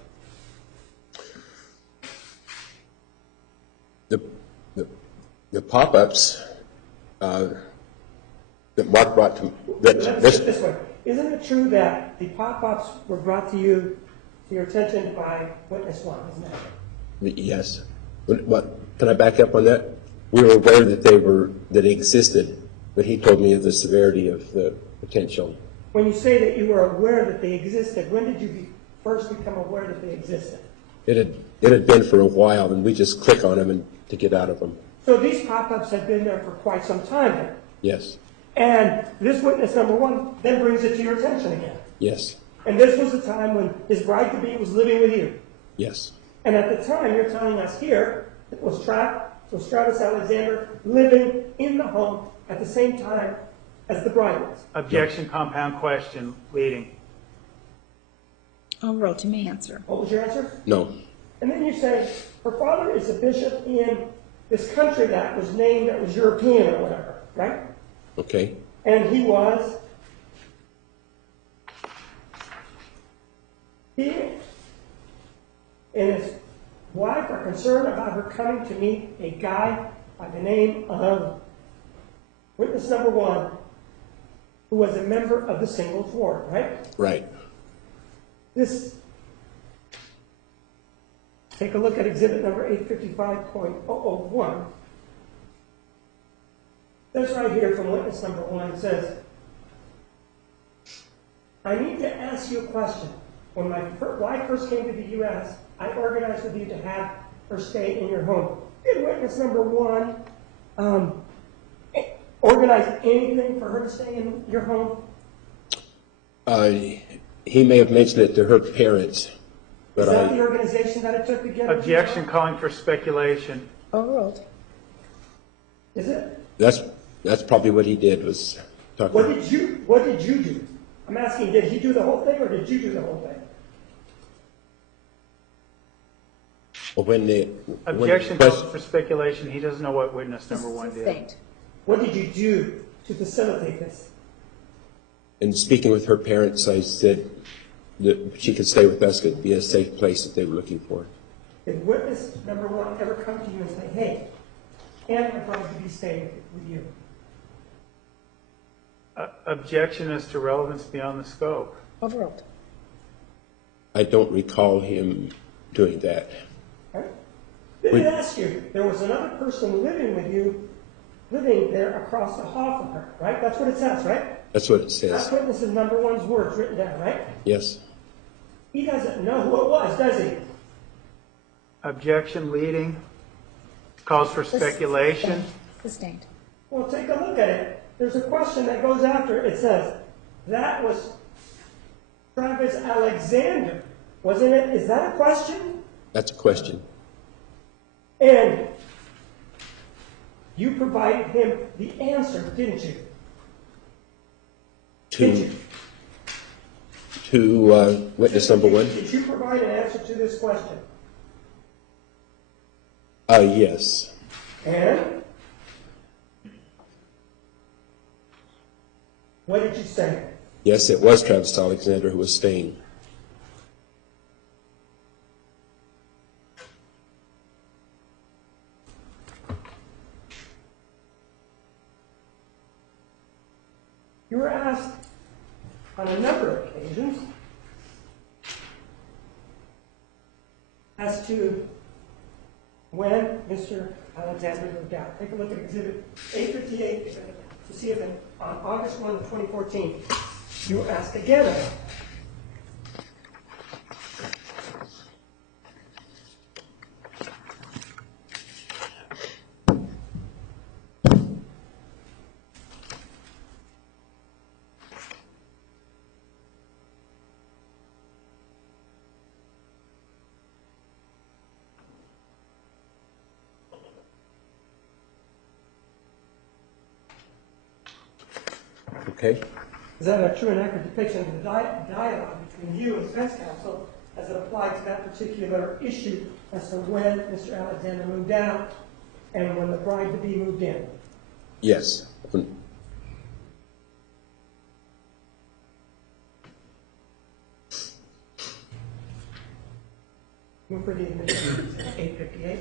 The pop-ups that Mark brought to Let's put it this way. Isn't it true that the pop-ups were brought to your attention by witness 1, isn't that? Yes. But can I back up on that? We were aware that they existed, but he told me of the severity of the potential when you say that you were aware that they existed, when did you first become aware that they existed? It had been for a while, and we just click on them to get out of them. So these pop-ups have been there for quite some time then. Yes, And this witness number one then brings it to your attention again. yes, And this was the time when his bride-to-be was living with you. yes, And at the time, you're telling us here, it was Travis Alexander living in the home at the same time as the bride was. Objection, compound question, leading. Overruled. To me, answer. What was your answer? no, And then you say, her father is a bishop in this country that was named, that was European or whatever, right? okay, And he was, he and his wife are concerned about her coming to meet a guy by the name of witness number one, who was a member of the Singles Ward, right? right, This, take a look at exhibit number 855.001. This right here from witness number one says, I need to ask you a question. When my wife first came to the U.S., I organized with you to have her stay in your home. Did witness number one organize anything for her to stay in your home? he may have mentioned it to her parents, but Is that the organization that it took to get her? Objection, calling for speculation. Overruled. Is it? that's probably what he did, was talk. What did you do? I'm asking, did he do the whole thing or did you do the whole thing? Objection, calling for speculation. He doesn't know what witness number one did. Sustained. What did you do to facilitate this? In speaking with her parents, I said that she could stay with us, could be a safe place that they were looking for. Did witness number one ever come to you and say, hey, Anne, I'd like to be staying with you? Objection as to relevance beyond the scope. Overruled. I don't recall him doing that. Right? Let me ask you, there was another person living with you, living there across the hall from her, right? That's what it says, right? That's what it That's says. witness number one's words written down, right? Yes, He doesn't know who it was, does he? Objection, leading. Calls for speculation. Sustained. Well, take a look at it. There's a question that goes after it. It says, that was Travis Alexander, wasn't it? Is that a question? that's a question. And you provided him the answer, didn't you? To witness number one? Did you provide an answer to this question? Yes. And what did you say? Yes, it was Travis Alexander who was staying. You were asked on a number of occasions as to when Mr. Alexander moved out. Take a look at exhibit 858 to see if on August 1 of 2014 you were asked again. Okay. Is that a true and accurate depiction of the dialogue between you and defense counsel as it applied to that particular issue as to when Mr. Alexander moved out and when the bride-to-be moved in? Yes. Move for the admission, 858.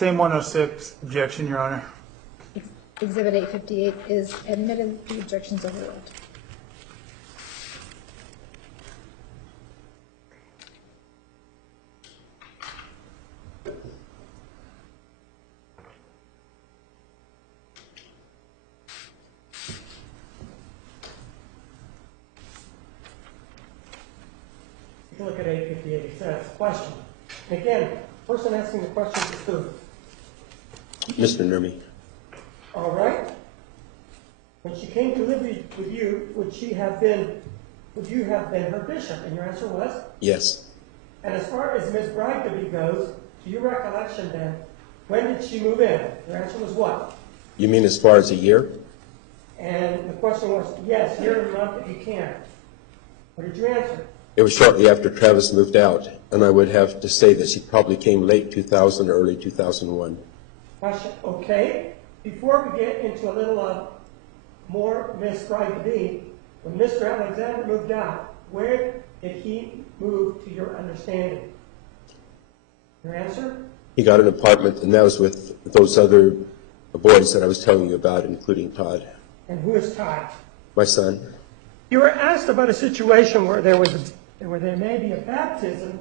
Same 106, objection, Your Honor. Exhibit 858 is admitted. The objections overruled. If you look at 858, it says, question. And again, the person asking the question is who? Mr. Nurmi. All right? When she came to live with you, would you have been her bishop? And your answer was? Yes. And as far as Ms. Bride-to-be goes, to your recollection then, when did she move in? Your answer was what? You mean as far as a year? And the question was, yes, year and month if you can. What did you answer? It was shortly after Travis moved out, and I would have to say that she probably came late 2000 or early 2001. Question, okay. Before we get into a little more Miss Bride-to-be, when Mr. Alexander moved out, where did he move to your understanding? Your answer? He got an apartment, and that was with those other boys that I was telling you about, including Todd, And who is Todd? my son. You were asked about a situation where there may be a baptism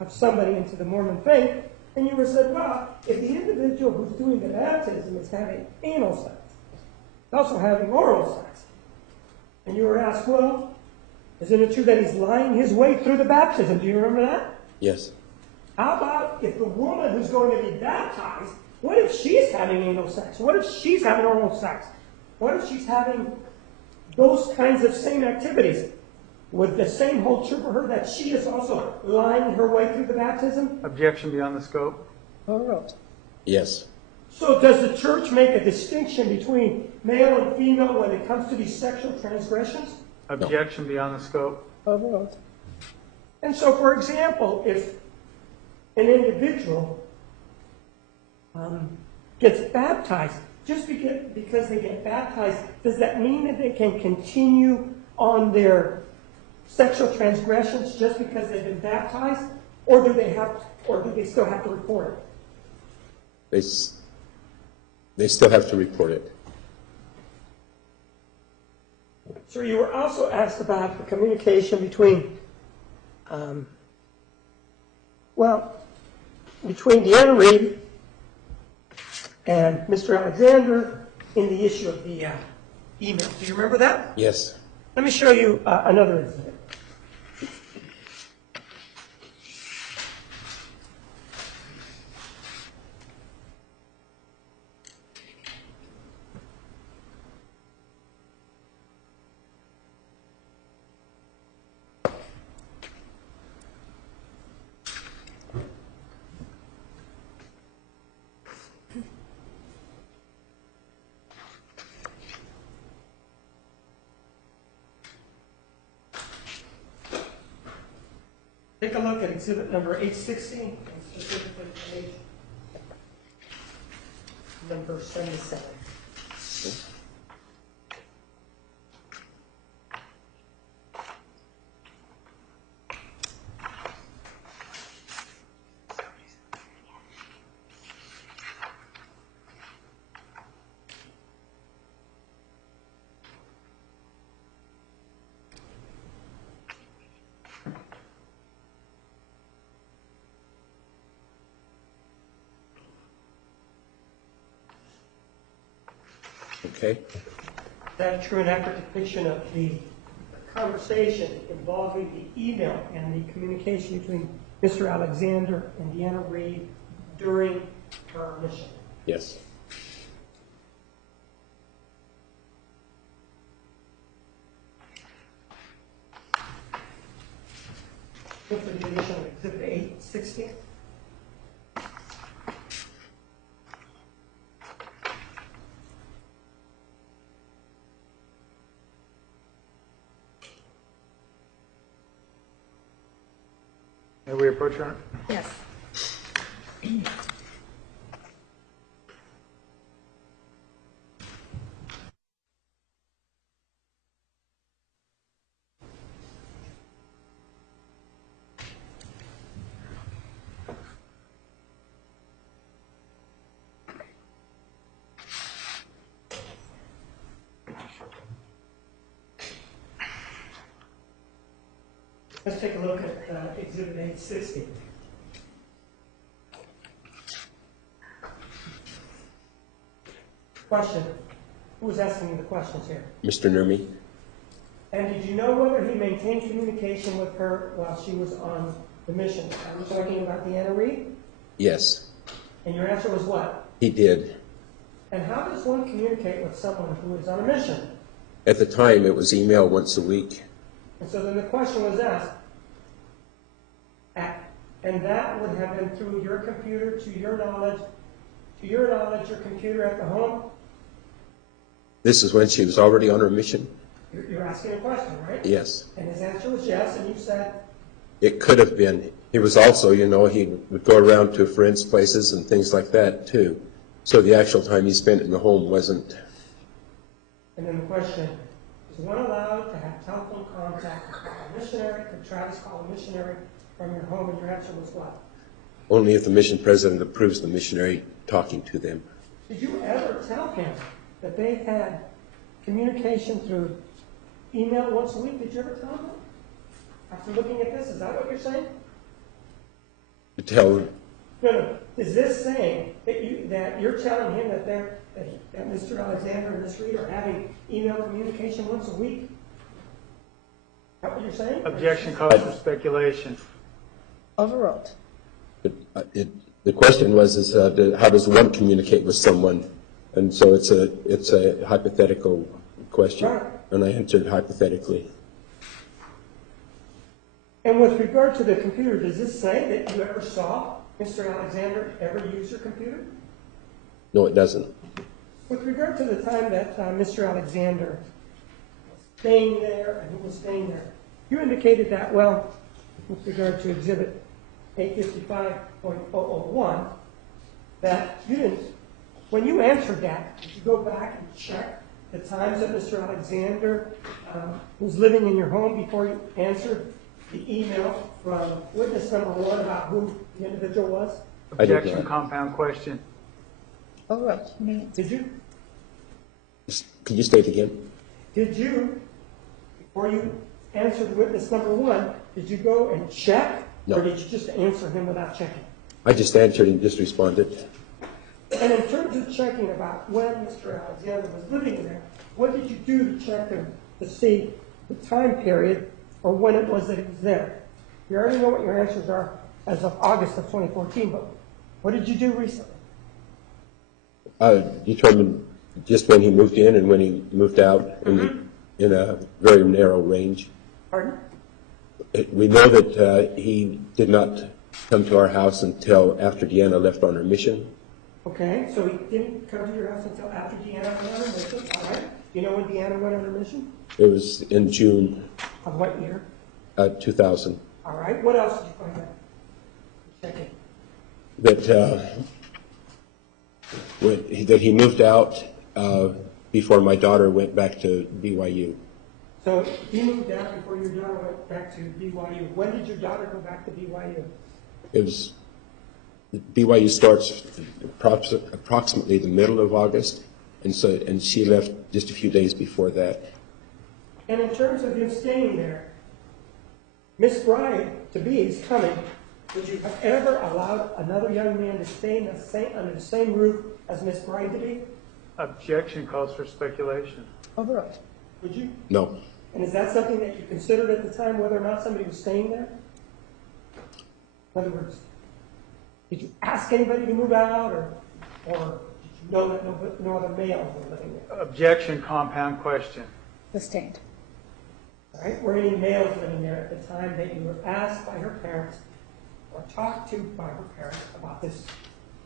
of somebody into the Mormon faith, and you were said, well, if the individual who's doing the baptism is having anal sex, also having oral sex, and you were asked, well, isn't it true that he's lying his way through the baptism? Do you remember that? Yes. How about if the woman who's going to be baptized, what if she's having anal sex? What if she's having oral sex? What if she's having those kinds of same activities? Would the same hold true for her that she is also lying her way through the baptism? Objection beyond the scope. Overruled. Yes. So does the church make a distinction between male and female when it comes to these sexual transgressions? Objection beyond the scope. Overruled. And so, for example, if an individual gets baptized, just because they get baptized, does that mean that they can continue on their sexual transgressions just because they've been baptized, or do they still have to report it? They still have to report it. So you were also asked about the communication between, between Deanna Reed and Mr. Alexander in the issue of the email. Do you remember that? Yes. Let me show you another exhibit. Take a look at exhibit number 860, and specifically page number 77. Okay. Is that a true and accurate depiction of the conversation involving the email and the communication between Mr. Alexander and Deanna Reed during her mission? Yes. Look for the edition of exhibit 860. May we approach, Your Honor? Yes. Let's take a look at Exhibit 860. Question. Who was asking you the questions here? Mr. Nurmi? And did you know whether he maintained communication with her while she was on the mission? Are we talking about Deanna Reed? Yes, And your answer was what? he did. And how does one communicate with someone who is on a mission? At the time, it was email once a week. And so then the question was asked, and that would have been through your computer, to your knowledge, your computer at the home? This is when she was already on her mission? You're asking a question, right? Yes. And his answer was yes, and you said, It could have been. He was also, he would go around to friends' places and things like that, too. So the actual time he spent in the home wasn't. and then the question, is one allowed to have telephone contact with a missionary? Could Travis call a missionary from your home? And your answer was what? Only if the mission president approves the missionary talking to them. Did you ever tell him that they had communication through email once a week? Did you ever tell him that? After looking at this, is that what you're saying? To tell, No. Is this saying that you're telling him that that Mr. Alexander and Ms. Reed are having email communication once a week? Is that what you're saying? Objection calls for speculation. Overruled. the question was, how does one communicate with someone? And so it's a hypothetical question, Right. and I answered hypothetically. And with regard to the computer, does this say that you ever saw Mr. Alexander ever use your computer? No, it doesn't. With regard to the time that Mr. Alexander was staying there and who was staying there, you indicated that, well, with regard to Exhibit 855.001, that you didn't, when you answered that, did you go back and check the times that Mr. Alexander was living in your home before you answered the email from witness number 1 about who the individual was? I did Objection, not. compound question. Overruled. You may answer. Did you? Could you state again? Did you, before you answered witness number 1, did you go and check? No. Or did you just answer him without checking? I just answered and just responded. And in terms of checking about when Mr. Alexander was living there, what did you do to check him to see the time period or when it was that he was there? You already know what your answers are as of August of 2014, but what did you do recently? Determined just when he moved in and when he moved out in a very narrow range. Pardon? We know that he did not come to our house until after Deanna left on her mission. Okay, so he didn't come to your house until after Deanna went on her mission, all right? You know when Deanna went on her mission? It was in June Of what year? 2000. All right, what else did you find out? Checking. That he moved out before my daughter went back to BYU. So he moved out before your daughter went back to BYU. When did your daughter go back to BYU? It was BYU starts approximately the middle of August, and she left just a few days before that. And in terms of him staying there, Miss Bride to be is coming. Would you have ever allowed another young man to stay in under the same roof as Miss Bride to be? Objection calls for speculation. Overruled. Would you? No, And is that something that you considered at the time, whether or not somebody was staying there? In other words, did you ask anybody to move out, or did you know that no other males were living there? Objection, compound question. Sustained. All right? Were any males living there at the time that you were asked by her parents or talked to by her parents about this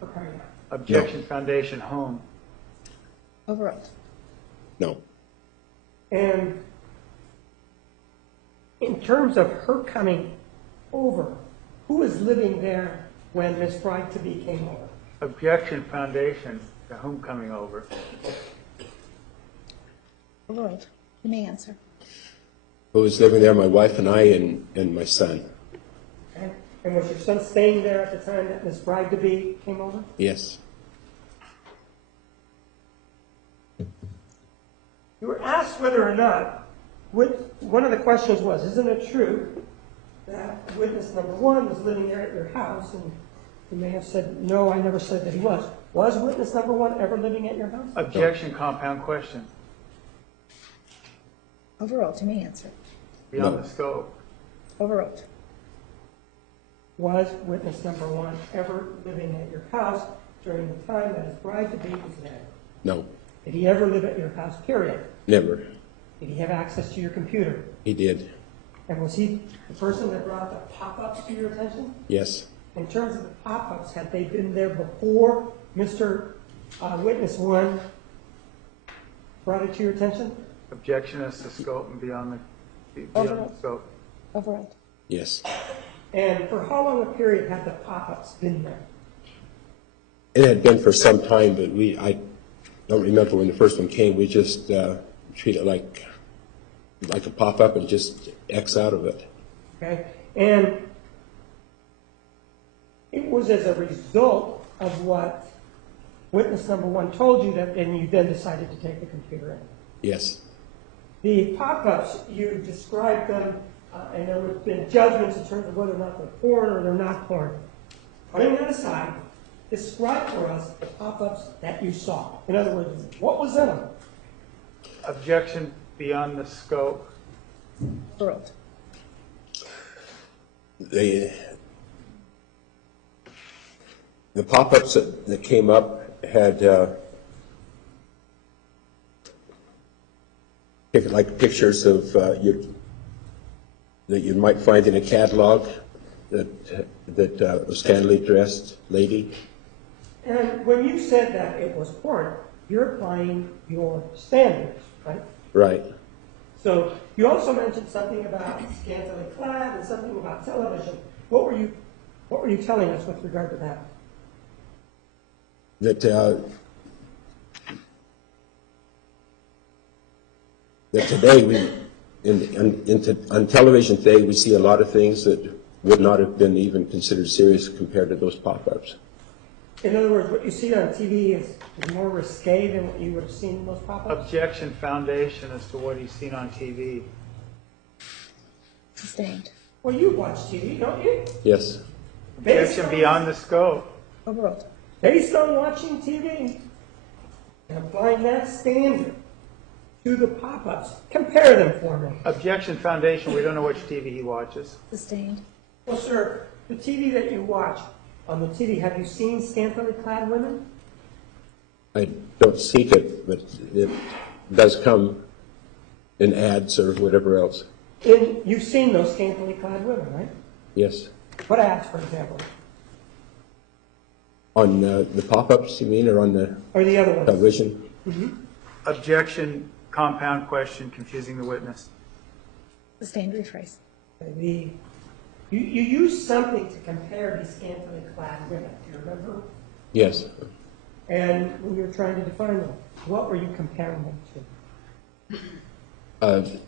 her coming out? Objection, foundation, home. Overruled. no. And in terms of her coming over, who was living there when Miss Bride to be came over? Objection, foundation, to whom coming over. Overruled. You may answer. Who was living there? My wife and I and my son. Okay? And was your son staying there at the time that Miss Bride to be came over? Yes. You were asked whether or not, one of the questions was, isn't it true that witness number one was living there at your house, and you may have said, no, I never said that he was. Was witness number one ever living at your house? Objection, compound question, Overruled. To me, answer. beyond No. the scope. Overruled. Was witness number one ever living at your house during the time that his bride-to-be was there? No, Did he ever live at your house, period? never. Did he have access to your computer? He did. And was he the person that brought the pop-ups to your attention? Yes. In terms of the pop-ups, had they been there before Mr. Witness one brought it to your attention? Objection as to scope and beyond the Overruled. scope. Overruled. Yes. And for how long a period had the pop-ups been there? It had been for some time, but I don't remember when the first one came. We just treat it like a pop-up and just X out of it. Okay? And it was as a result of what witness number one told you that, and you then decided to take the computer in. Yes. The pop-ups, you described them, and there have been judgments in terms of whether or not they're porn or they're not porn. Putting that aside, describe for us the pop-ups that you saw. In other words, what was in them? Objection beyond the scope. Overruled. The pop-ups that came up had like pictures of that you might find in a catalog that a scantily dressed lady. And when you said that it was porn, you're applying your standards, right? Right. So you also mentioned something about scantily clad and something about television. What were you telling us with regard to that? That today on television today we see a lot of things that would not have been even considered serious compared to those pop-ups. In other words, what you see on TV is more risque than what you would have seen in those pop-ups? Objection foundation as to what he's seen on TV. Sustained. Well, you watch TV, don't you? Yes. Objection beyond the scope. Overruled. Based on watching TV and applying that standard to the pop-ups, compare them for me. Objection foundation, we don't know which TV he watches. Sustained. Well, sir, the TV that you watch, on the TV, have you seen scantily clad women? I don't seek it, but it does come in ads or whatever else. You've seen those scantily clad women, right? Yes. What ads, for example? On the pop-ups, you mean, or on the Or the other ones? television? Objection, compound question, confusing the witness. Sustained. Rephrase. You use something to compare these scantily clad women. Do you remember? Yes. And when you were trying to define them, what were you comparing them to?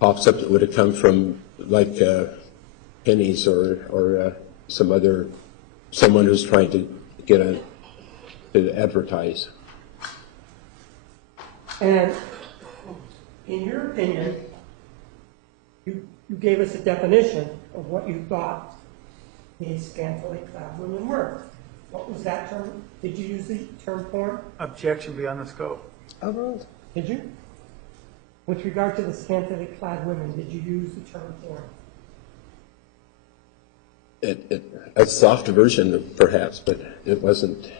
Pops up that would have come from like pennies or someone who's trying to get to advertise. And in your opinion, you gave us a definition of what you thought these scantily clad women were. What was that term? Did you use the term porn? Objection beyond the scope. Overruled. Did you? With regard to the scantily clad women, did you use the term porn? A soft version, perhaps, but it wasn't.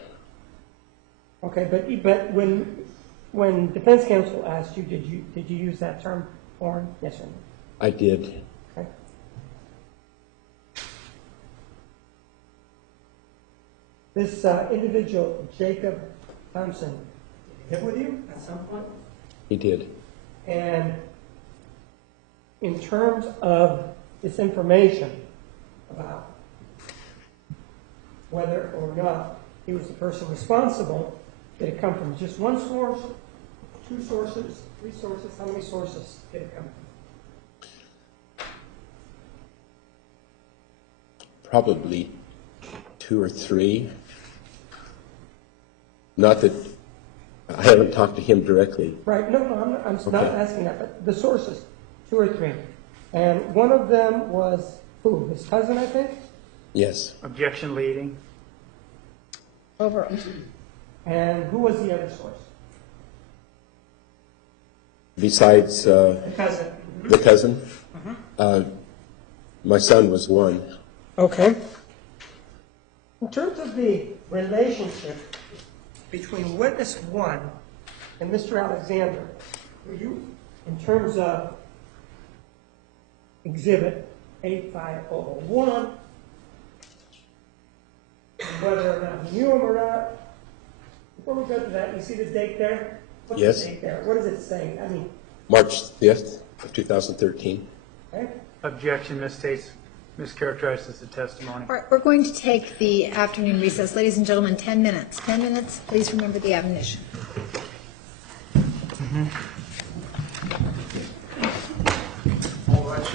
Okay, but when defense counsel asked you, did you use that term porn? Yes or no? I did. Okay. This individual, Jacob Thompson, did he live with you at some point? He did. And in terms of this information about whether or not he was the person responsible, did it come from just one source, two sources, three sources? How many sources did it come from? Probably 2 or 3. Not that I haven't talked to him directly. Right, no, I'm not Okay. asking that, but the sources, 2 or 3. And one of them was Who, his cousin, I think? Yes. Objection leading. Overruled. And who was the other source? Besides The cousin. the cousin, my son was one. Okay. In terms of the relationship between witness one and Mr. Alexander, were you, in terms of exhibit 85001, whether or not you knew him or not, before we go to that, you see the date there? What's Yes. the date there? What does it say? I mean, March 5th of 2013. okay? Objection mischaracterizes the testimony. All right, we're going to take the afternoon recess. Ladies and gentlemen, 10 minutes. 10 minutes. Please remember the admonition. All rise.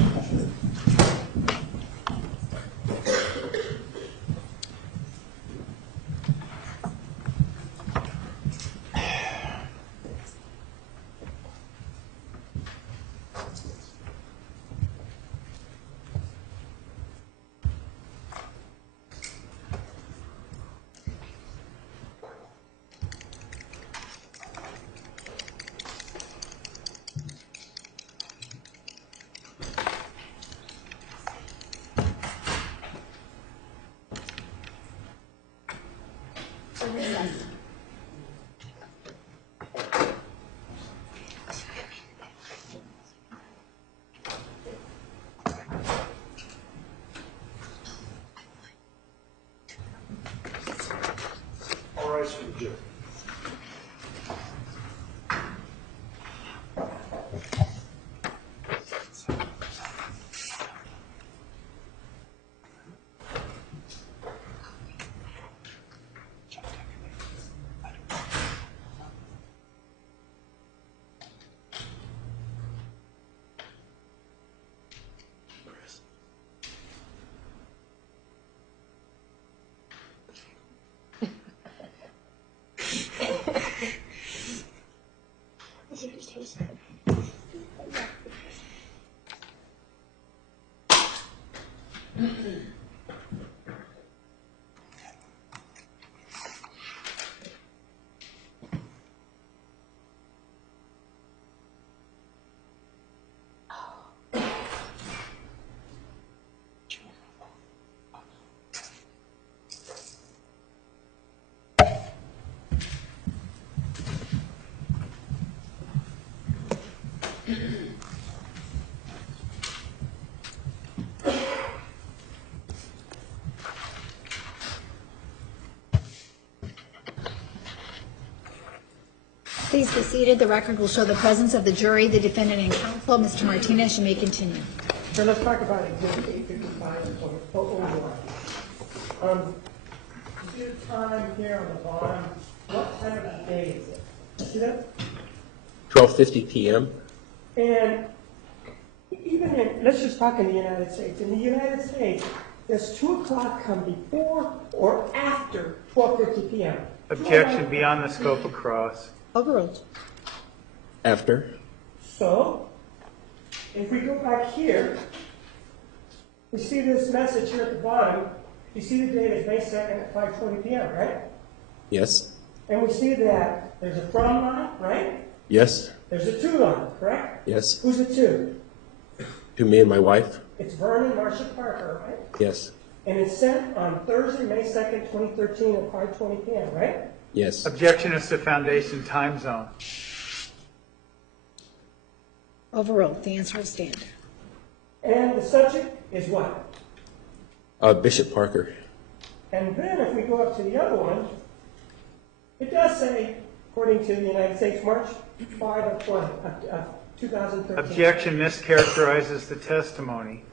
All rise for the jury. Please be seated. The record will show the presence of the jury, the defendant, and counsel. Mr. Martinez, you may continue. So let's talk about exhibit 855 and override. You see the time here on the bottom? What time of the day is it? See that? 12:50 p.m. And even in, let's just talk in the United States. In the United States, does 2 o'clock come before or after 12:50 p.m.? Objection beyond the scope of cross. Overruled. After. So, if we go back here, we see this message here at the bottom. You see the date is May 2nd at 5:20 p.m., right? Yes. And we see that there's a from line, right? Yes. There's a to line, correct? Yes. Who's the to? To me and my wife. It's Vernon Marcia Parker, right? Yes. And it's sent on Thursday, May 2nd, 2013 at 5:20 p.m., right? Yes. Objection is to foundation time zone. Overruled. The answer will stand. And the subject is what? Bishop Parker. And then if we go up to the other one, it does say, according to the United States, March 5 of 2013. Objection mischaracterizes the testimony.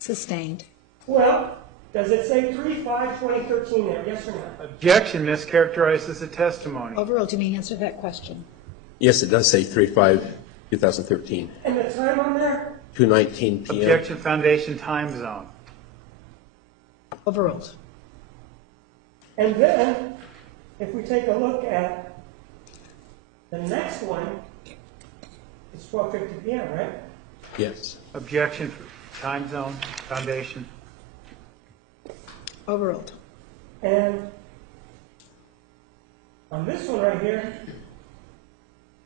Sustained. Well, does it say 3/5/2013 there, yes or no? Objection mischaracterizes the testimony. Overruled. You may answer that question. Yes, it does say 3/5/2013. And the time on there? 2:19 p.m. Objection foundation time zone. Overruled. And then, if we take a look at the next one, it's 12:50 p.m., right? Yes. Objection Time zone, foundation. Overruled. And on this one right here,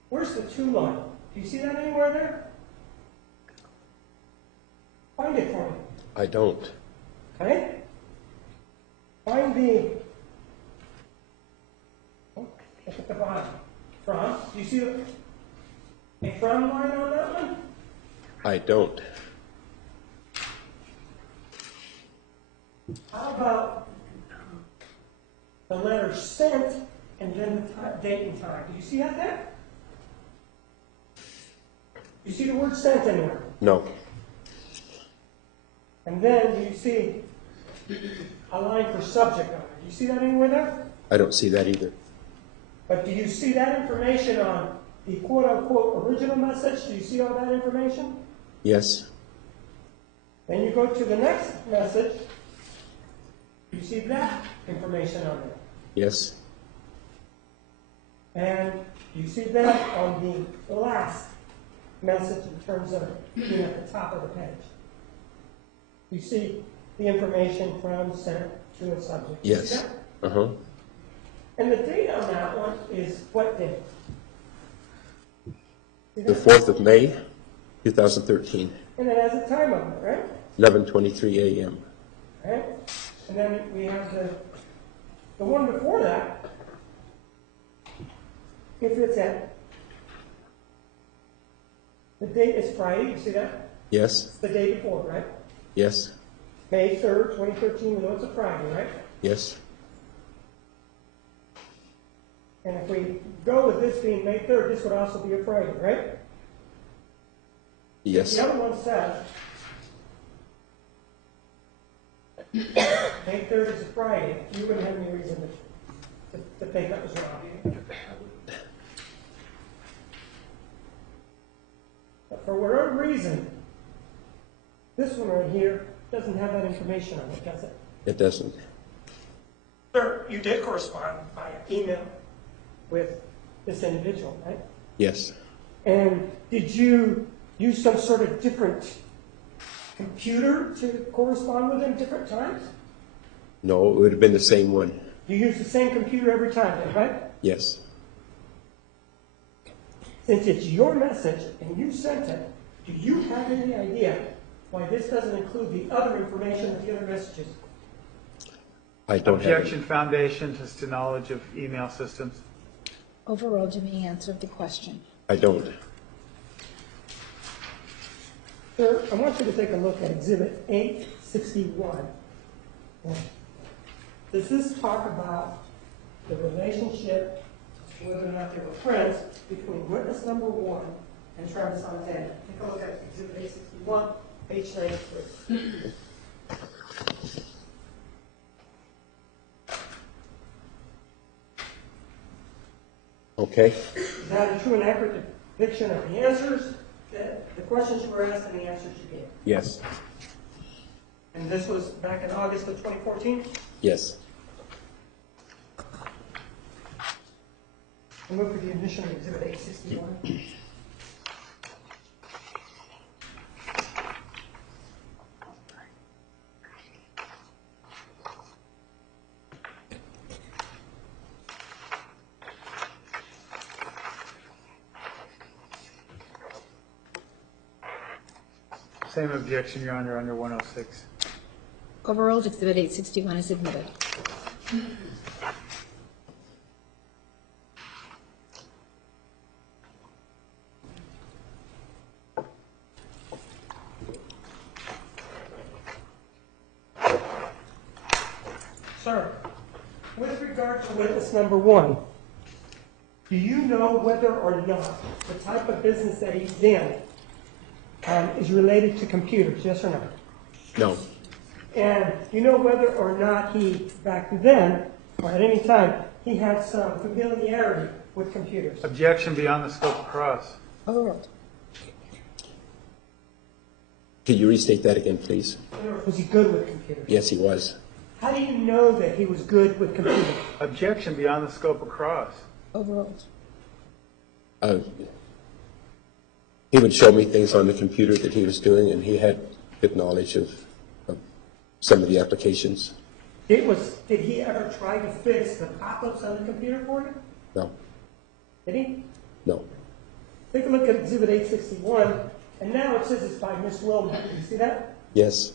where's the 2 line? Do you see that anywhere there? Find it for me, I don't. okay? Find the, oh, look at the bottom. From, do you see a from line on that one? I don't. How about the letter sent and then the date and time? Do you see that there? You see the word sent anywhere? No. And then do you see a line for subject on it? Do you see that anywhere there? I don't see that either. But do you see that information on the quote-unquote original message? Do you see all that information? Yes. Then you go to the next message. You see that information on there. Yes. And you see that on the last message in terms of being at the top of the page. You see the information from, sent, to, and subject. You see Yes. that? Uh-huh. And the date on that one is what date? See The that? 4th of May, 2013, And it has a time on it, right? 11:23 a.m. Right? And then we have the one before that. If it's at, the date is Friday, you see that? Yes. It's the day before, right? Yes. May 3rd, 2013, we know it's a Friday, right? Yes. And if we go with this being May 3rd, this would also be a Friday, right? Yes. The other one says, May 3rd is a Friday, you wouldn't have any reason to think that was wrong. But for whatever reason, this one right here doesn't have that information on it, does it? It doesn't. Sir, you did correspond by email with this individual, right? Yes. And did you use some sort of different computer to correspond with him different times? No, it would have been the same one. You use the same computer every time, then, right? Yes. Since it's your message and you sent it, do you have any idea why this doesn't include the other information of the other messages? I don't have Objection, foundation as to knowledge of email systems. Overruled. You may answer the question. I don't. Sir, I want you to take a look at Exhibit 861. Does this talk about the relationship, whether or not they were friends, between witness number 1 and Travis Alexander? Take a look at Exhibit 861, page 93. Okay. Is that a true and accurate depiction of the answers, the questions you were asked and the answers you gave? Yes. And this was back in August of 2014? Yes. And look at the admission of Exhibit 861. Same objection, Your Honor, under 106. Overruled. Exhibit 861 is admitted. Sir, with regard to witness number 1, do you know whether or not the type of business that he's in is related to computers, yes or no? No. And you know whether or not he, back then, or at any time, he had some familiarity with computers? Objection beyond the scope of cross. Overruled. Could you restate that again, please? Was he good with computers? Yes, he was. How do you know that he was good with computers? Objection beyond the scope of cross. Overruled. He would show me things on the computer that he was doing, and he had get knowledge of some of the applications. Did he ever try to fix the pop-ups on the computer for you? No, Did he? no. Take a look at Exhibit 861, and now it says it's by Miss Wilmot. Do you see that? Yes,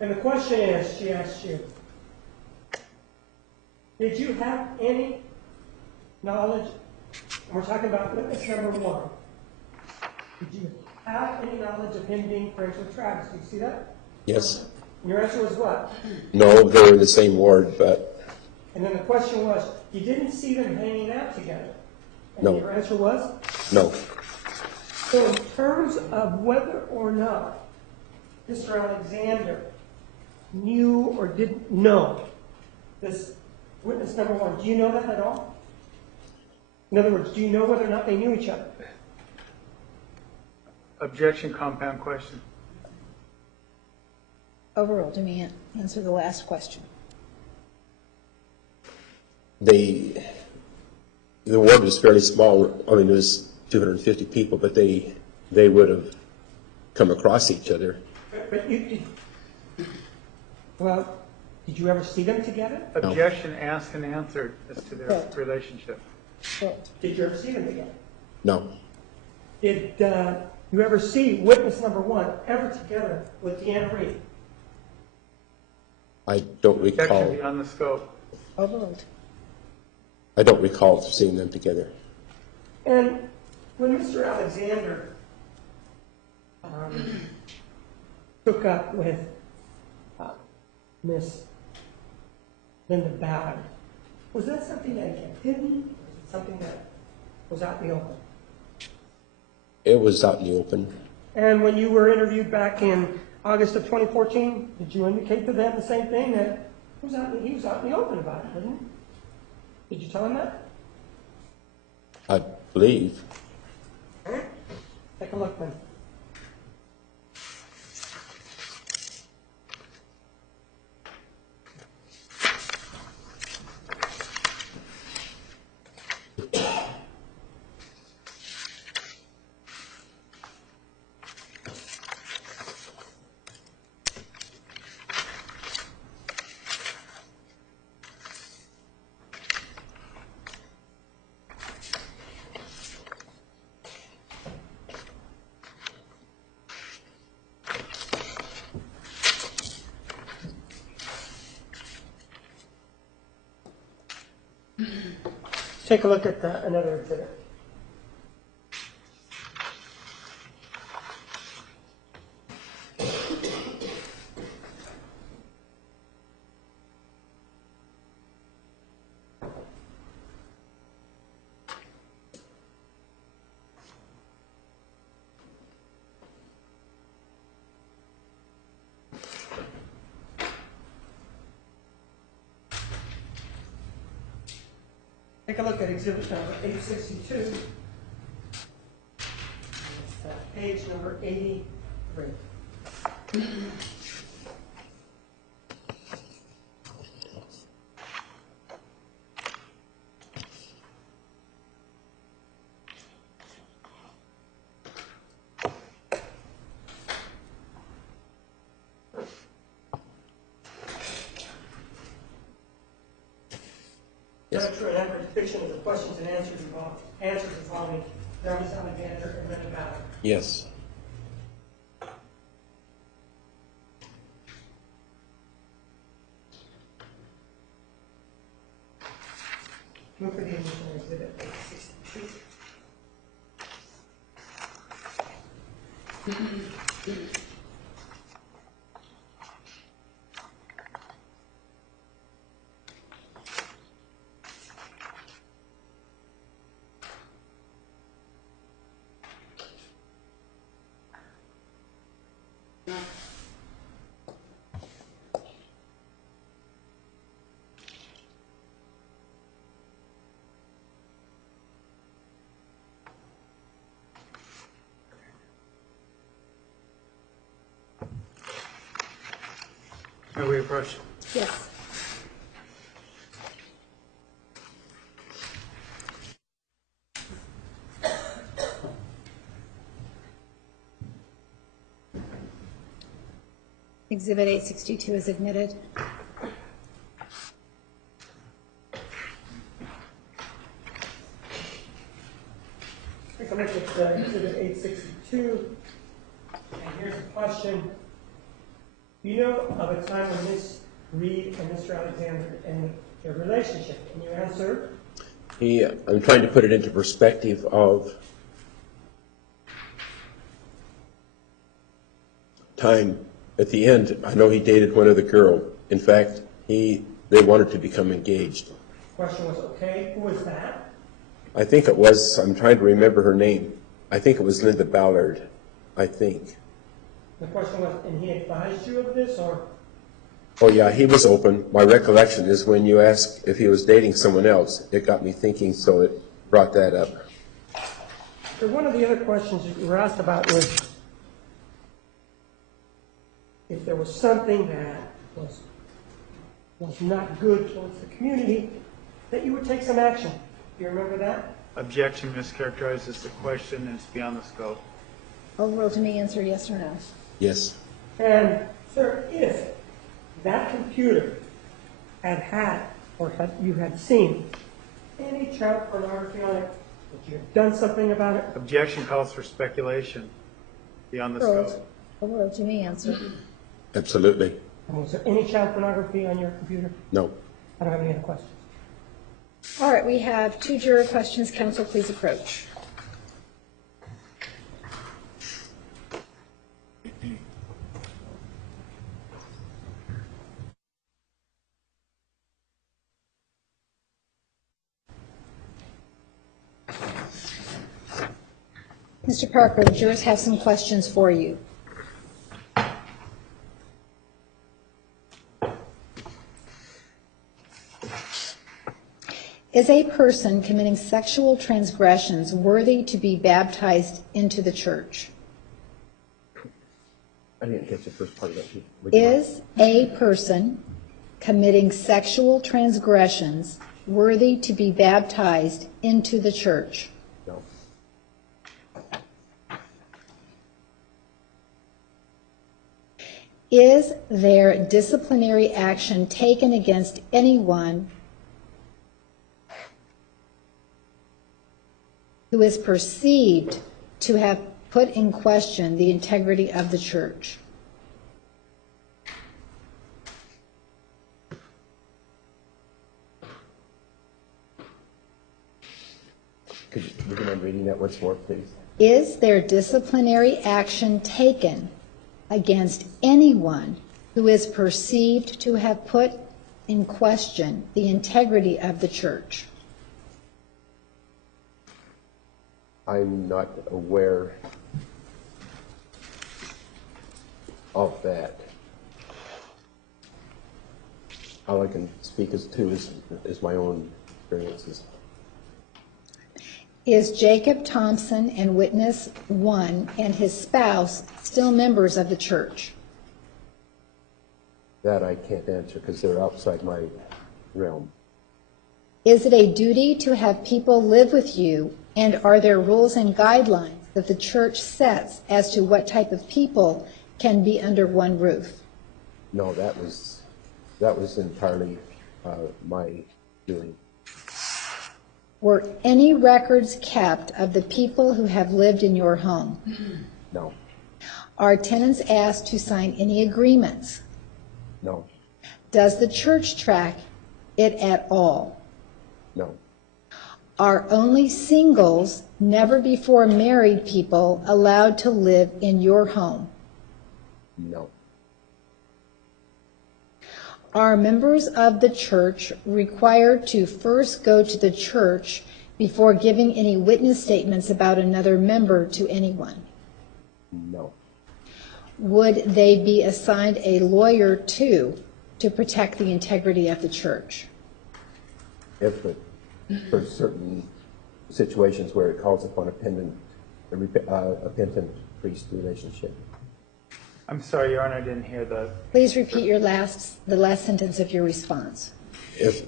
And the question is, she asked you, did you have any knowledge, and we're talking about witness number 1, did you have any knowledge of him being friends with Travis? Do you see that? yes. And your answer was what? No, they were in the same ward, but And then the question was, you didn't see them hanging out together? And No. your answer was? no. So in terms of whether or not Mr. Alexander knew or didn't know this witness number 1, do you know that at all? In other words, do you know whether or not they knew each other? Objection, compound question. Overruled. Let me answer the last question. The ward was fairly small. I mean, it was 250 people, but they would have come across each other. But well, did you ever see them together? Objection, asked and answered as to their Correct. relationship. Overruled. Did you ever see them together? No, Did you ever see witness number 1 ever together with Deanna Reed? I don't Objection recall. beyond the scope. Overruled. I don't recall seeing them together. And when Mr. Alexander took up with Miss Linda Ballard, was that something that he kept hidden? Or was it something that was out in the open? It was out in the open. And when you were interviewed back in August of 2014, did you indicate to them the same thing, that he was out in the open about it, wasn't he? Did you tell him that? I believe. Take a look, then. Take a look at another exhibit. Take a look at exhibit number 862. It's, page number 83. Yes. Not a true and accurate depiction of the questions and answers involving Travis Alexander and Linda Ballard. Yes. Move for the additional exhibit 862. May we approach? Yes. Exhibit 862 is admitted. Take a look at Exhibit 862, and here's a question. Do you know of a time when Ms. Reed and Mr. Alexander ended their relationship? Can you answer? I'm trying to put it into perspective of time. At the end, I know he dated one other girl. In fact, they wanted to become engaged. The question was, okay, who was that? I think it was, I'm trying to remember her name. I think it was Linda Ballard, I think. The question was, and he advised you of this, or? Oh yeah, he was open. My recollection is when you asked if he was dating someone else, it got me thinking, so it brought that up. So one of the other questions that you were asked about was if there was something that was not good towards the community, that you would take some action. Do you remember that? Objection mischaracterizes the question and it's beyond the scope. Overruled to me, answer yes or no. Yes. And, sir, if that computer you had seen any child pornography on it, would you have done something about it? Objection calls for speculation beyond the Overruled. scope. Overruled to me, answer. Absolutely. And was there any child pornography on your computer? No. I don't have any other questions. All right, we have 2 juror questions. Counsel, please approach. Mr. Parker, the jurors have some questions for you. Is a person committing sexual transgressions worthy to be baptized into the church? I didn't catch the first part of that. Is a person committing sexual transgressions worthy to be baptized into the church? No. Is there disciplinary action taken against anyone who is perceived to have put in question the integrity of the church? Would you mind reading that once more, please? Is there disciplinary action taken against anyone who is perceived to have put in question the integrity of the church? I'm not aware of that. All I can speak as to is my own experiences. Is Jacob Thompson and witness 1 and his spouse still members of the church? That I can't answer because they're outside my realm. Is it a duty to have people live with you, and are there rules and guidelines that the church sets as to what type of people can be under one roof? No, that was entirely my doing. Were any records kept of the people who have lived in your home? No. Are tenants asked to sign any agreements? No. Does the church track it at all? No. Are only singles, never before married people allowed to live in your home? No. Are members of the church required to first go to the church before giving any witness statements about another member to anyone? No. Would they be assigned a lawyer too to protect the integrity of the church? If it, for certain situations where it calls upon a penitent priest relationship. I'm sorry, Your Honor, I didn't hear the. Please repeat the last sentence of your response. If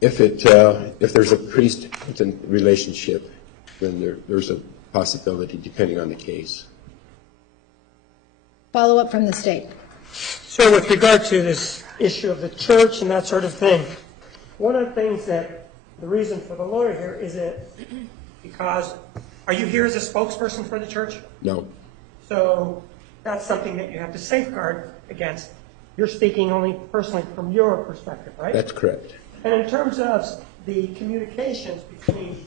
there's a priest-penitent relationship, then there's a possibility, depending on the case. Follow up from the state. So with regard to this issue of the church and that sort of thing, one of the things that, the reason for the lawyer here is that because, are you here as a spokesperson for the church? No, So that's something that you have to safeguard against. You're speaking only personally from your perspective, right? that's correct. And in terms of the communications between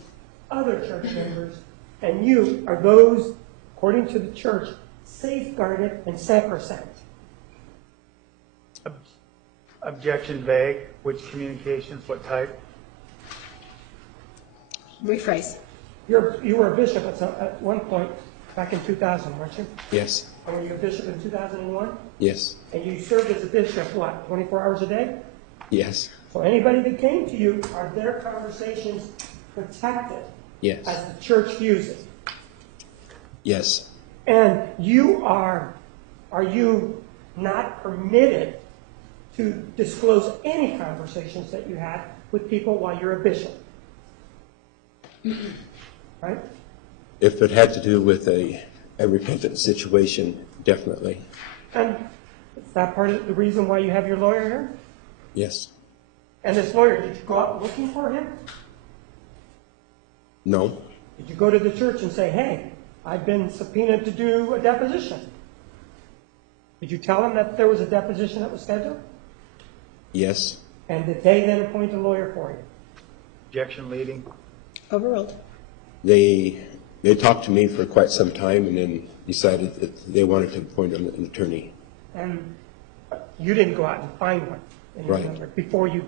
other church members and you, are those, according to the church, safeguarded and sacrosanct? Objection vague. Which communications, what type? Rephrase. You were a bishop at one point back in 2000, weren't you? Yes, And were you a bishop in 2001? yes, And you served as a bishop, what, 24 hours a day? yes, So anybody that came to you, are their conversations protected yes, as the church views it? yes, And you are you not permitted to disclose any conversations that you had with people while you're a bishop? Right? if it had to do with a repentant situation, definitely, And is that part of the reason why you have your lawyer here? yes. And this lawyer, did you go out looking for him? No, Did you go to the church and say, hey, I've been subpoenaed to do a deposition? Did you tell him that there was a deposition that was scheduled? yes, And did they then appoint a lawyer for you? Objection leading. Overruled. they talked to me for quite some time and then decided that they wanted to appoint an attorney. And you didn't go out and find one in your Right. number before you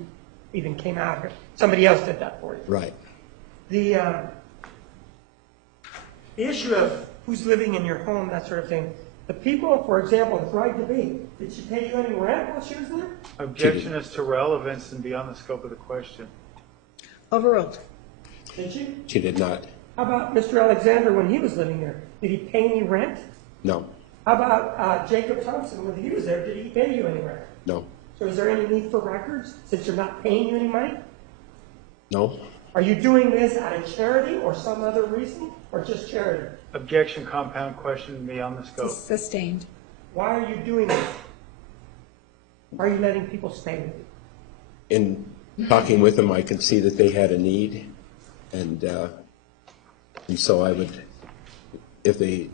even came out here. Somebody else did that for you. Right. The issue of who's living in your home, that sort of thing, the people, for example, the bride-to-be, did she pay you any rent while she was there? Objection is to relevance and beyond the scope of the question. Overruled. Did she? She did not. How about Mr. Alexander when he was living there? Did he pay any rent? No, How about Jacob Thompson when he was there? Did he pay you any rent? no, So is there any need for records since you're not paying you any money? no, Are you doing this out of charity or some other reason or just charity? Objection, compound question beyond the scope. Sustained. Why are you doing this? Why are you letting people stay with you? in talking with them, I could see that they had a need, and so I would, if they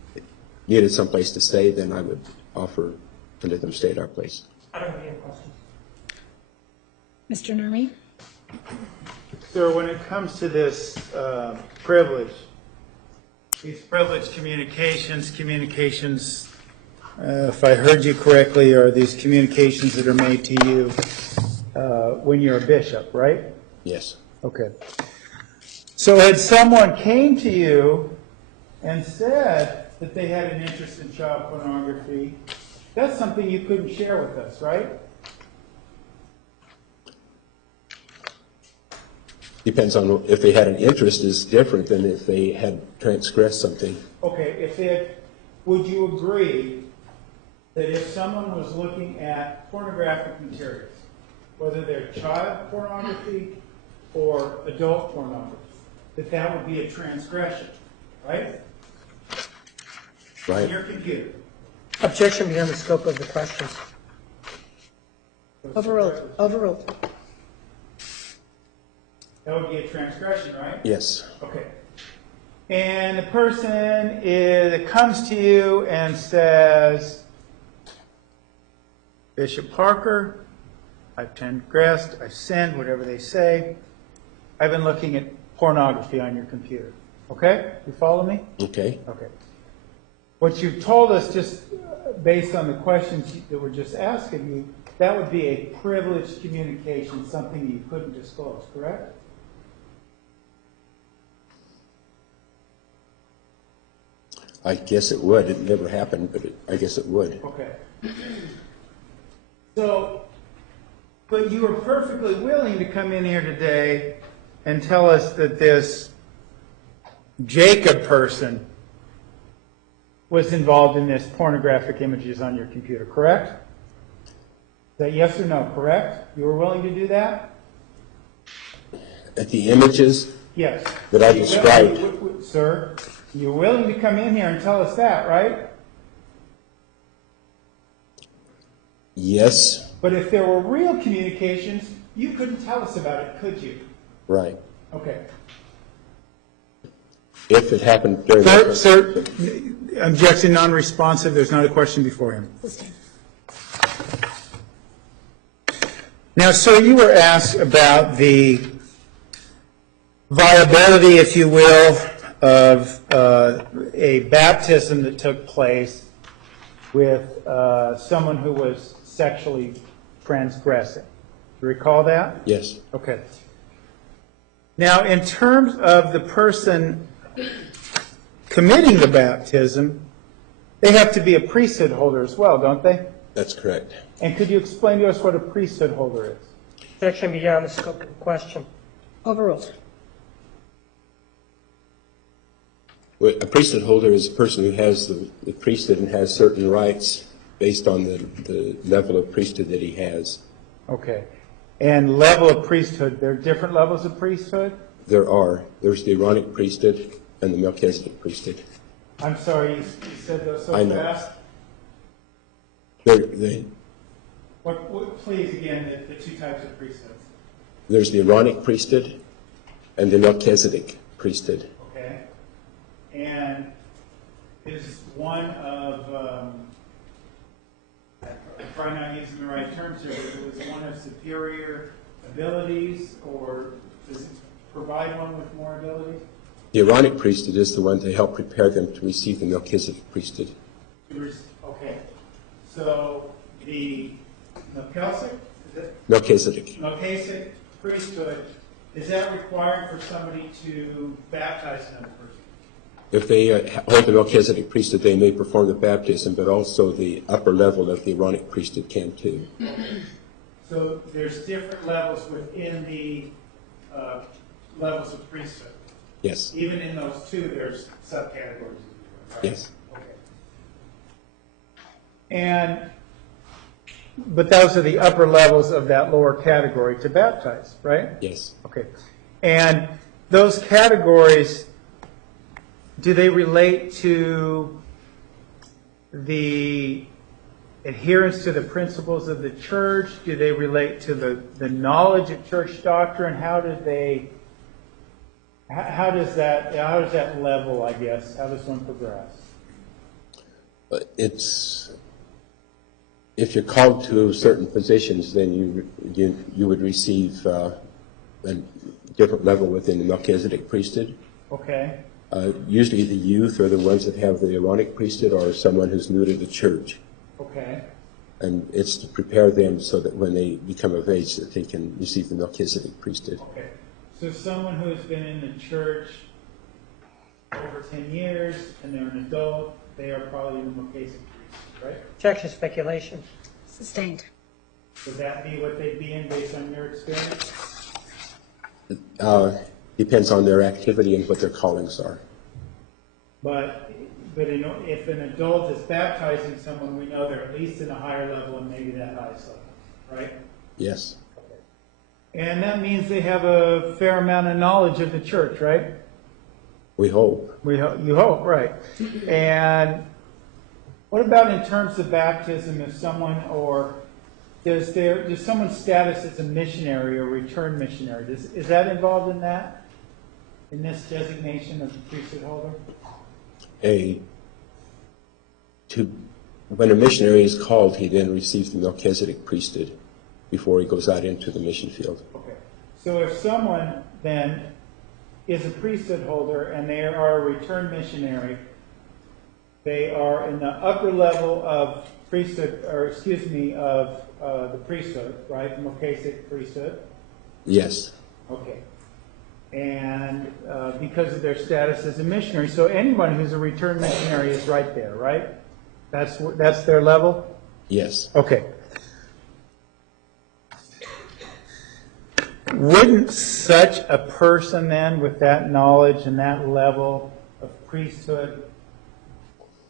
needed someplace to stay, then I would offer to let them stay at our place. I don't have any questions. Mr. Nurmi? Sir, when it comes to this privilege, these privileged communications, if I heard you correctly, are these communications that are made to you when you're a bishop, right? Yes, Okay. So had someone came to you and said that they had an interest in child pornography, that's something you couldn't share with us, right? depends on if they had an interest is different than if they had transgressed something. Okay, if it, would you agree that if someone was looking at pornographic materials, whether they're child pornography or adult pornography, that that would be a transgression, right? On Right? your computer. Objection beyond the scope of the questions. Overruled. Overruled. That would be a transgression, right? Yes, Okay. And the person comes to you and says, Bishop Parker, I've transgressed, I've sinned, whatever they say. I've been looking at pornography on your computer. Okay? You follow me? okay, Okay. What you've told us, just based on the questions that were just asking you, that would be a privileged communication, something you couldn't disclose, correct? I guess it would. It never happened, but I guess it would. Okay. So, but you were perfectly willing to come in here today and tell us that this Jacob person was involved in this pornographic images on your computer, correct? Is that yes or no, correct? You were willing to do that? At the images Yes. that I described, Sir, you're willing to come in here and tell us that, right? Yes, But if there were real communications, you couldn't tell us about it, could you? right. Okay. If it happened during Sir, objection non-responsive, there's not a question before him. Now, sir, you were asked about the viability, if you will, of a baptism that took place with someone who was sexually transgressing. Do you recall that? Yes, Okay. Now, in terms of the person committing the baptism, they have to be a priesthood holder as well, don't they? that's correct. And could you explain to us what a priesthood holder is? Objection beyond the scope of the question. Overruled. Well, a priesthood holder is a person who has the priesthood and has certain rights based on the level of priesthood that he has. Okay. And level of priesthood, there are different levels of priesthood? There's the Aaronic priesthood and the Melchizedek priesthood. I'm sorry, you said those so I know. fast. Please, again, the two types of priesthoods. There's the Aaronic priesthood and the Melchizedek priesthood. Okay. And is one of, I'm probably not using the right terms here, but is one of superior abilities, or does it provide one with more abilities? The Aaronic priesthood is the one to help prepare them to receive the Melchizedek priesthood. Okay. So the Melchizedek. Melchizedek priesthood, is that required for somebody to baptize another person? If they hold the Melchizedek priesthood, they may perform the baptism, but also the upper level of the Aaronic priesthood can too. So there's different levels within the levels of priesthood. Yes. Even in those two, there's subcategories. Right? Yes. Okay. But those are the upper levels of that lower category to baptize, right? Yes. Okay. And those categories, do they relate to the adherence to the principles of the church? Do they relate to the knowledge of church doctrine? How does that level, I guess, how does one progress? If you're called to certain positions, then you would receive a different level within the Melchizedek priesthood. Okay. Usually the youth are the ones that have the Aaronic priesthood, or someone who's new to the church. Okay. And it's to prepare them so that when they become of age that they can receive the Melchizedek priesthood. Okay. So someone who has been in the church over 10 years and they're an adult, they are probably in the Melchizedek priesthood, right? Objection speculation. Sustained. Would that be what they'd be in based on your experience? Depends on their activity and what their callings are. But if an adult is baptizing someone, we know they're at least in a higher level and maybe that highest level, right? Yes. And that means they have a fair amount of knowledge of the church, right? We hope. You hope, right. And what about in terms of baptism, if someone, or does someone's status as a missionary or returned missionary, is that involved in that? In this designation of the priesthood holder? When a missionary is called, he then receives the Melchizedek priesthood before he goes out into the mission field. Okay. So if someone then is a priesthood holder and they are a returned missionary, they are in the upper level of priesthood, of the priesthood, right? The Melchizedek priesthood. Yes. Okay. And because of their status as a missionary, so anyone who's a returned missionary is right there, right? That's their level? Yes. Okay. Wouldn't such a person then, with that knowledge and that level of priesthood,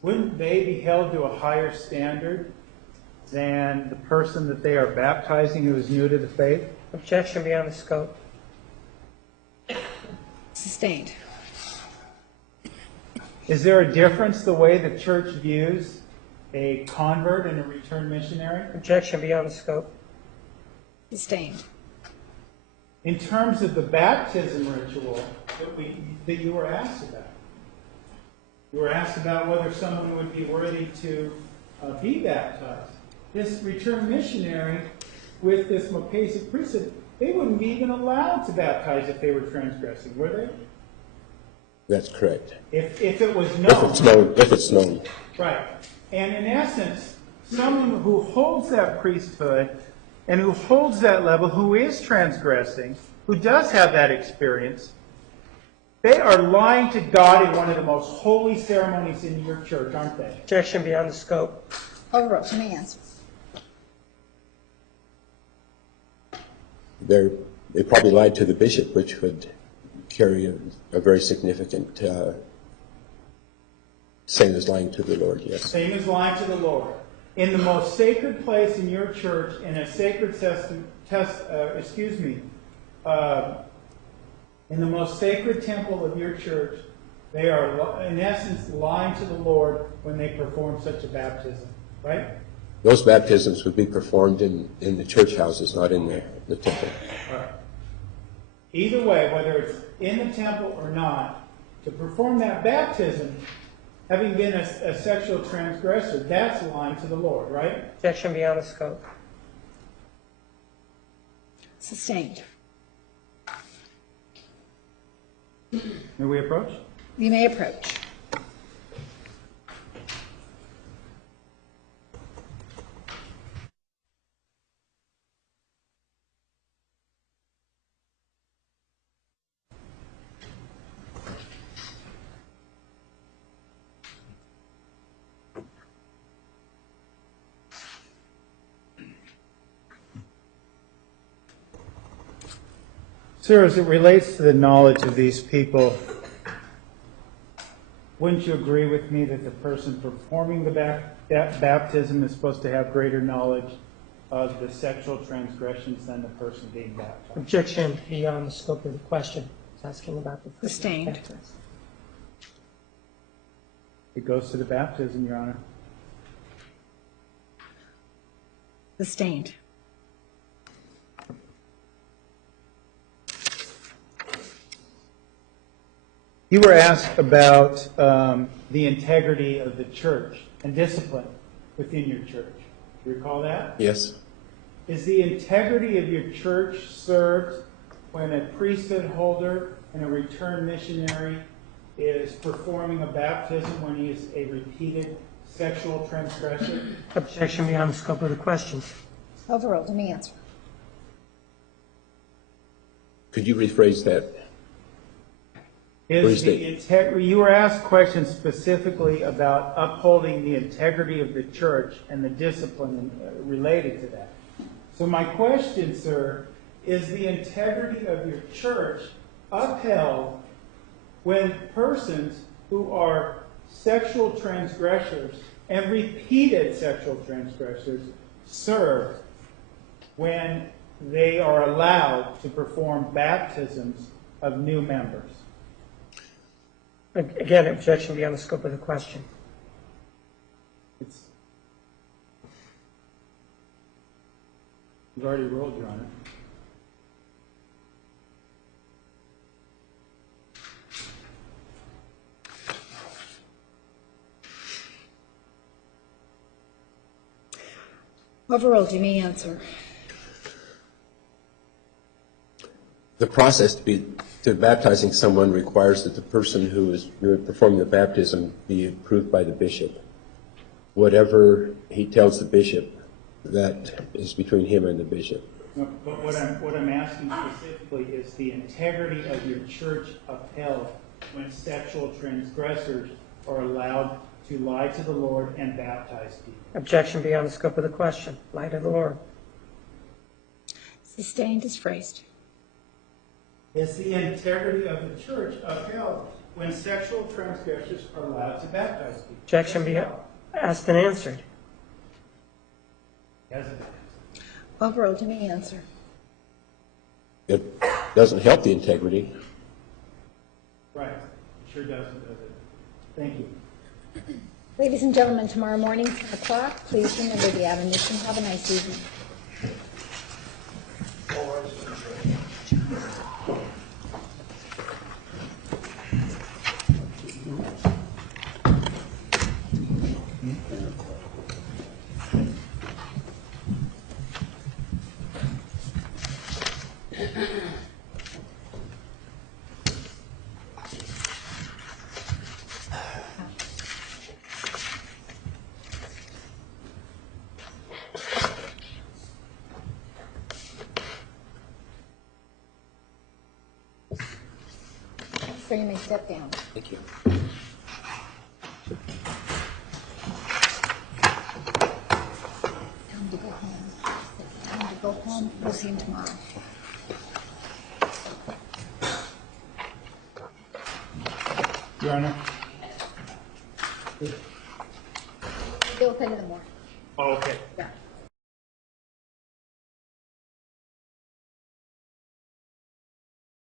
wouldn't they be held to a higher standard than the person that they are baptizing who is new to the faith? Objection beyond the scope. Sustained. Is there a difference the way the church views a convert and a returned missionary? Objection beyond the scope. Sustained. In terms of the baptism ritual that you were asked about, you were asked about whether someone would be worthy to be baptized. This returned missionary with this Melchizedek priesthood, they wouldn't be even allowed to baptize if they were transgressing, were they? That's correct. If it was known. If it's known. Right. And in essence, someone who holds that priesthood and who holds that level, who is transgressing, who does have that experience, they are lying to God in one of the most holy ceremonies in your church, aren't they? Objection beyond the scope. Overruled. Let me answer. They probably lied to the bishop, which would carry a very significant, same as lying to the Lord, yes. Same as lying to the Lord. In the most sacred place in your church, in a sacred in the most sacred temple of your church, they are, in essence, lying to the Lord when they perform such a baptism, right? Those baptisms would be performed in the church houses, not in the temple. Right. Either way, whether it's in the temple or not, to perform that baptism, having been a sexual transgressor, that's lying to the Lord, right? Objection beyond the scope. Sustained. May we approach? You may approach. Sir, as it relates to the knowledge of these people, wouldn't you agree with me that the person performing the baptism is supposed to have greater knowledge of the sexual transgressions than the person being baptized? Objection beyond the scope of the question. It's asking about the Sustained. It goes to the baptism, Your Honor. Sustained. You were asked about the integrity of the church and discipline within your church. Do you recall that? Yes. Is the integrity of your church served when a priesthood holder and a returned missionary is performing a baptism when he is a repeated sexual transgressor? Objection beyond the scope of the question. Overruled. Let me answer. Could you rephrase that? Is the integrity? You were asked questions specifically about upholding the integrity of the church and the discipline related to that. So my question, sir, is the integrity of your church upheld when persons who are sexual transgressors and repeated sexual transgressors served when they are allowed to perform baptisms of new members? Again, objection beyond the scope of the question. You've already ruled, Your Honor. Overruled. You may answer. The process to baptizing someone requires that the person who is performing the baptism be approved by the bishop. Whatever he tells the bishop, that is between him and the bishop. No, but what I'm asking specifically is the integrity of your church upheld when sexual transgressors are allowed to lie to the Lord and baptize people? Objection beyond the scope of the question. Lie to the Lord. Sustained is phrased. Is the integrity of the church upheld when sexual transgressors are allowed to baptize people? Objection beyond asked and answered. Yes, it is. Overruled. You may answer. It doesn't help the integrity. Right. It sure doesn't, does it? Thank you. Ladies and gentlemen, tomorrow morning, 10 o'clock, please remember the admonition. Have a nice evening. So you may step down. Thank you. Time to go home. Time to go home. We'll see him tomorrow. Your Honor. They'll come in the morning. Oh, okay. Yeah.